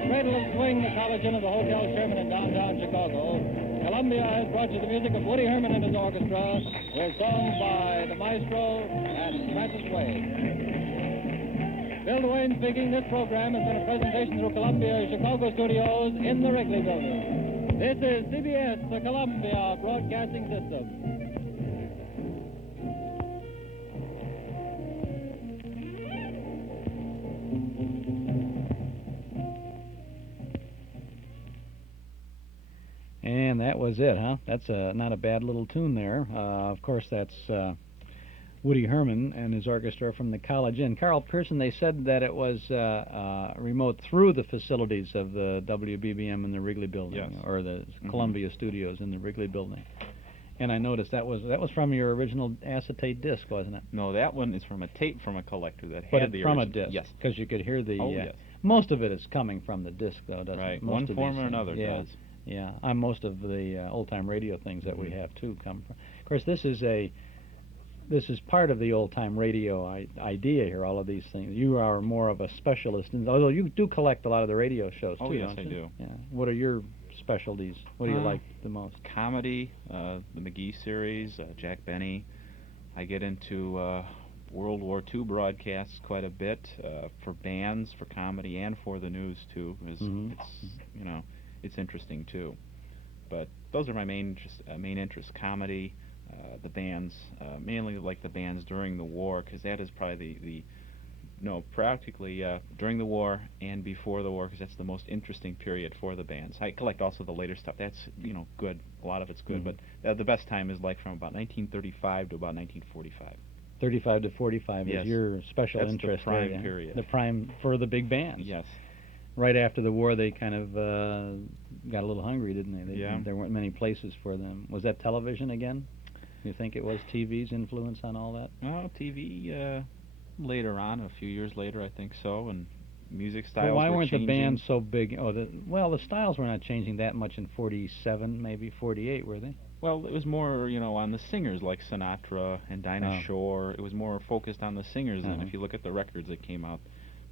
Cradle of Swing, the College Inn of the Hotel Sherman in downtown Chicago, Columbia has brought you the music of Woody Herman and his orchestra with songs by the maestro and Francis Wayne. Bill DeWayne speaking. This program has been a presentation through Columbia Chicago Studios in the Wrigley Building. This is CBS, the Columbia Broadcasting System. And that was it, huh? That's not a bad little tune there. Of course, that's Woody Herman and his orchestra from the College Inn. Carl Pearson, they said that it was remote through the facilities of the WBBM in the Wrigley Building, yes. or the Columbia Studios in the Wrigley Building. And I noticed that was from your original acetate disc, wasn't it? No, that one is from a tape from a collector that But had the from original. a disc, Yes. because you could hear the. Yes. Most of it is coming from the disc, though, doesn't Right. it? Most One of form these or things. another Yeah. does. Yeah, most of the old-time radio things that we have too come from. Of course, this is part of the old-time radio idea here. All of these things. You are more of a specialist, although you do collect a lot of the radio shows too. Oh, yes, don't I you? do. Yeah. What are your specialties? What do you like the most? Comedy, the McGee series, Jack Benny. I get into World War II broadcasts quite a bit for bands, for comedy, and for the news too. It's it's interesting too. But those are my main interests: comedy, the bands, mainly like the bands during the war, because that is probably practically during the war and before the war, because that's the most interesting period for the bands. I collect also the later stuff. That's good. A lot of it's good, but the best time is like from about 1935 to about 1945. 35 to 45 yes. is your special That's interest. the prime there, yeah. period. The prime for the big bands. Yes. Right after the war, they kind of got a little hungry, didn't they? Yeah. There weren't many places for them. Was that television again? You think it was TV's influence on all that? Oh, TV later on, a few years later, I think so, and music styles Well, why weren't changing. the bands so big? The styles were not changing that much in 47, maybe 48, were they? Well, it was more, on the singers like Sinatra and Dinah Shore. It was more focused on the singers than if you look at the records that came out.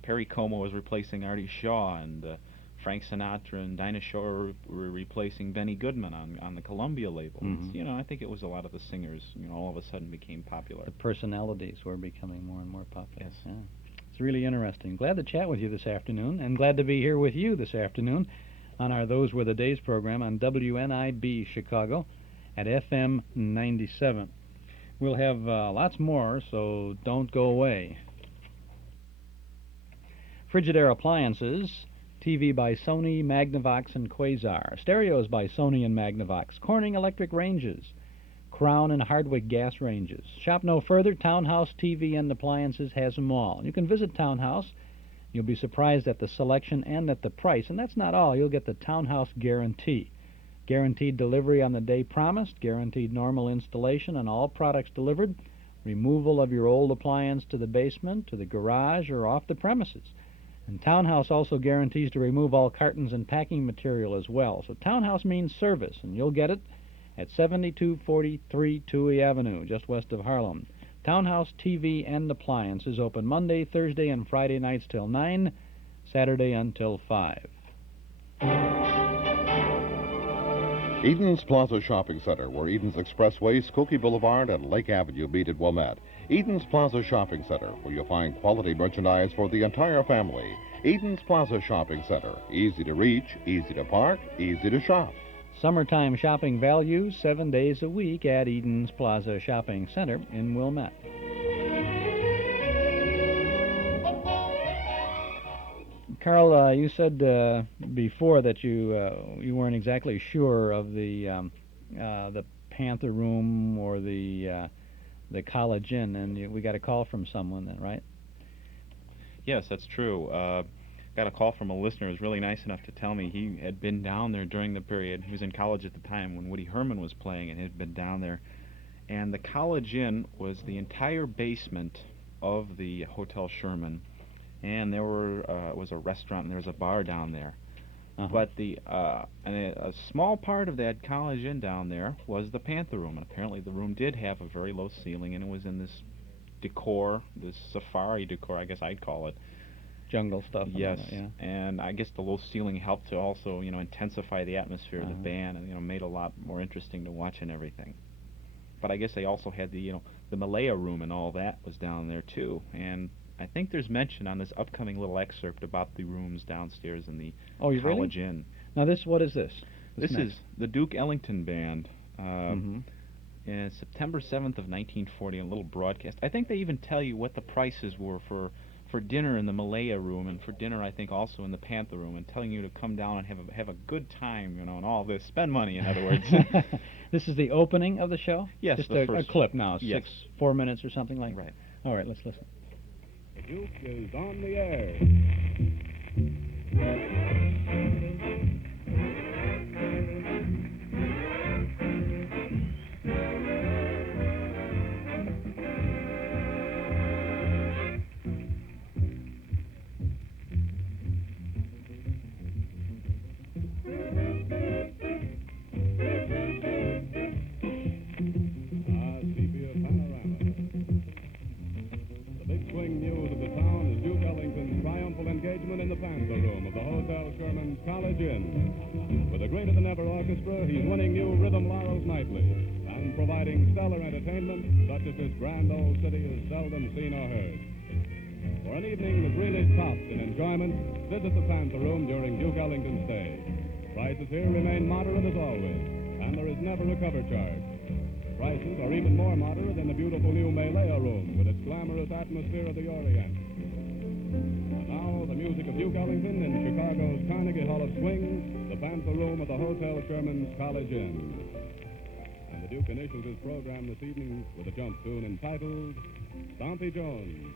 Perry Como was replacing Artie Shaw, and Frank Sinatra and Dinah Shore were replacing Benny Goodman on the Columbia label. It's, I think it was a lot of the singers, all of a sudden became popular. The personalities were becoming more and more popular. Yes. Yeah. It's really interesting. Glad to chat with you this afternoon, and glad to be here with you this afternoon on our Those Were the Days program on WNIB Chicago at FM 97. We'll have lots more, so don't go away. Frigidaire Appliances, TV by Sony, Magnavox, and Quasar. Stereos by Sony and Magnavox. Corning Electric Ranges. Crown and Hardwick Gas Ranges. Shop no further. Townhouse TV and Appliances has them all. You can visit Townhouse. You'll be surprised at the selection and at the price. And that's not all. You'll get the Townhouse Guarantee. Guaranteed delivery on the day promised. Guaranteed normal installation on all products delivered. Removal of your old appliance to the basement, to the garage, or off the premises. And Townhouse also guarantees to remove all cartons and packing material as well. So Townhouse means service, and you'll get it at 7243 Toohey Avenue, just west of Harlem. Townhouse TV and Appliances open Monday, Thursday, and Friday nights till 9, Saturday until 5. Eden's Plaza Shopping Center, where Eden's Expressway, Skokie Boulevard, and Lake Avenue meet at Wilmette. Eden's Plaza Shopping Center, where you'll find quality merchandise for the entire family. Eden's Plaza Shopping Center, easy to reach, easy to park, easy to shop. Summertime shopping values 7 days a week at Eden's Plaza Shopping Center in Wilmette. Carl, you said before that you weren't exactly sure of the Panther Room or the College Inn, and we got a call from someone then, right? Yes, that's true. Got a call from a listener who was really nice enough to tell me he had been down there during the period. He was in college at the time when Woody Herman was playing and had been down there. And the College Inn was the entire basement of the Hotel Sherman. And there was a restaurant and there was a bar down there. But a small part of that College Inn down there was the Panther Room. And apparently the room did have a very low ceiling, and it was in this decor, this safari decor, I guess I'd call it. jungle stuff. And all Yes, that, yeah. and I guess the low ceiling helped to also, intensify the atmosphere of the band, and made it a lot more interesting to watch and everything. But I guess they also had the Malaya room and all that was down there too. And I think there's mention on this upcoming little excerpt about the rooms downstairs in the College Inn. Now what is this? This next? is the Duke Ellington Band. Mhm. In September 7th of 1940, a little broadcast. I think they even tell you what the prices were for dinner in the Malaya room, and for dinner I think also in the Panther room, and telling you to come down and have a good time, and all this. Spend money, in other words. This is the opening of the show? Yes, Just the a first. clip now, Yes. 4 minutes or something like that? Right. All right, let's listen. The Duke is on the air. Sepia Panorama. The big swing news of the town is Duke Ellington's triumphal engagement in the Panther Room of the Hotel Sherman's College Inn. With a greater-than-ever orchestra, he's winning new rhythm laurels nightly and providing stellar entertainment such as this grand old city has seldom seen or heard. For an evening that really tops in enjoyment, visit the Panther Room during Duke Ellington's stay. Prices here remain moderate as always, and there is never a cover charge. Prices are even more moderate in the beautiful new Malaya Room with its glamorous atmosphere of the Orient. And now, the music of Duke Ellington in Chicago's Carnegie Hall of Swing, the Panther Room of the Hotel Sherman's College Inn. And the Duke initials his program this evening with a jump tune entitled Stompy Jones.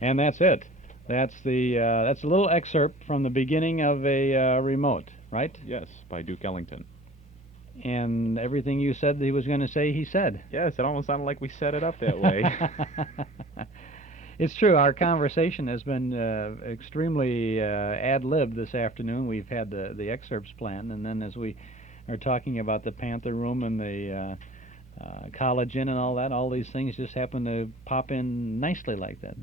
And that's it. That's a little excerpt from the beginning of a remote, right? Yes, by Duke Ellington. And everything you said that he was going to say, he said. Yes, it almost sounded like we set it up that way. It's true. Our conversation has been extremely ad-lib this afternoon. We've had the excerpts planned, and then as we are talking about the Panther Room and the College Inn and all that, all these things just happen to pop in nicely like that.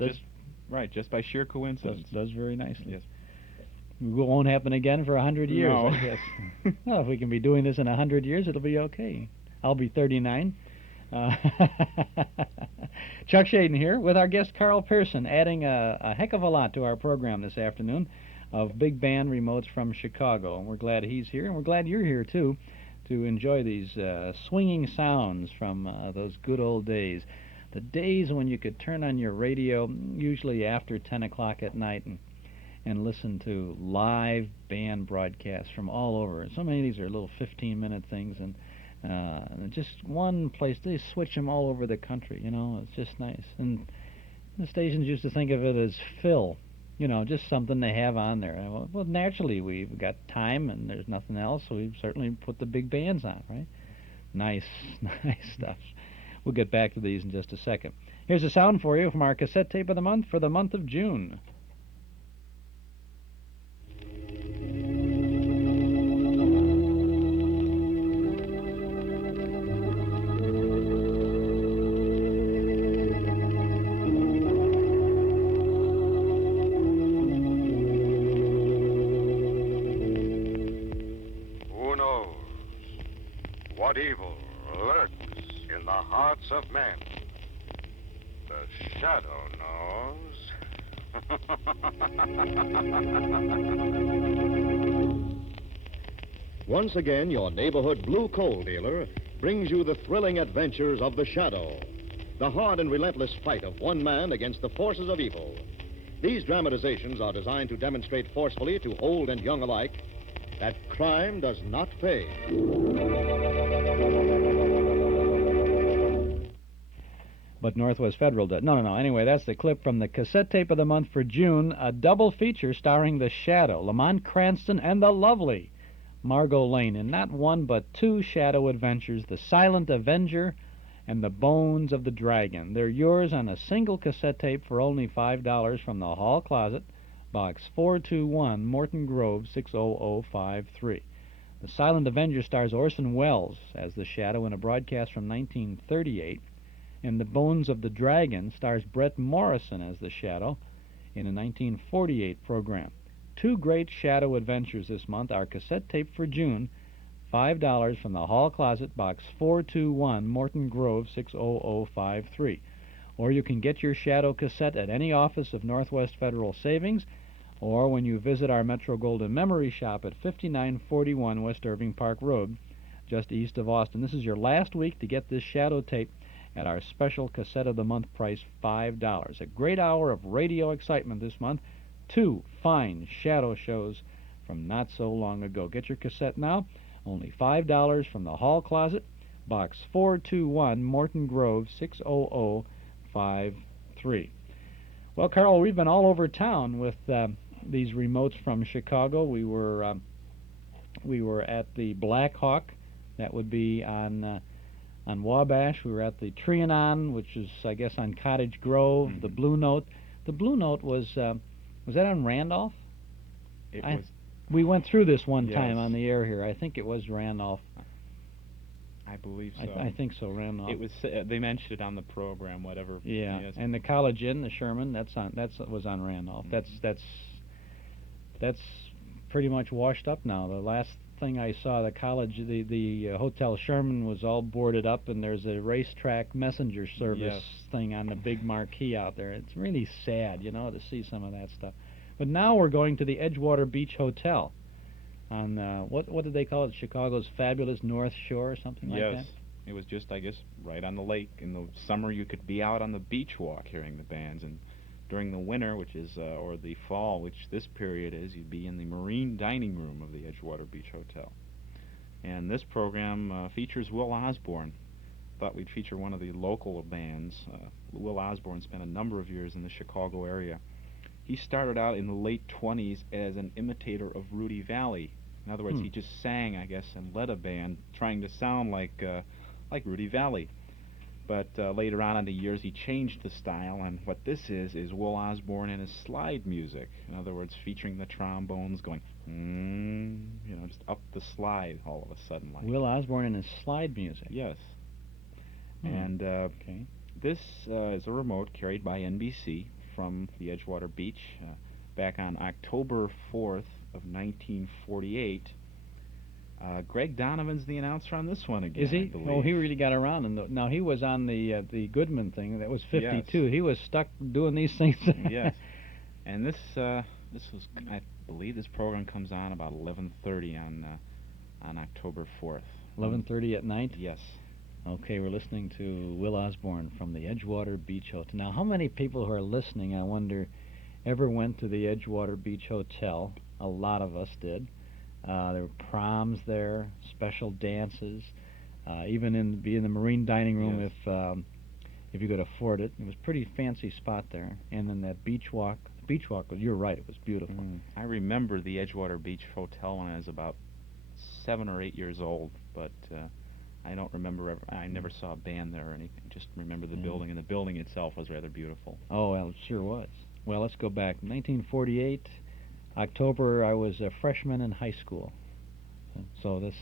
Just by sheer coincidence. Does very nicely. Yes. It won't happen again for 100 years, No. I guess. Well, if we can be doing this in 100 years, it'll be okay. I'll be 39. Chuck Shaden here with our guest Carl Pearson, adding a heck of a lot to our program this afternoon of big band remotes from Chicago. And we're glad he's here, and we're glad you're here, too, to enjoy these swinging sounds from those good old days. The days when you could turn on your radio, usually after 10 o'clock at night, and listen to live band broadcasts from all over. So many of these are little 15-minute things, and just one place. They switch them all over the country, you know. It's just nice. And the stations used to think of it as fill, you know, just something they have on there. Well, naturally, we've got time and there's nothing else, so we certainly put the big bands on, right? Nice, nice stuff. We'll get back to these in just a second. Here's a sound for you from our cassette tape of the month for the month of June. Who knows what evil lurks in the hearts of men? The shadow knows. Once again, your neighborhood blue coal dealer brings you the thrilling adventures of the Shadow, the hard and relentless fight of one man against the forces of evil. These dramatizations are designed to demonstrate forcefully to old and young alike that crime does not pay. But Northwest Federal does. No. Anyway, that's the clip from the cassette tape of the month for June, a double feature starring The Shadow, Lamont Cranston, and the lovely Margot Lane, in not one but two Shadow adventures, The Silent Avenger and The Bones of the Dragon. They're yours on a single cassette tape for only $5 from the Hall Closet, Box 421, Morton Grove, 60053. The Silent Avenger stars Orson Welles as the Shadow in a broadcast from 1938, and The Bones of the Dragon stars Brett Morrison as the Shadow in a 1948 program. Two great Shadow adventures this month. Our cassette tape for June, $5 from the Hall Closet, Box 421, Morton Grove, 60053. Or you can get your Shadow cassette at any office of Northwest Federal Savings, or when you visit our Metro Golden Memory Shop at 5941 West Irving Park Road, just east of Austin. This is your last week to get this Shadow tape at our special cassette of the month price, $5. A great hour of radio excitement this month. Two fine Shadow shows from not so long ago. Get your cassette now, only $5 from the Hall Closet, Box 421, Morton Grove, 60053. Well, Carl, we've been all over town with these remotes from Chicago. We were at the Black Hawk, that would be on Wabash. We were at the Trianon, which is, I guess, on Cottage Grove. The Blue Note. The Blue Note was that on Randolph? It was. We went through this one Yes. time on the air here. I think it was Randolph. I believe so. I think so, Randolph. It was. They mentioned it on the program, whatever. Yeah, Yes. and the College Inn, the Sherman, that was on Randolph. That's pretty much washed up now. The last thing I saw, the college, the Hotel Sherman was all boarded up, and there's a racetrack messenger service thing on the big marquee out there. It's really sad, you know, to see some of that stuff. But now we're going to the Edgewater Beach Hotel on what did they call it? Chicago's fabulous North Shore or something like that. Yes, it was just, I guess, right on the lake. In the summer, you could be out on the beach walk hearing the bands, and during the winter, which is or the fall, which this period is, you'd be in the marine dining room of the Edgewater Beach Hotel. And this program features Will Osborne. Thought we'd feature one of the local bands. Will Osborne spent a number of years in the Chicago area. He started out in the late 20s as an imitator of Rudy Valley. In other words, he just sang, I guess, and led a band trying to sound like Rudy Valley. But later on in the years, he changed the style, and what this is Will Osborne and his slide music. In other words, featuring the trombones going, just up the slide all of a sudden. Like Will Osborne and his slide music. Yes. And this is a remote carried by NBC from the Edgewater Beach back on October 4th of 1948. Greg Donovan's the announcer on this one again. Is he? I believe. Oh, he really got around. And now he was on the Goodman thing. That was 52. Yes. He was stuck doing these things. Yes. And this was, I believe, this program comes on about 11:30 on October 4th. 11:30 at night. Yes. Okay, we're listening to Will Osborne from the Edgewater Beach Hotel. Now, how many people who are listening, I wonder, ever went to the Edgewater Beach Hotel? A lot of us did. There were proms there, special dances, even in the marine dining room if you could afford it. It was a pretty fancy spot there. And then that beach walk. The beach walk, you're right, it was beautiful. I remember the Edgewater Beach Hotel when I was about 7 or 8 years old, but I don't remember I never saw a band there or anything. Just remember the building, and the building itself was rather beautiful. Oh, well, it sure was. Well, let's go back. 1948, October, I was a freshman in high school. So I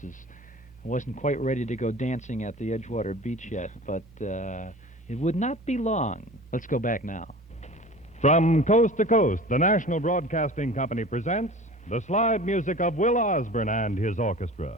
wasn't quite ready to go dancing at the Edgewater Beach yet, but it would not be long. Let's go back now. From coast to coast, the National Broadcasting Company presents the slide music of Will Osborne and his orchestra.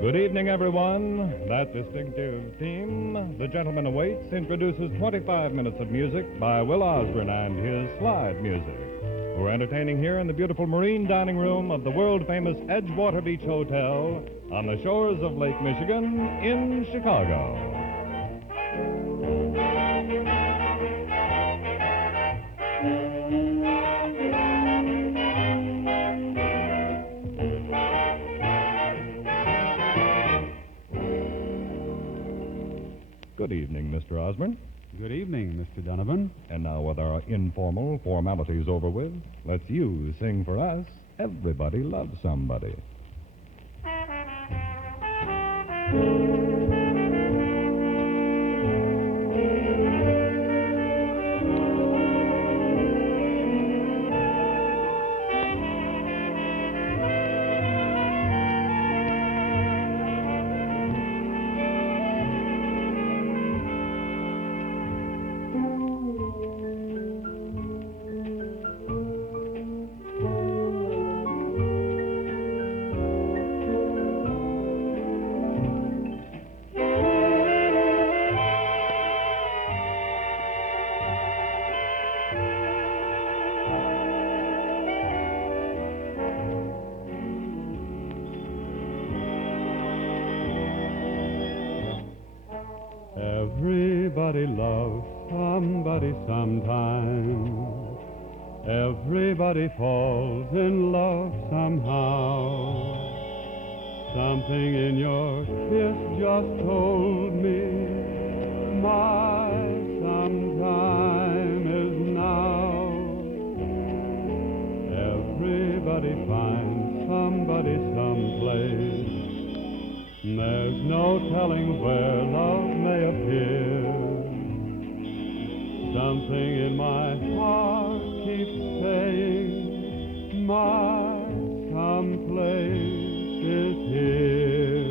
Good evening, everyone. That distinctive theme, The Gentleman Awaits, introduces 25 minutes of music by Will Osborne and his slide music. We're entertaining here in the beautiful marine dining room of the world-famous Edgewater Beach Hotel on the shores of Lake Michigan in Chicago. Good evening, Mr. Osborne. Good evening, Mr. Donovan. And now, with our informal formalities over with, let's you sing for us, Everybody Loves Somebody. Everybody loves somebody sometime. Everybody falls in love somehow. Something in your kiss just told me my sometime is now. Everybody finds somebody someplace. There's no telling where love may appear. Something in my heart keeps saying my someplace is here.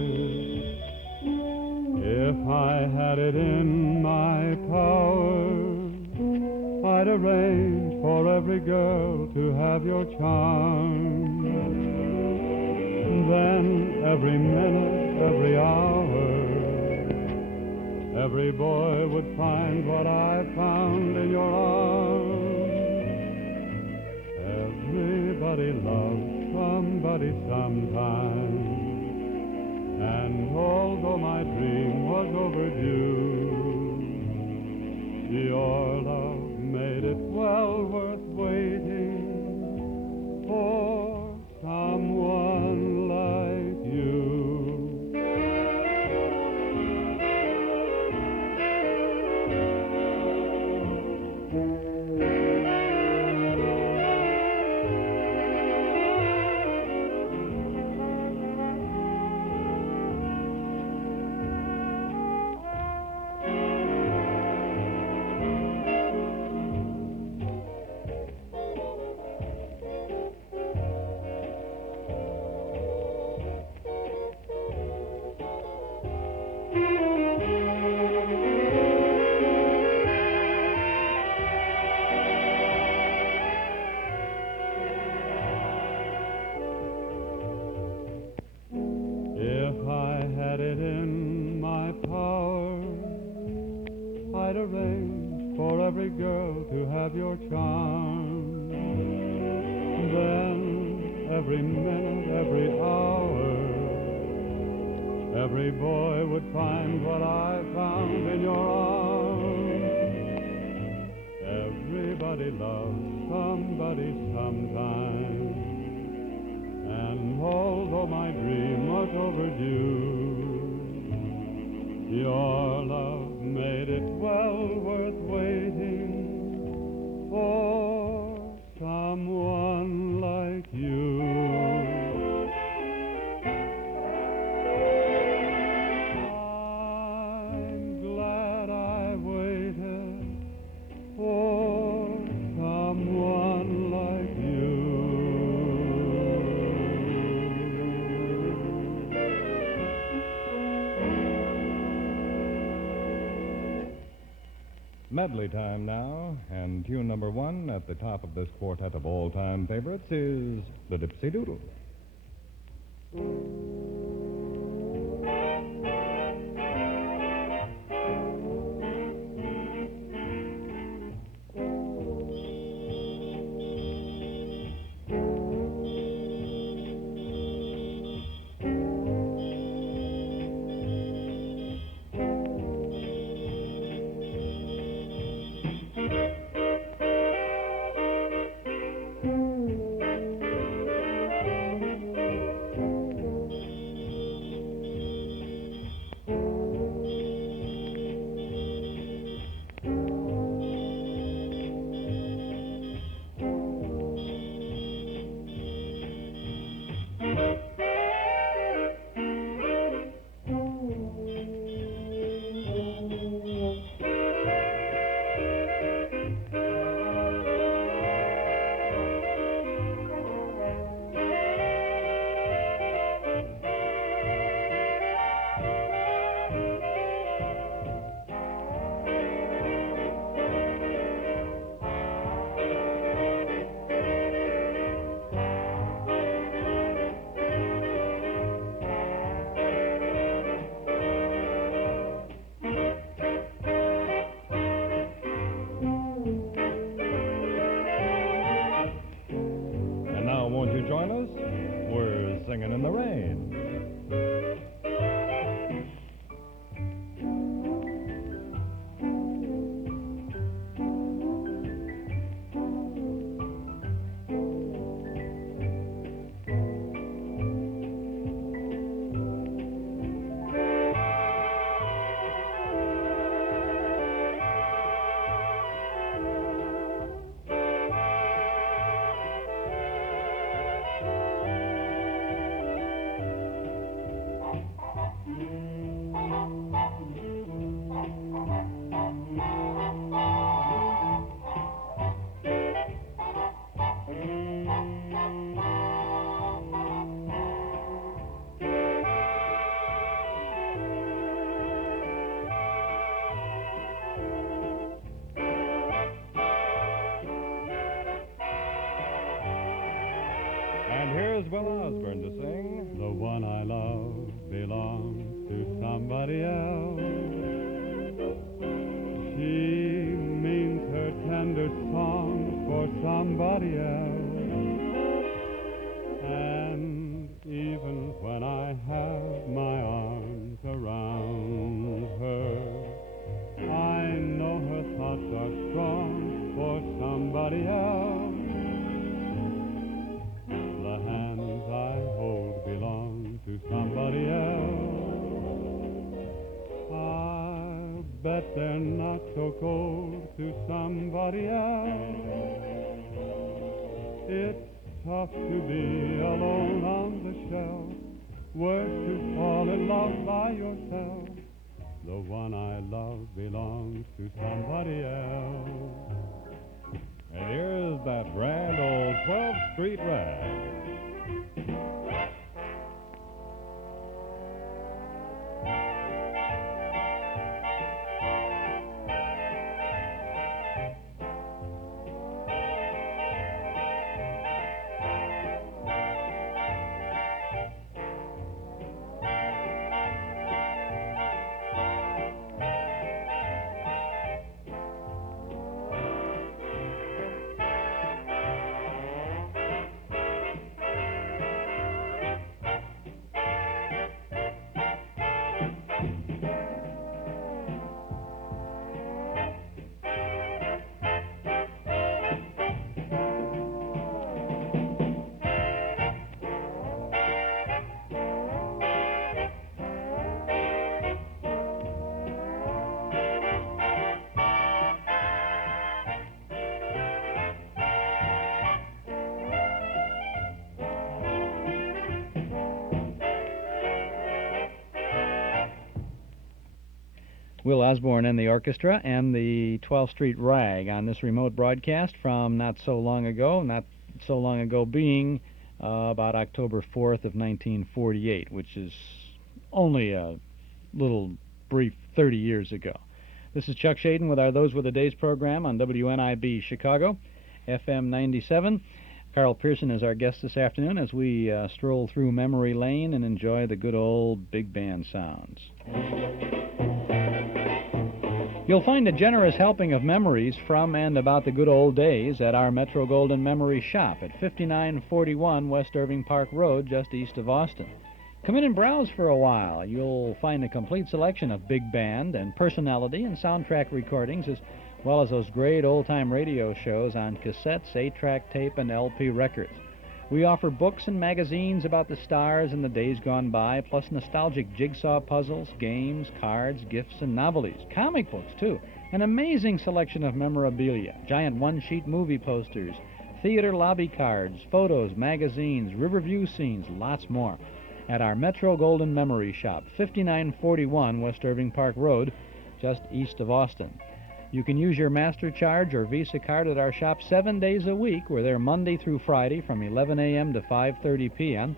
If I had it in my power, I'd arrange for every girl to have your charm. Then every minute, every hour, every boy would find what I found in your arms. Everybody loves somebody sometime. And although my dream was overdue, your love made it well worth waiting for someone like you. If I had it in my power, I'd arrange for every girl to have your charm. Then every minute, every hour, every boy would find what I found in your arms. Everybody loves somebody sometime. And although my dream was overdue, your love made it well worth waiting for someone like you. I'm glad I waited for someone like you. Medley time now, and tune number one at the top of this quartet of all-time favorites is the Dipsy Doodle. Join us. We're singing in the rain. Here's Will Osborne to sing. The one I love belongs to somebody else. She means her tender songs for somebody else. when I have my arms around her. I know her thoughts are strong for somebody else. The hands I hold belong to somebody else. I bet they're not so cold to somebody else. It's tough to be alone on the shelf, worse to fall in love by yourself. The one I love belongs to somebody else. And here's that grand old 12th Street rag. Will Osborne and the orchestra and the 12th Street Rag on this remote broadcast from not so long ago being about October 4th of 1948, which is only a little brief 30 years ago. This is Chuck Shaden with our Those Were the Days program on WNIB Chicago, FM 97. Carl Pearson is our guest this afternoon as we stroll through memory lane and enjoy the good old big band sounds. You'll find a generous helping of memories from and about the good old days at our Metro Golden Memory Shop at 5941 West Irving Park Road, just east of Austin. Come in and browse for a while. You'll find a complete selection of big band and personality and soundtrack recordings, as well as those great old-time radio shows on cassettes, 8-track tape, and LP records. We offer books and magazines about the stars and the days gone by, plus nostalgic jigsaw puzzles, games, cards, gifts, and novelties. Comic books, too. An amazing selection of memorabilia, giant one-sheet movie posters, theater lobby cards, photos, magazines, Riverview scenes, lots more. At our Metro Golden Memory Shop, 5941 West Irving Park Road, just east of Austin. You can use your MasterCharge or Visa card at our shop 7 days a week. We're there Monday through Friday from 11 a.m. to 5:30 p.m.,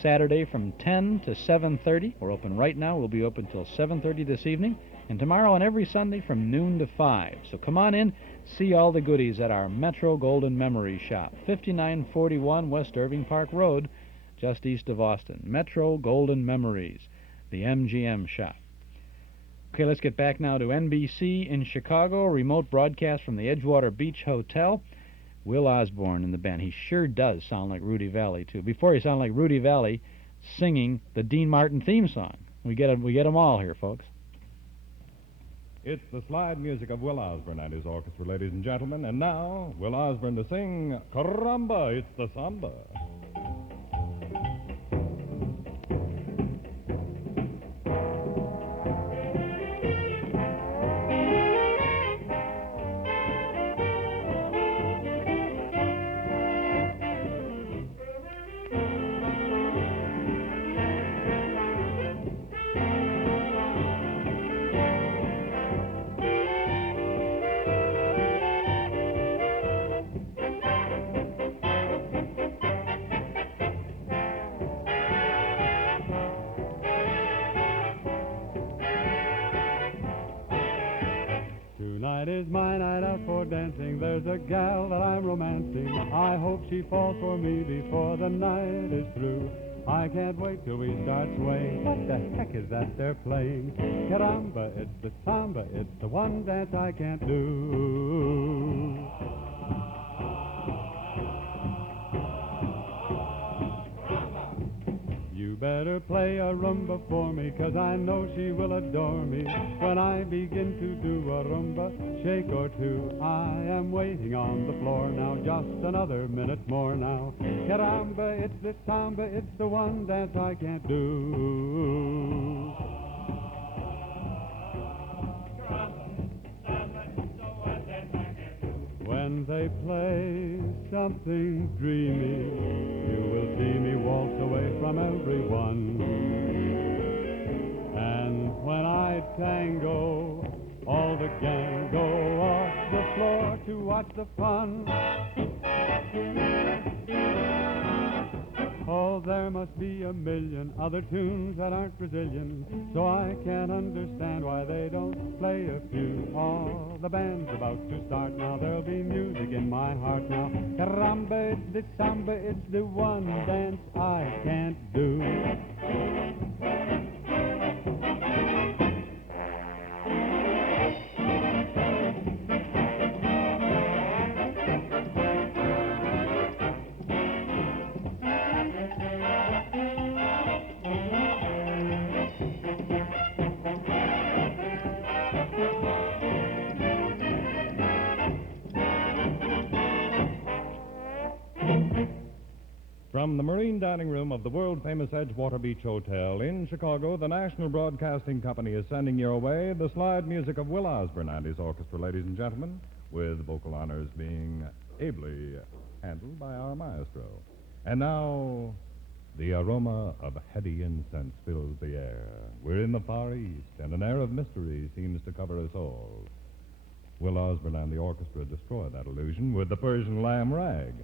Saturday from 10 to 7:30. We're open right now. We'll be open till 7:30 this evening, and tomorrow and every Sunday from noon to 5. So come on in, see all the goodies at our Metro Golden Memory Shop, 5941 West Irving Park Road, just east of Austin. Metro Golden Memories, the MGM shop. Okay, let's get back now to NBC in Chicago, remote broadcast from the Edgewater Beach Hotel. Will Osborne and the band. He sure does sound like Rudy Valley, too. Before he sounded like Rudy Valley singing the Dean Martin theme song. We get them all here, folks. It's the slide music of Will Osborne and his orchestra, ladies and gentlemen. And now, Will Osborne to sing Caramba, It's the Samba. Tonight is my night out for dancing. There's a gal that I'm romancing. I hope she falls for me before the night is through. I can't wait till we start swaying. What the heck is that they're playing? Caramba, it's the samba. It's the one dance I can't do. You better play a rumba for me, 'cause I know she will adore me. When I begin to do a rumba shake or two, I am waiting on the floor now, just another minute more now. Caramba, it's the samba, it's the one dance I can't do. When they play something dreamy, you will see me waltz away from everyone. And when I tango, all the gang go off the floor to watch the fun. Oh, there must be a million other tunes that aren't Brazilian, so I can't understand why they don't play a few. Oh, the band's about to start now, there'll be music in my heart now. Caramba, it's the samba, it's the one dance I can't do. From the marine dining room of the world-famous Edgewater Beach Hotel in Chicago, the National Broadcasting Company is sending your way the slide music of Will Osborne and his orchestra, ladies and gentlemen, with vocal honors being ably handled by our maestro. And now, the aroma of heady incense fills the air. We're in the Far East, and an air of mystery seems to cover us all. Will Osborne and the orchestra destroy that illusion with the Persian lamb rag.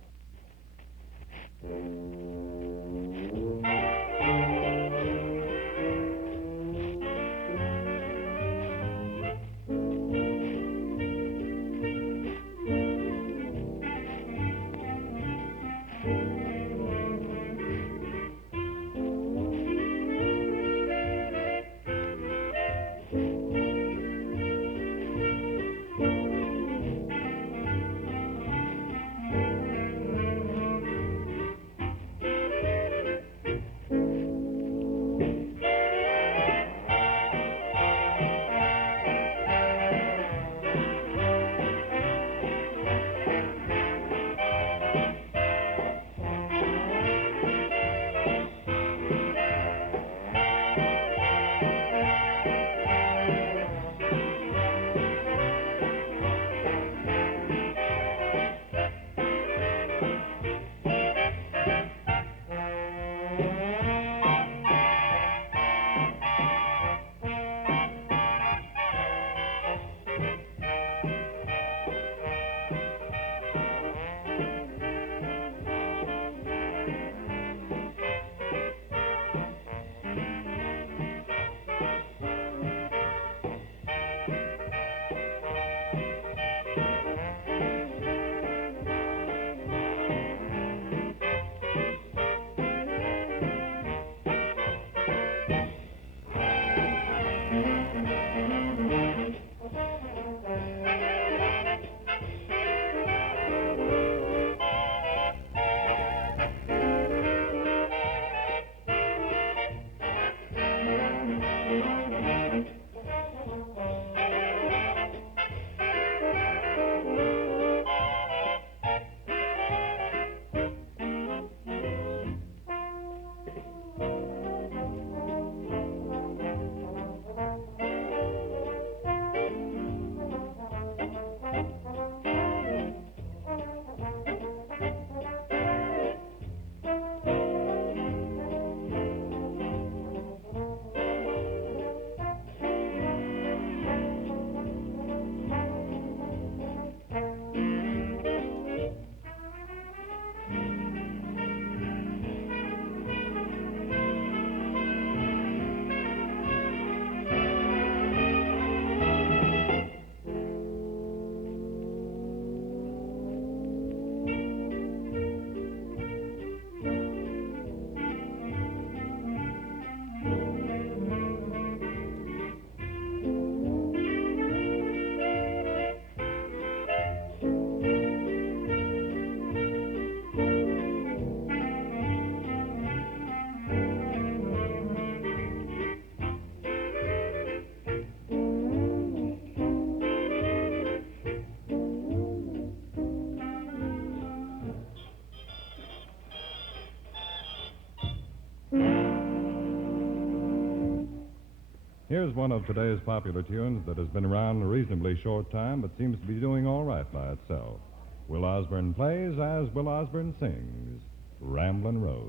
Here's one of today's popular tunes that has been around a reasonably short time but seems to be doing all right by itself. Will Osborne plays as Will Osborne sings, Ramblin' Rose.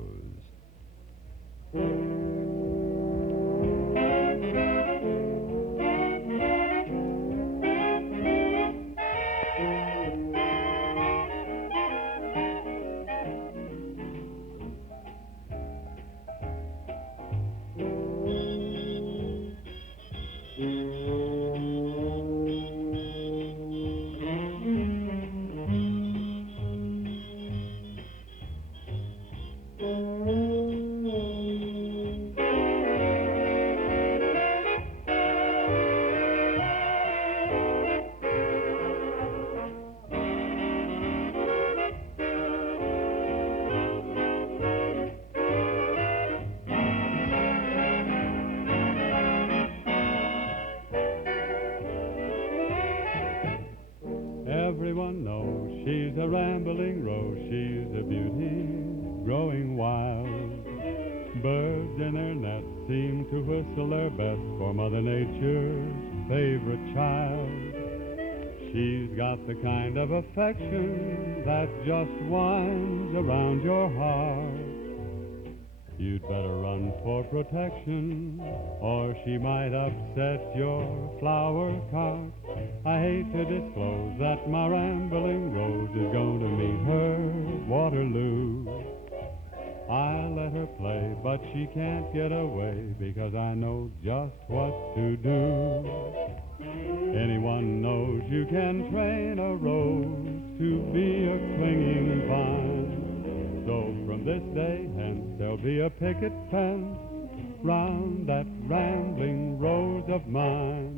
Everyone knows she's a rambling rose, she's a beauty growing wild. Birds in their nests seem to whistle their best for Mother Nature's favorite child. She's got the kind of affection that just winds around your heart. You'd better run for protection, or she might upset your flower cart. I hate to disclose that my rambling rose is going to meet her Waterloo. I let her play, but she can't get away because I know just what to do. Anyone knows you can train a rose to be a clinging vine. So from this day hence there'll be a picket fence round that rambling rose of mine.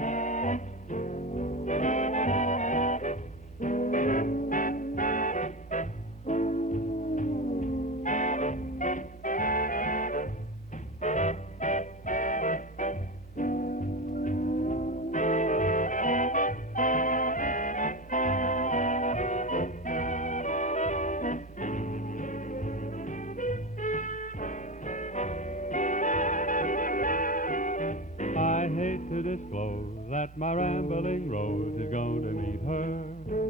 Disclose that my rambling rose is going to meet her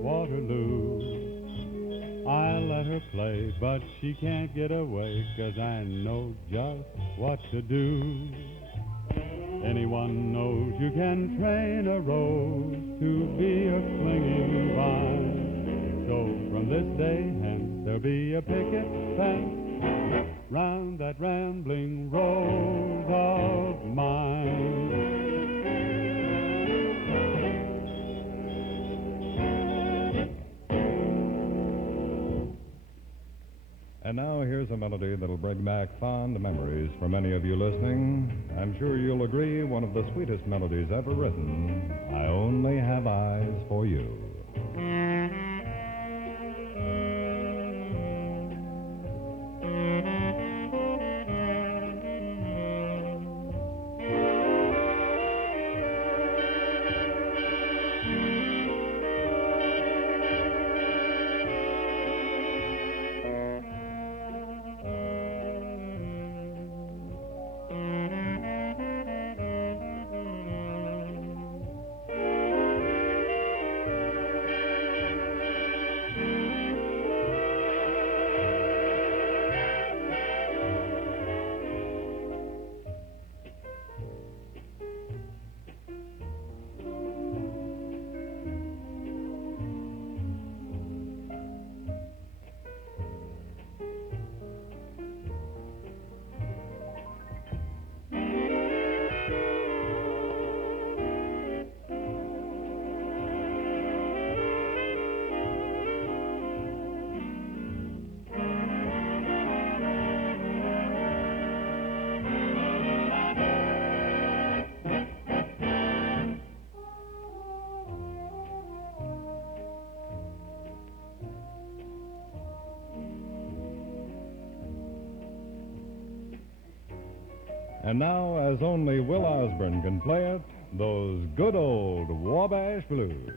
Waterloo. I let her play, but she can't get away, 'cause I know just what to do. Anyone knows you can train a rose to be a clinging vine. So from this day hence there'll be a picket fence round that rambling rose of mine. And now here's a melody that'll bring back fond memories for many of you listening. I'm sure you'll agree, one of the sweetest melodies ever written, I Only Have Eyes for You. And now, as only Will Osborne can play it, those good old Wabash Blues.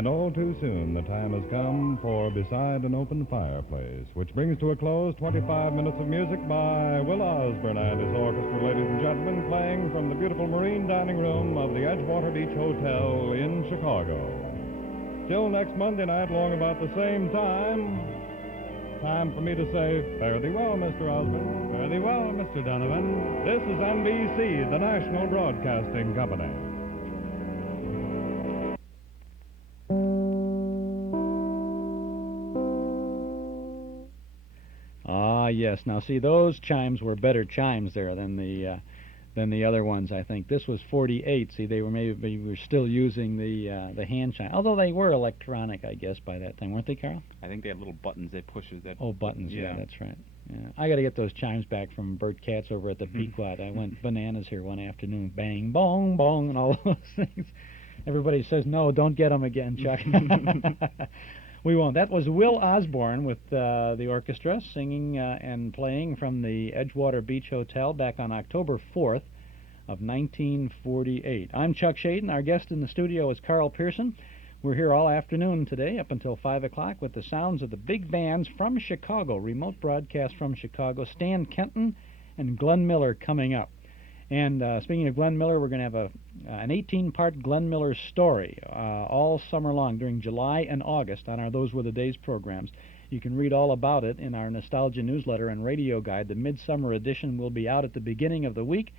And all too soon, the time has come for Beside an Open Fireplace, which brings to a close 25 minutes of music by Will Osborne and his orchestra, ladies and gentlemen, playing from the beautiful marine dining room of the Edgewater Beach Hotel in Chicago. Till next Monday night, along about the same time for me to say, fare thee well, Mr. Osborne. Fare thee well, Mr. Donovan. This is NBC, the National Broadcasting Company. Ah, yes. Now, see, those chimes were better chimes there than the other ones, I think. This was 48. See, they were still using the hand chime, although they were electronic, I guess, by that time, weren't they, Carl? I think they had little buttons that pushes that. Oh, buttons. Yeah, that's right. Yeah. I got to get those chimes back from Bert Katz over at the Pequot. I went bananas here one afternoon. Bang, bong, bong, and all those things. Everybody says, no, don't get them again, Chuck. We won't. That was Will Osborne with the orchestra singing and playing from the Edgewater Beach Hotel back on October 4th of 1948. I'm Chuck Shaden. Our guest in the studio is Carl Pearson. We're here all afternoon today up until 5 o'clock with the sounds of the big bands from Chicago, remote broadcast from Chicago, Stan Kenton and Glenn Miller coming up. And speaking of Glenn Miller, we're going to have an 18-part Glenn Miller story all summer long during July and August on our Those Were the Days programs. You can read all about it in our Nostalgia newsletter and radio guide. The midsummer edition will be out at the beginning of the week.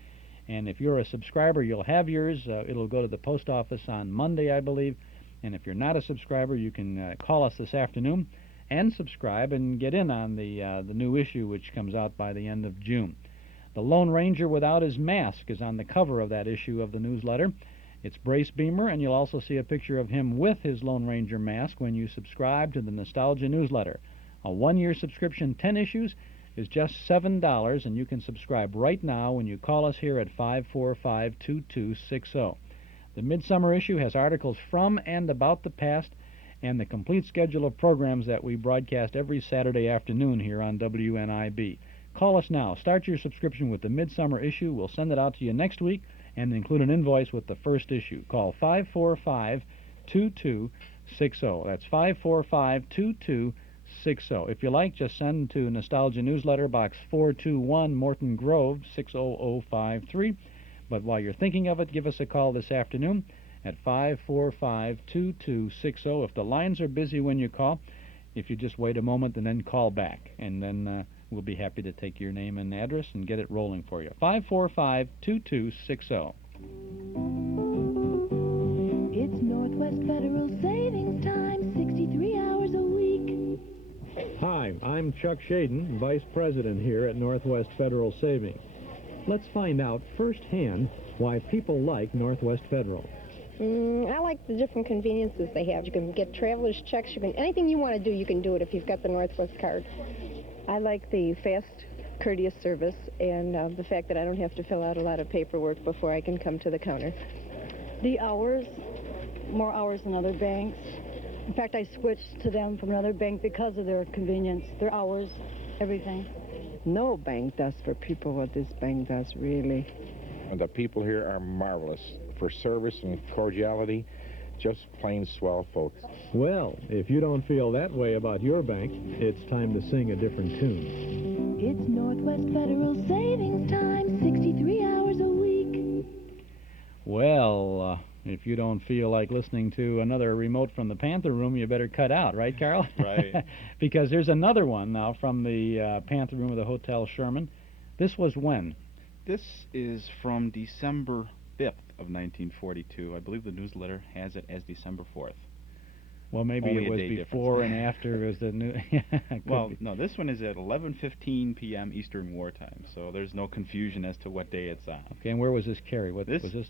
And if you're a subscriber, you'll have yours. It'll go to the post office on Monday, I believe. And if you're not a subscriber, you can call us this afternoon and subscribe and get in on the new issue, which comes out by the end of June. The Lone Ranger Without His Mask is on the cover of that issue of the newsletter. It's Brace Beamer, and you'll also see a picture of him with his Lone Ranger mask when you subscribe to the Nostalgia newsletter. A one-year subscription, 10 issues, is just $7, and you can subscribe right now when you call us here at 545-2260. The midsummer issue has articles from and about the past and the complete schedule of programs that we broadcast every Saturday afternoon here on WNIB. Call us now. Start your subscription with the midsummer issue. We'll send it out to you next week and include an invoice with the first issue. Call 545-2260. That's 545-2260. If you like, just send to Nostalgia Newsletter, Box 421, Morton Grove, 60053. But while you're thinking of it, give us a call this afternoon at 545-2260. If the lines are busy when you call, if you just wait a moment and then call back, and then we'll be happy to take your name and address and get it rolling for you. 545-2260. It's Northwest Federal Savings Time, 63 hours a week. Hi, I'm Chuck Shaden, Vice President here at Northwest Federal Savings. Let's find out firsthand why people like Northwest Federal. I like the different conveniences they have. You can get traveler's checks. Anything you want to do, you can do it if you've got the Northwest card. I like the fast, courteous service and the fact that I don't have to fill out a lot of paperwork before I can come to the counter. The hours, more hours than other banks. In fact, I switched to them from another bank because of their convenience, their hours, everything. No bank does for people what this bank does, really. And the people here are marvelous for service and cordiality, just plain swell folks. Well, if you don't feel that way about your bank, it's time to sing a different tune. It's Northwest Federal Savings Time, 63 hours a week. Well, if you don't feel like listening to another remote from the Panther Room, you better cut out, right, Carl? Right. Because there's another one now from the Panther Room of the Hotel Sherman. This was when? This is from December 5th of 1942. I believe the newsletter has it as December 4th. Well, maybe Only it was before and after as the new... Well, no, this one is at 11:15 p.m. Eastern Wartime, so there's no confusion as to what day it's on. Okay, and where was this carried? What was this?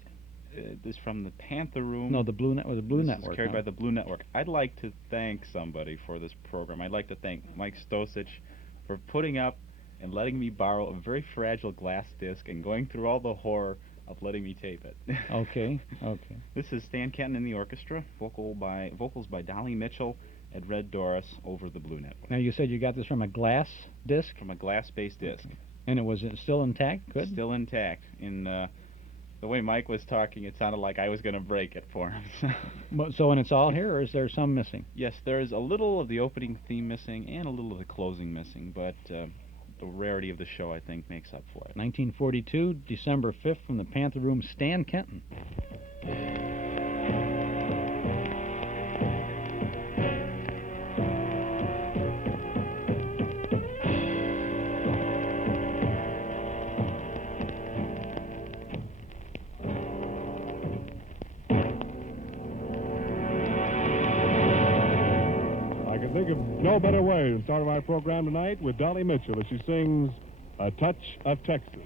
This from the Panther Room. No, the Blue was the Blue this Network. Is carried by the Blue Network. I'd like to thank somebody for this program. I'd like to thank Mike Stosich for putting up and letting me borrow a very fragile glass disc and going through all the horror of letting me tape it. Okay. This is Stan Kenton in the orchestra, vocals by Dolly Mitchell and Red Doris over the Blue Network. Now, you said you got this from a glass disc? From a glass-based disc. And it was still intact? Good. Still intact. The way Mike was talking, it sounded like I was going to break it for him. So, and it's all here, or is there some missing? Yes, there's a little of the opening theme missing and a little of the closing missing, but the rarity of the show, I think, makes up for it. 1942, December 5th, from the Panther Room, Stan Kenton. Think of no better way to start our program tonight with Dolly Mitchell as she sings A Touch of Texas.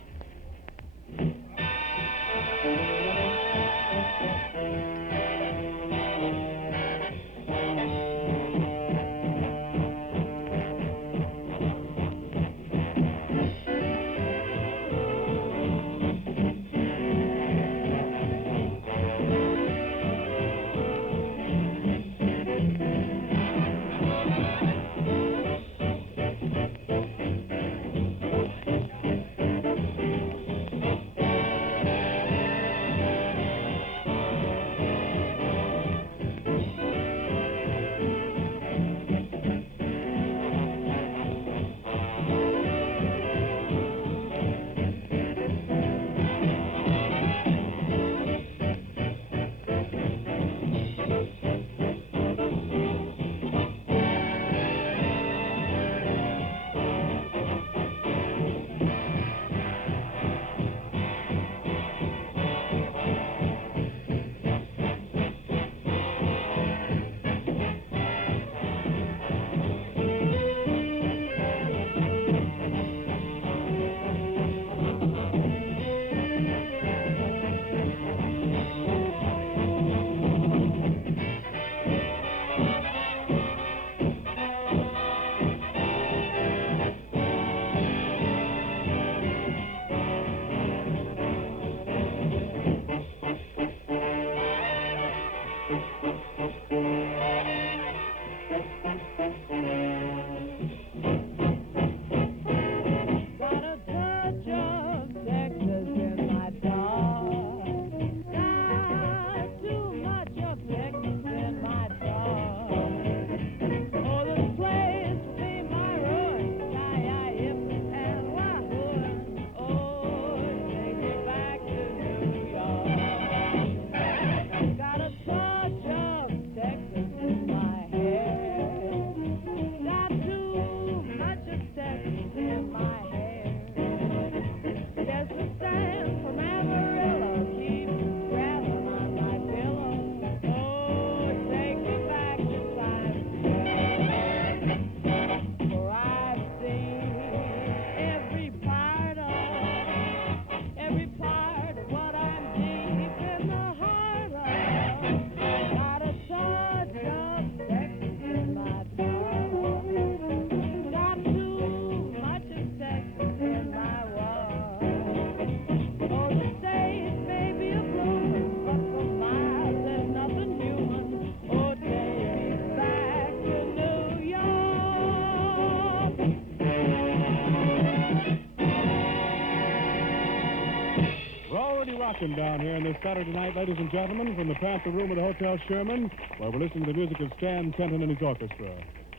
Down here on this Saturday night, ladies and gentlemen, from the Panther Room of the Hotel Sherman, where we're listening to the music of Stan Kenton and his orchestra.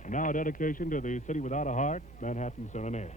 And now a dedication to the City Without a Heart, Manhattan Serenade.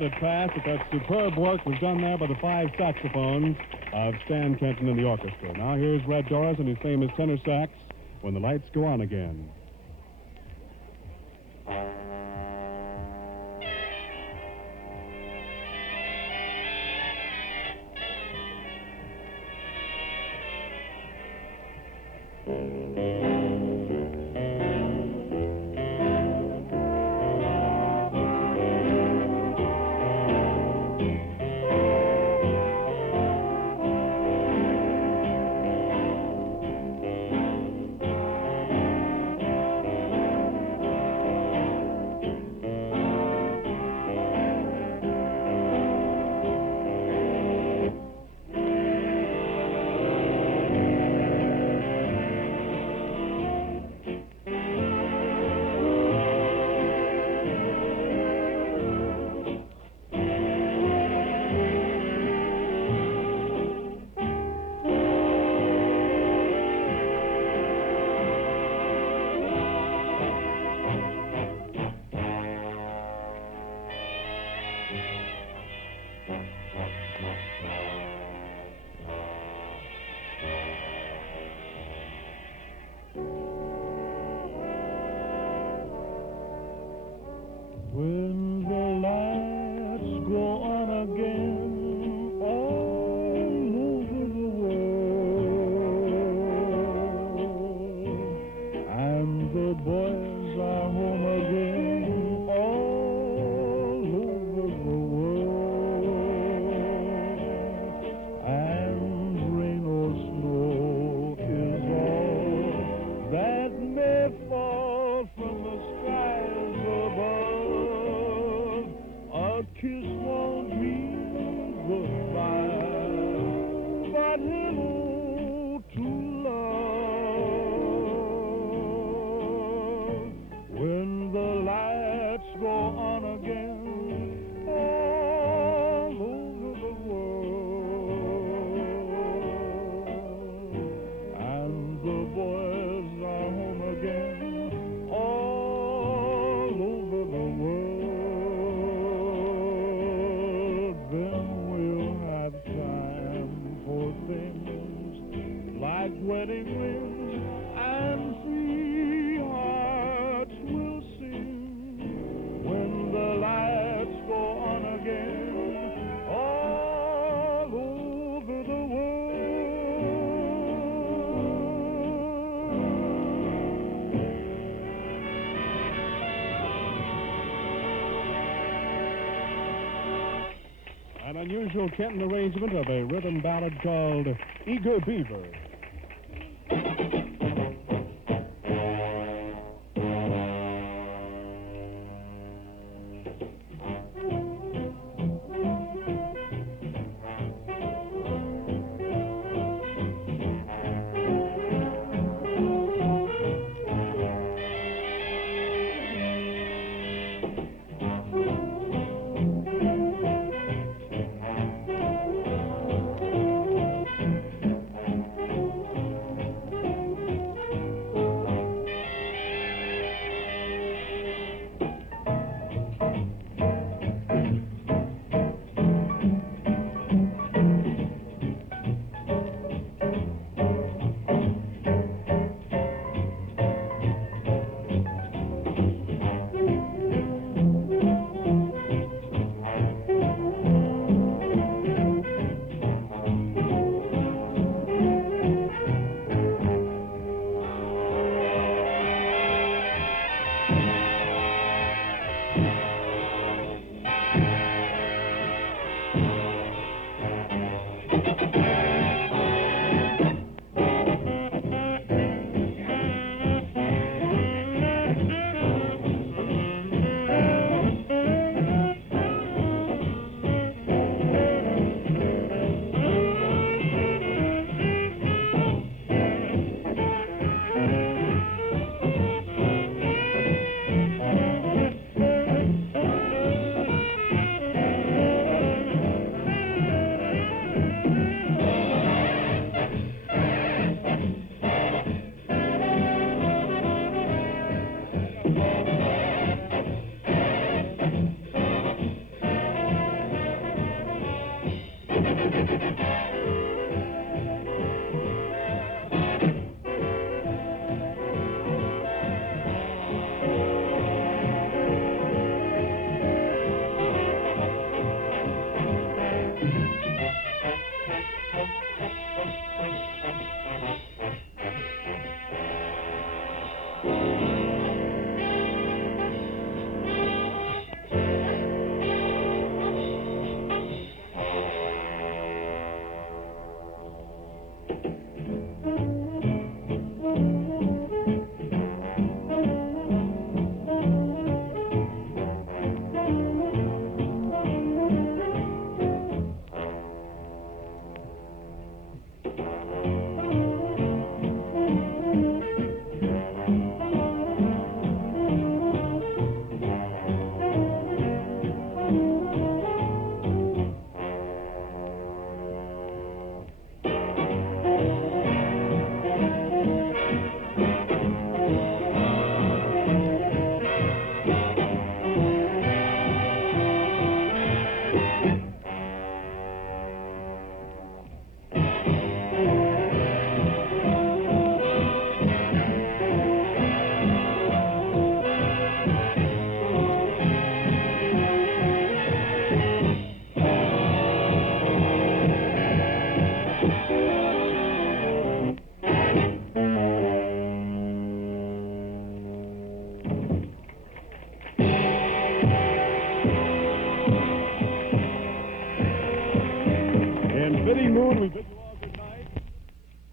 let it pass that that superb work was done there by the 5 saxophones of Stan Kenton and the orchestra. Now here's Red Doris and his famous tenor sax, When the Lights Go On Again. When the lights go on again all over the world, and the boys are home again all over the world, and rain or snow is all that may fall from the skies above. A kiss won't mean goodbye, but hello to love. When the lights go on again all over the world, and the boys are home again all over the world, like wedding rings and free hearts will sing when the lights go on again all over the world. An unusual Kenton arrangement of a rhythm ballad called Eager Beaver.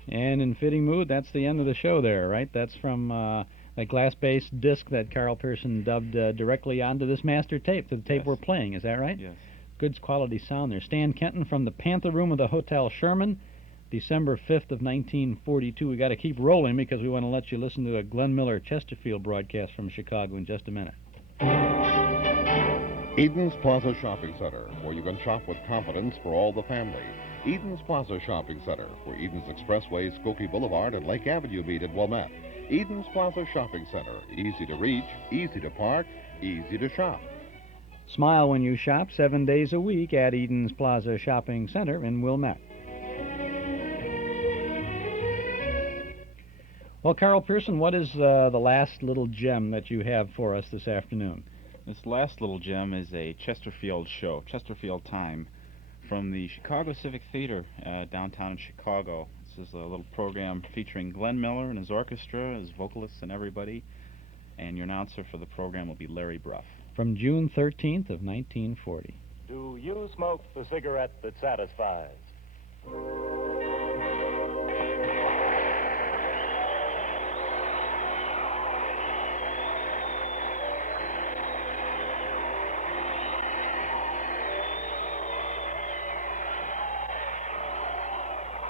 And in fitting mood, that's the end of the show there, right? That's from that glass-based disc that Carl Pearson dubbed directly onto this master tape, to the tape we're playing. Is that right? Yes. Good quality sound there. Stan Kenton from the Panther Room of the Hotel Sherman, December 5th of 1942. We got to keep rolling because we want to let you listen to a Glenn Miller Chesterfield broadcast from Chicago in just a minute. Eden's Plaza Shopping Center, where you can shop with confidence for all the family. Eden's Plaza Shopping Center, where Eden's Expressway, Skokie Boulevard, and Lake Avenue meet at Wilmette. Eden's Plaza Shopping Center, easy to reach, easy to park, easy to shop. Smile when you shop 7 days a week at Eden's Plaza Shopping Center in Wilmette. Well, Carl Pearson, what is the last little gem that you have for us this afternoon? This last little gem is a Chesterfield show, Chesterfield Time, from the Chicago Civic Theater downtown in Chicago. This is a little program featuring Glenn Miller and his orchestra, his vocalists and everybody, and your announcer for the program will be Larry Bruff. From June 13th of 1940. Do you smoke the cigarette that satisfies?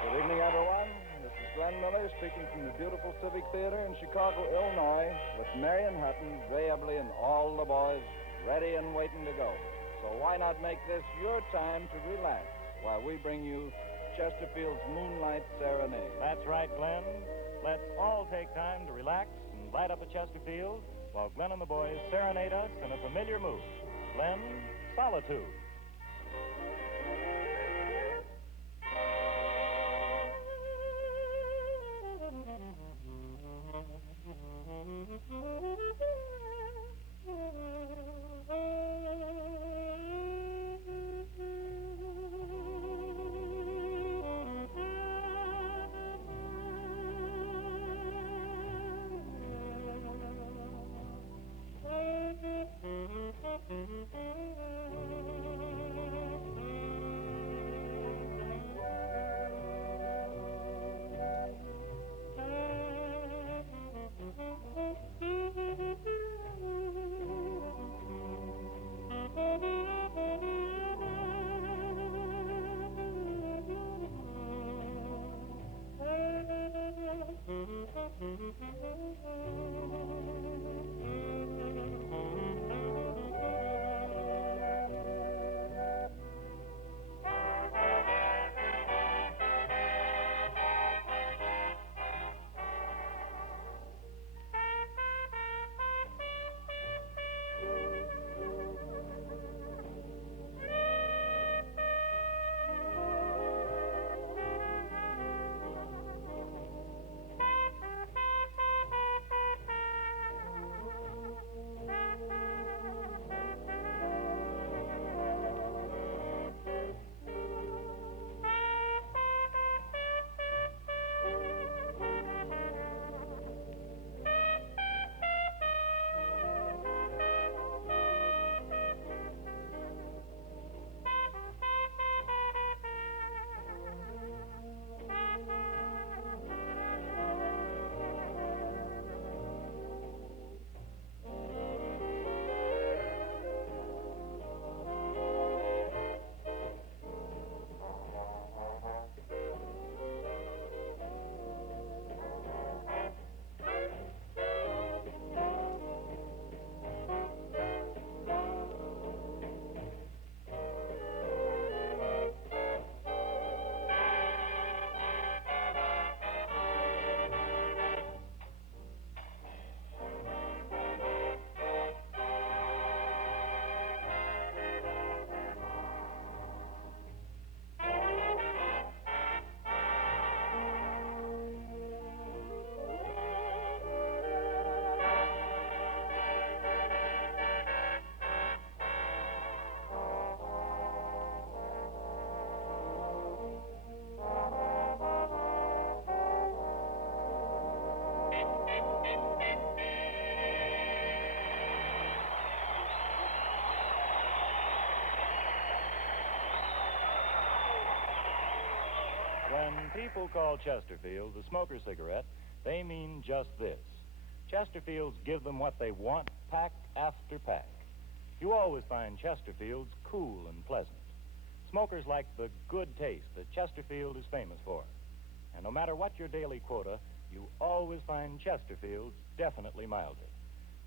Good evening, everyone. This is Glenn Miller speaking from the beautiful Civic Theater in Chicago, Illinois, with Marion Hutton, Ray Eberly, and all the boys ready and waiting to go. So why not make this your time to relax while we bring you Chesterfield's Moonlight Serenade? That's right, Glenn. Let's all take time to relax and light up a Chesterfield while Glenn and the boys serenade us in a familiar mood. Glenn, Solitude. people call Chesterfield the smoker cigarette, they mean just this. Chesterfields give them what they want, pack after pack. You always find Chesterfields cool and pleasant. Smokers like the good taste that Chesterfield is famous for. And no matter what your daily quota, you always find Chesterfields definitely milder.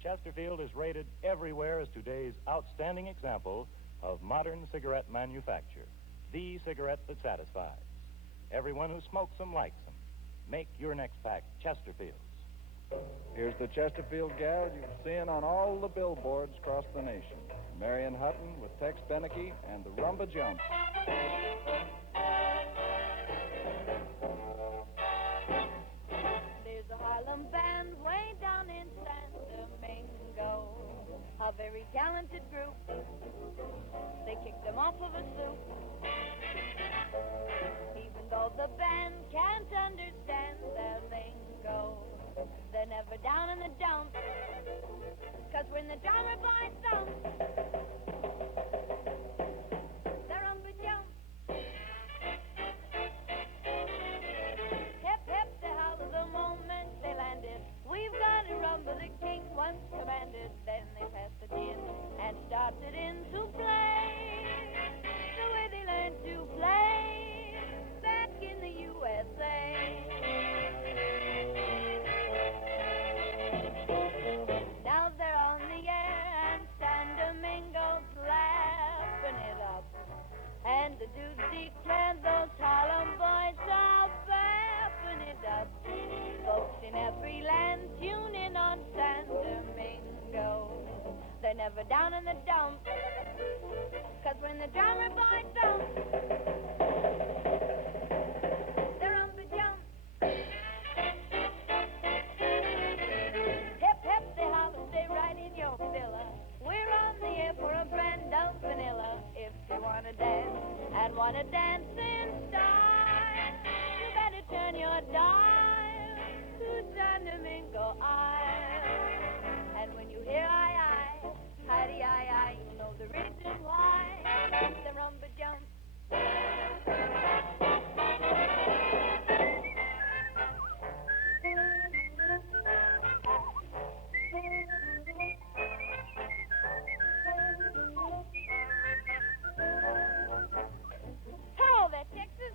Chesterfield is rated everywhere as today's outstanding example of modern cigarette manufacture. The cigarette that satisfies. Everyone who smokes them likes them. Make your next pack Chesterfields. Here's the Chesterfield gal you're seeing on all the billboards across the nation. Marion Hutton with Tex Beneke and the Rumba Jump. There's a Harlem band way down in San Domingo, a very talented group. They kicked them off of a soup. Even though the band can't understand their lingo, they're never down in the dumps, 'cause when the drummer boy thumps, they're on the jump. Hip, hip, they holler the moment they landed. We've got to rumble, the king once commanded. Then they passed the gin and started into play, the way they learned to play back in the USA. Now they're on the air and San Domingo's laughing it up. And the dudes declare those Harlem boys are laughing it up. Folks in every land tune in on San Domingo. They're never down in the dumps, 'cause when the drummer boy thumps, they're on the jump. Hip, hip, they holler, stay right in your villa. We're on the air for a brand of vanilla. If you want to dance and want to dance in style, you better turn your dial to San Domingo Isle. And when you hear aye, hidey, aye, you know the reason why. The rumba jump. Hello there, Texas.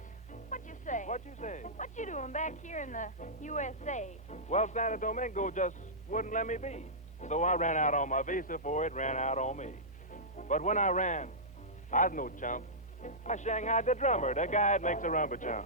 What you say? What you say? What you doing back here in the USA? Well, Santo Domingo just wouldn't let me be. So I ran out on my visa for it ran out on me. But when I ran, I was no chump. I shanghaied the drummer, the guy that makes a rumba jump.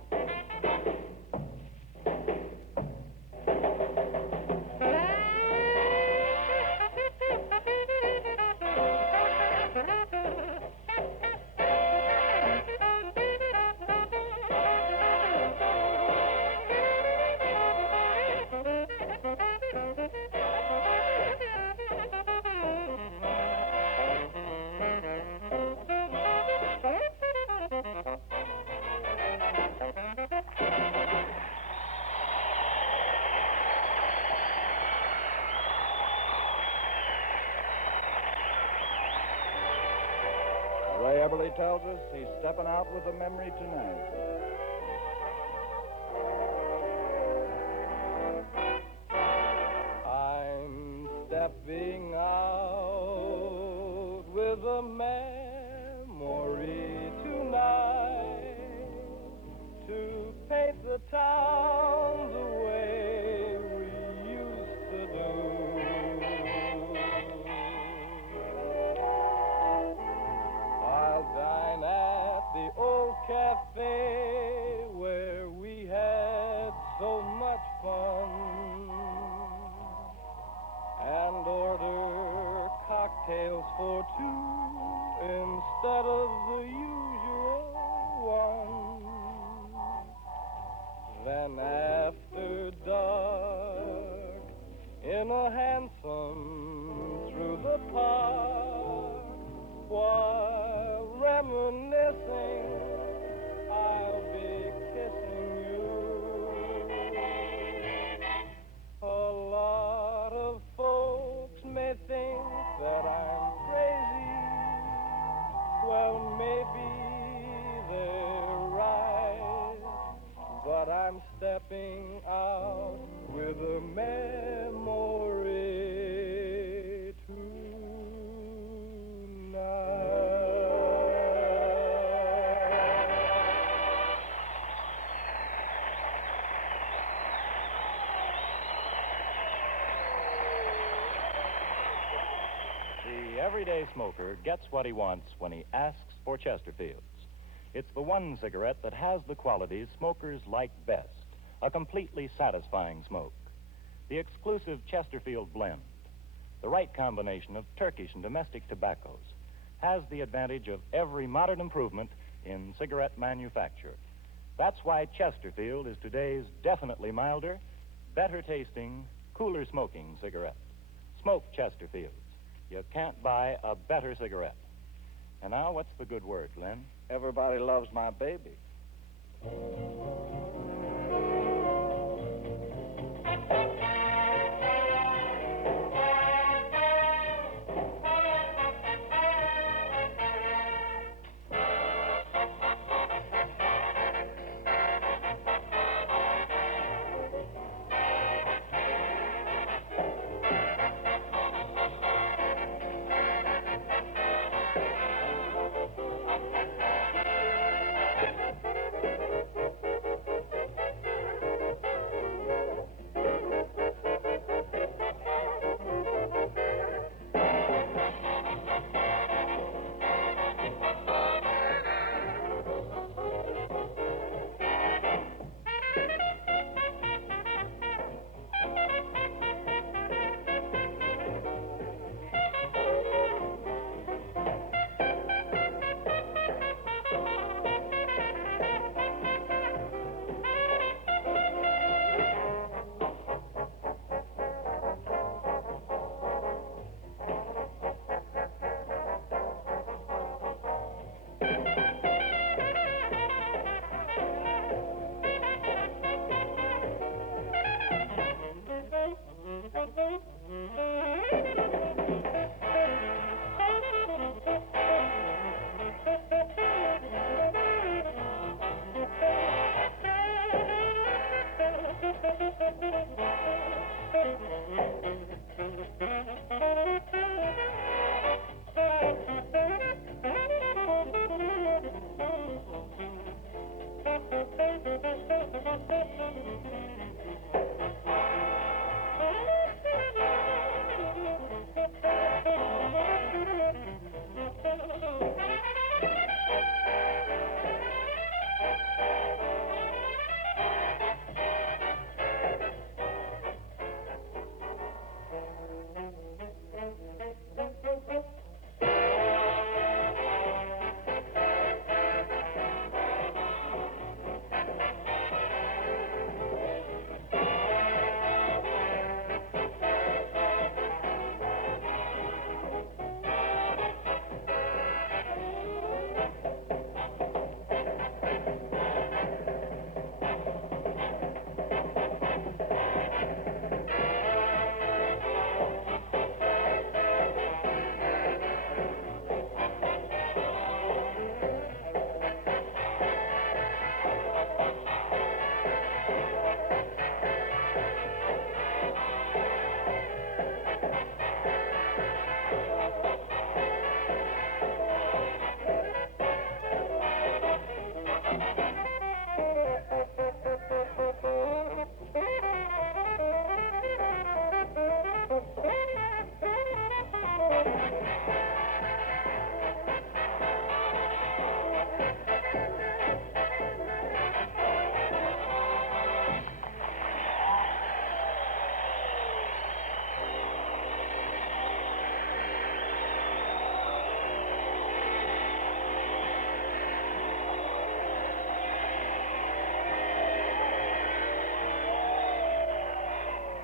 Ray Eberly tells us he's stepping out with a memory tonight. I'm stepping out with a memory tonight to paint the town the way we used to do. I'll dine at the old cafe where we had so much fun and order cocktails for two instead of the usual one. Then after dark, in a hansom through the park, while reminiscing, I'll be kissing you. A lot of folks may think that I'm crazy. Well, maybe they're right, but I'm stepping out with a memory The everyday smoker gets what he wants when he asks for Chesterfields. It's the one cigarette that has the qualities smokers like best, a completely satisfying smoke. The exclusive Chesterfield blend, the right combination of Turkish and domestic tobaccos, has the advantage of every modern improvement in cigarette manufacture. That's why Chesterfield is today's definitely milder, better tasting, cooler smoking cigarette. Smoke Chesterfields. You can't buy a better cigarette. And now, what's the good word, Glenn? Everybody loves my baby.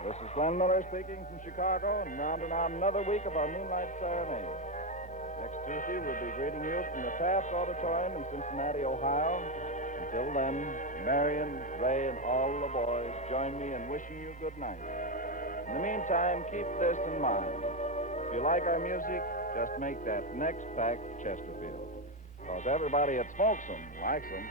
This is Glenn Miller speaking from Chicago and rounding out another week of our Moonlight Serenade. Next Tuesday, we'll be greeting you from the Taft Auditorium in Cincinnati, Ohio. Until then, Marion, Ray, and all the boys join me in wishing you good night. In the meantime, keep this in mind. If you like our music, just make that next pack Chesterfield. Because everybody that smokes them likes them.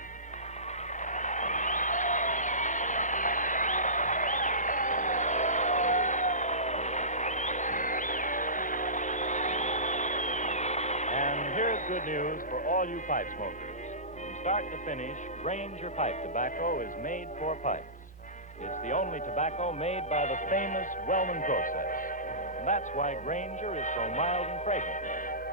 good news for all you pipe smokers. From start to finish, Granger pipe tobacco is made for pipes. It's the only tobacco made by the famous Wellman process. And that's why Granger is so mild and fragrant.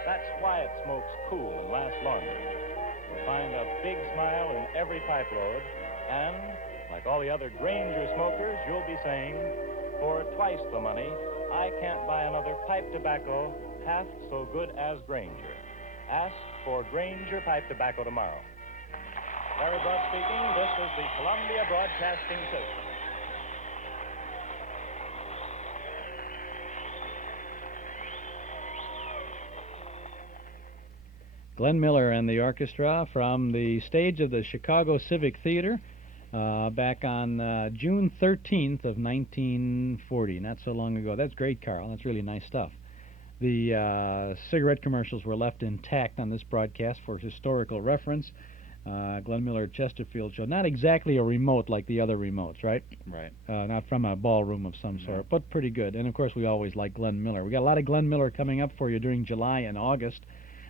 That's why it smokes cool and lasts longer. You'll find a big smile in every pipe load, and, like all the other Granger smokers, you'll be saying, for twice the money, I can't buy another pipe tobacco half so good as Granger. Ask for Granger pipe tobacco tomorrow. Larry Brush speaking. This is the Columbia Broadcasting System. Glenn Miller and the orchestra from the stage of the Chicago Civic Theater back on June 13th of 1940, not so long ago. That's great, Carl. That's really nice stuff. The cigarette commercials were left intact on this broadcast for historical reference. Glenn Miller Chesterfield show. Not exactly a remote like the other remotes, right? Right. Not from a ballroom of some sort, but pretty good. And, of course, we always like Glenn Miller. We got a lot of Glenn Miller coming up for you during July and August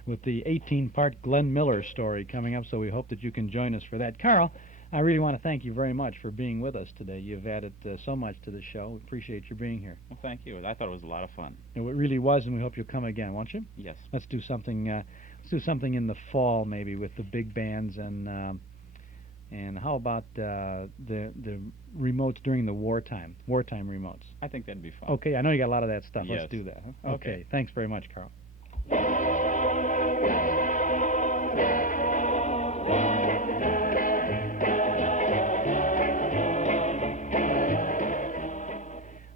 with the 18-part Glenn Miller story coming up, so we hope that you can join us for that. Carl, I really want to thank you very much for being with us today. You've added so much to the show. We appreciate you being here. Well, thank you. I thought it was a lot of fun. It really was, and we hope you'll come again, won't you? Yes. Let's do something. Let's do something in the fall, maybe, with the big bands, and how about the remotes during the wartime remotes? I think that'd be fun. Okay, I know you got a lot of that stuff. Yes. Let's do that. Huh? Okay. Thanks very much, Carl.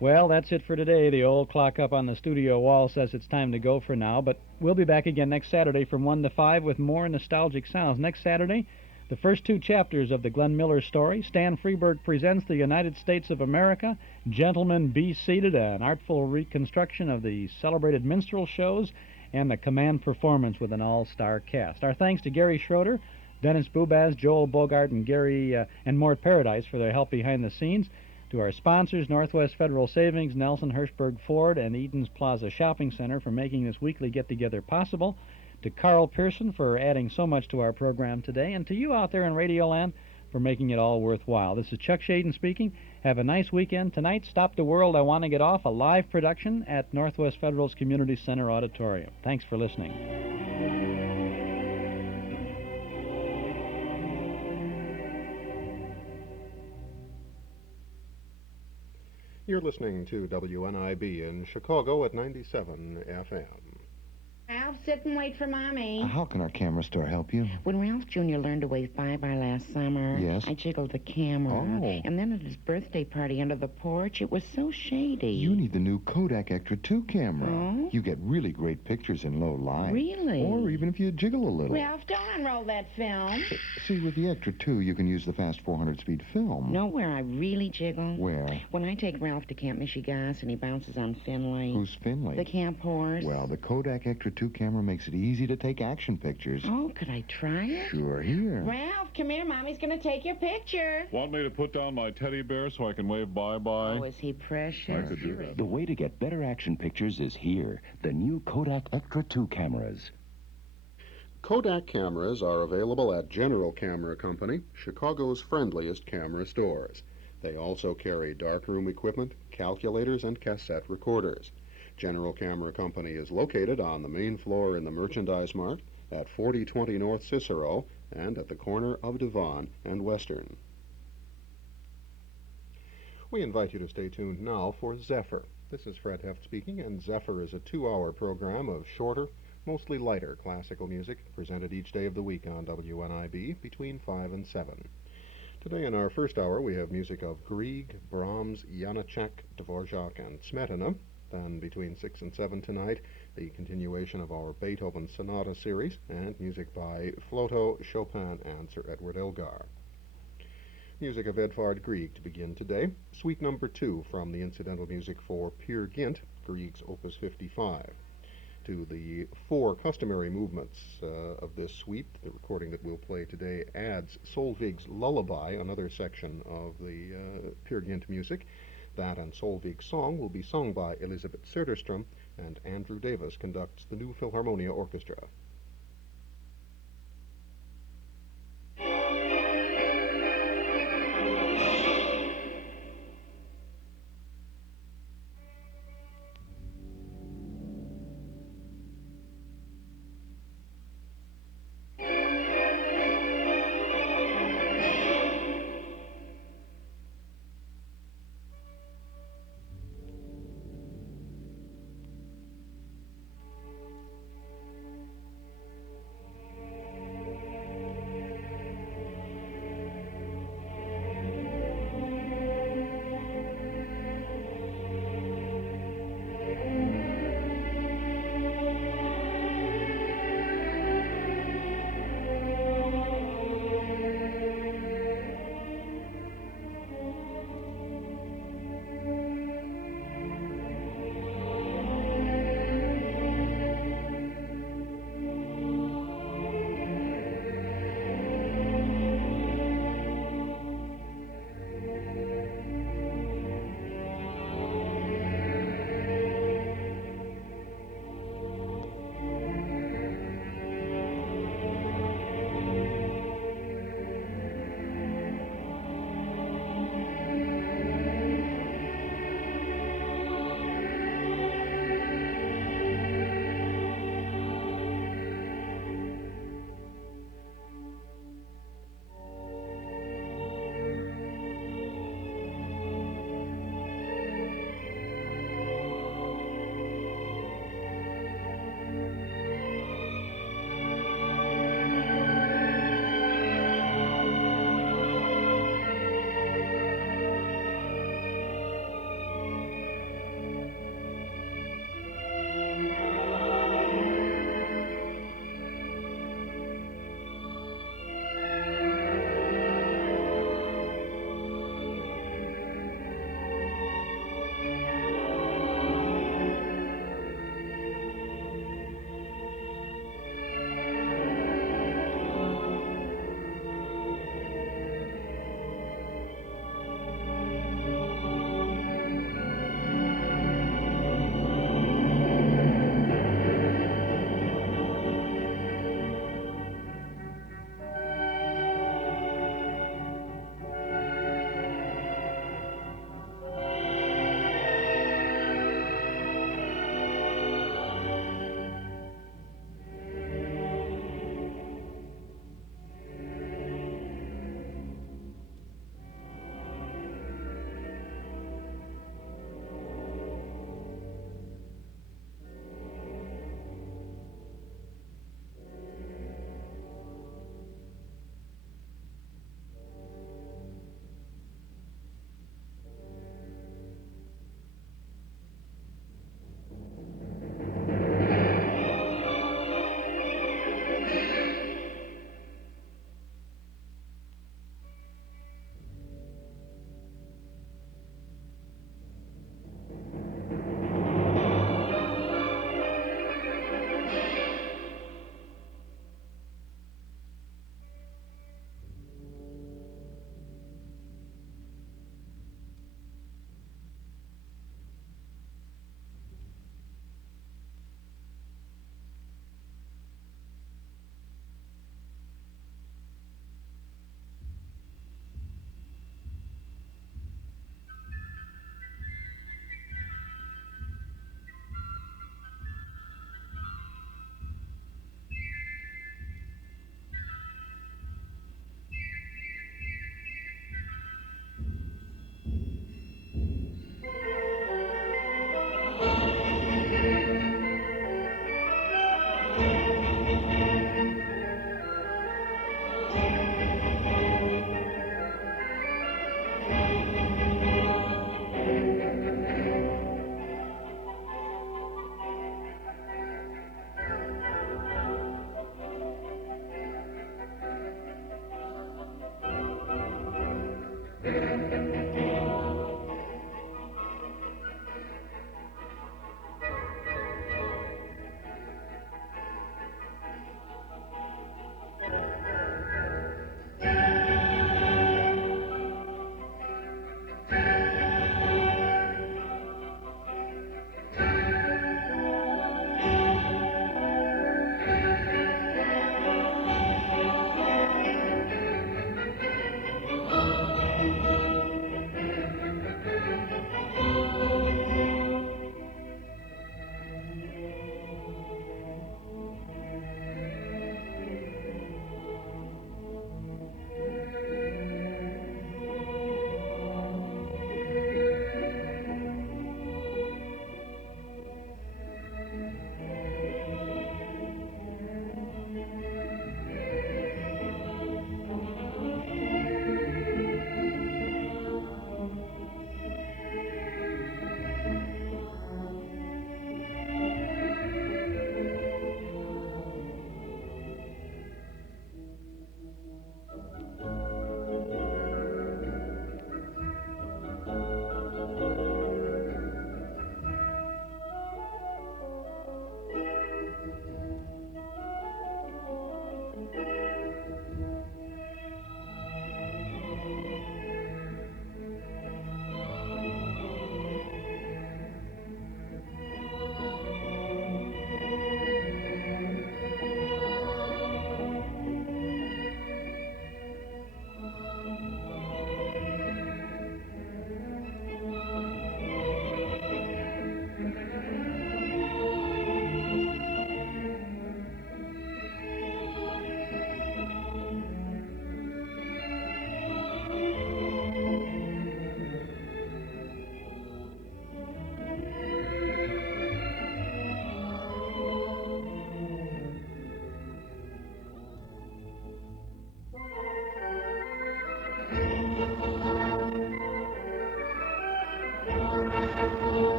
Well, that's it for today. The old clock up on the studio wall says it's time to go for now, but we'll be back again next Saturday from 1 to 5 with more nostalgic sounds. Next Saturday, the first two chapters of the Glenn Miller story. Stan Freberg presents the United States of America. Gentlemen, be seated, an artful reconstruction of the celebrated minstrel shows, and the command performance with an all-star cast. Our thanks to Gary Schroeder, Dennis Bubaz, Joel Bogart, and Gary and Mort Paradise for their help behind the scenes. To our sponsors, Northwest Federal Savings, Nelson Hirschberg Ford, and Eden's Plaza Shopping Center for making this weekly get-together possible. To Carl Pearson for adding so much to our program today. And to you out there in Radioland for making it all worthwhile. This is Chuck Shaden speaking. Have a nice weekend. Tonight, Stop the World, I Want to Get Off, a live production at Northwest Federal's Community Center Auditorium. Thanks for listening. You're listening to WNIB in Chicago at 97 FM. Ralph, sit and wait for Mommy. How can our camera store help you? When Ralph Jr. learned to wave bye-bye last summer, Yes? I jiggled the camera. Oh. And then at his birthday party under the porch, it was so shady. You need the new Kodak Extra 2 camera. Oh? You get really great pictures in low light. Really? Or even if you jiggle a little. Ralph, don't unroll that film. See, with the Extra 2, you can use the fast 400-speed film. Know where I really jiggle? Where? When I take Ralph to Camp Michigas and he bounces on Finley. Who's Finley? The camp horse. Well, the Kodak Extra 2 camera makes it easy to take action pictures. Oh, could I try it? Sure, here. Ralph, come here. Mommy's going to take your picture. Want me to put down my teddy bear so I can wave bye-bye? Oh, is he precious? I could do that. The way to get better action pictures is here. The new Kodak Extra 2 cameras. Kodak cameras are available at General Camera Company, Chicago's friendliest camera stores. They also carry darkroom equipment, calculators, and cassette recorders. General Camera Company is located on the main floor in the Merchandise Mart at 4020 North Cicero and at the corner of Devon and Western. We invite you to stay tuned now for Zephyr. This is Fred Heft speaking, and Zephyr is a 2-hour program of shorter, mostly lighter classical music presented each day of the week on WNIB between 5 and 7. Today in our first hour we have music of Grieg, Brahms, Janacek, Dvorak, and Smetana. Then between 6 and 7 tonight, the continuation of our Beethoven Sonata series and music by Floto, Chopin, and Sir Edward Elgar. Music of Edvard Grieg to begin today. Suite number 2 from the incidental music for Peer Gynt, Grieg's Opus 55. To the 4 customary movements of this suite, the recording that we'll play today adds Solveig's Lullaby, another section of the Peer Gynt music. That and Solveig's Song will be sung by Elizabeth Söderström, and Andrew Davis conducts the New Philharmonia Orchestra.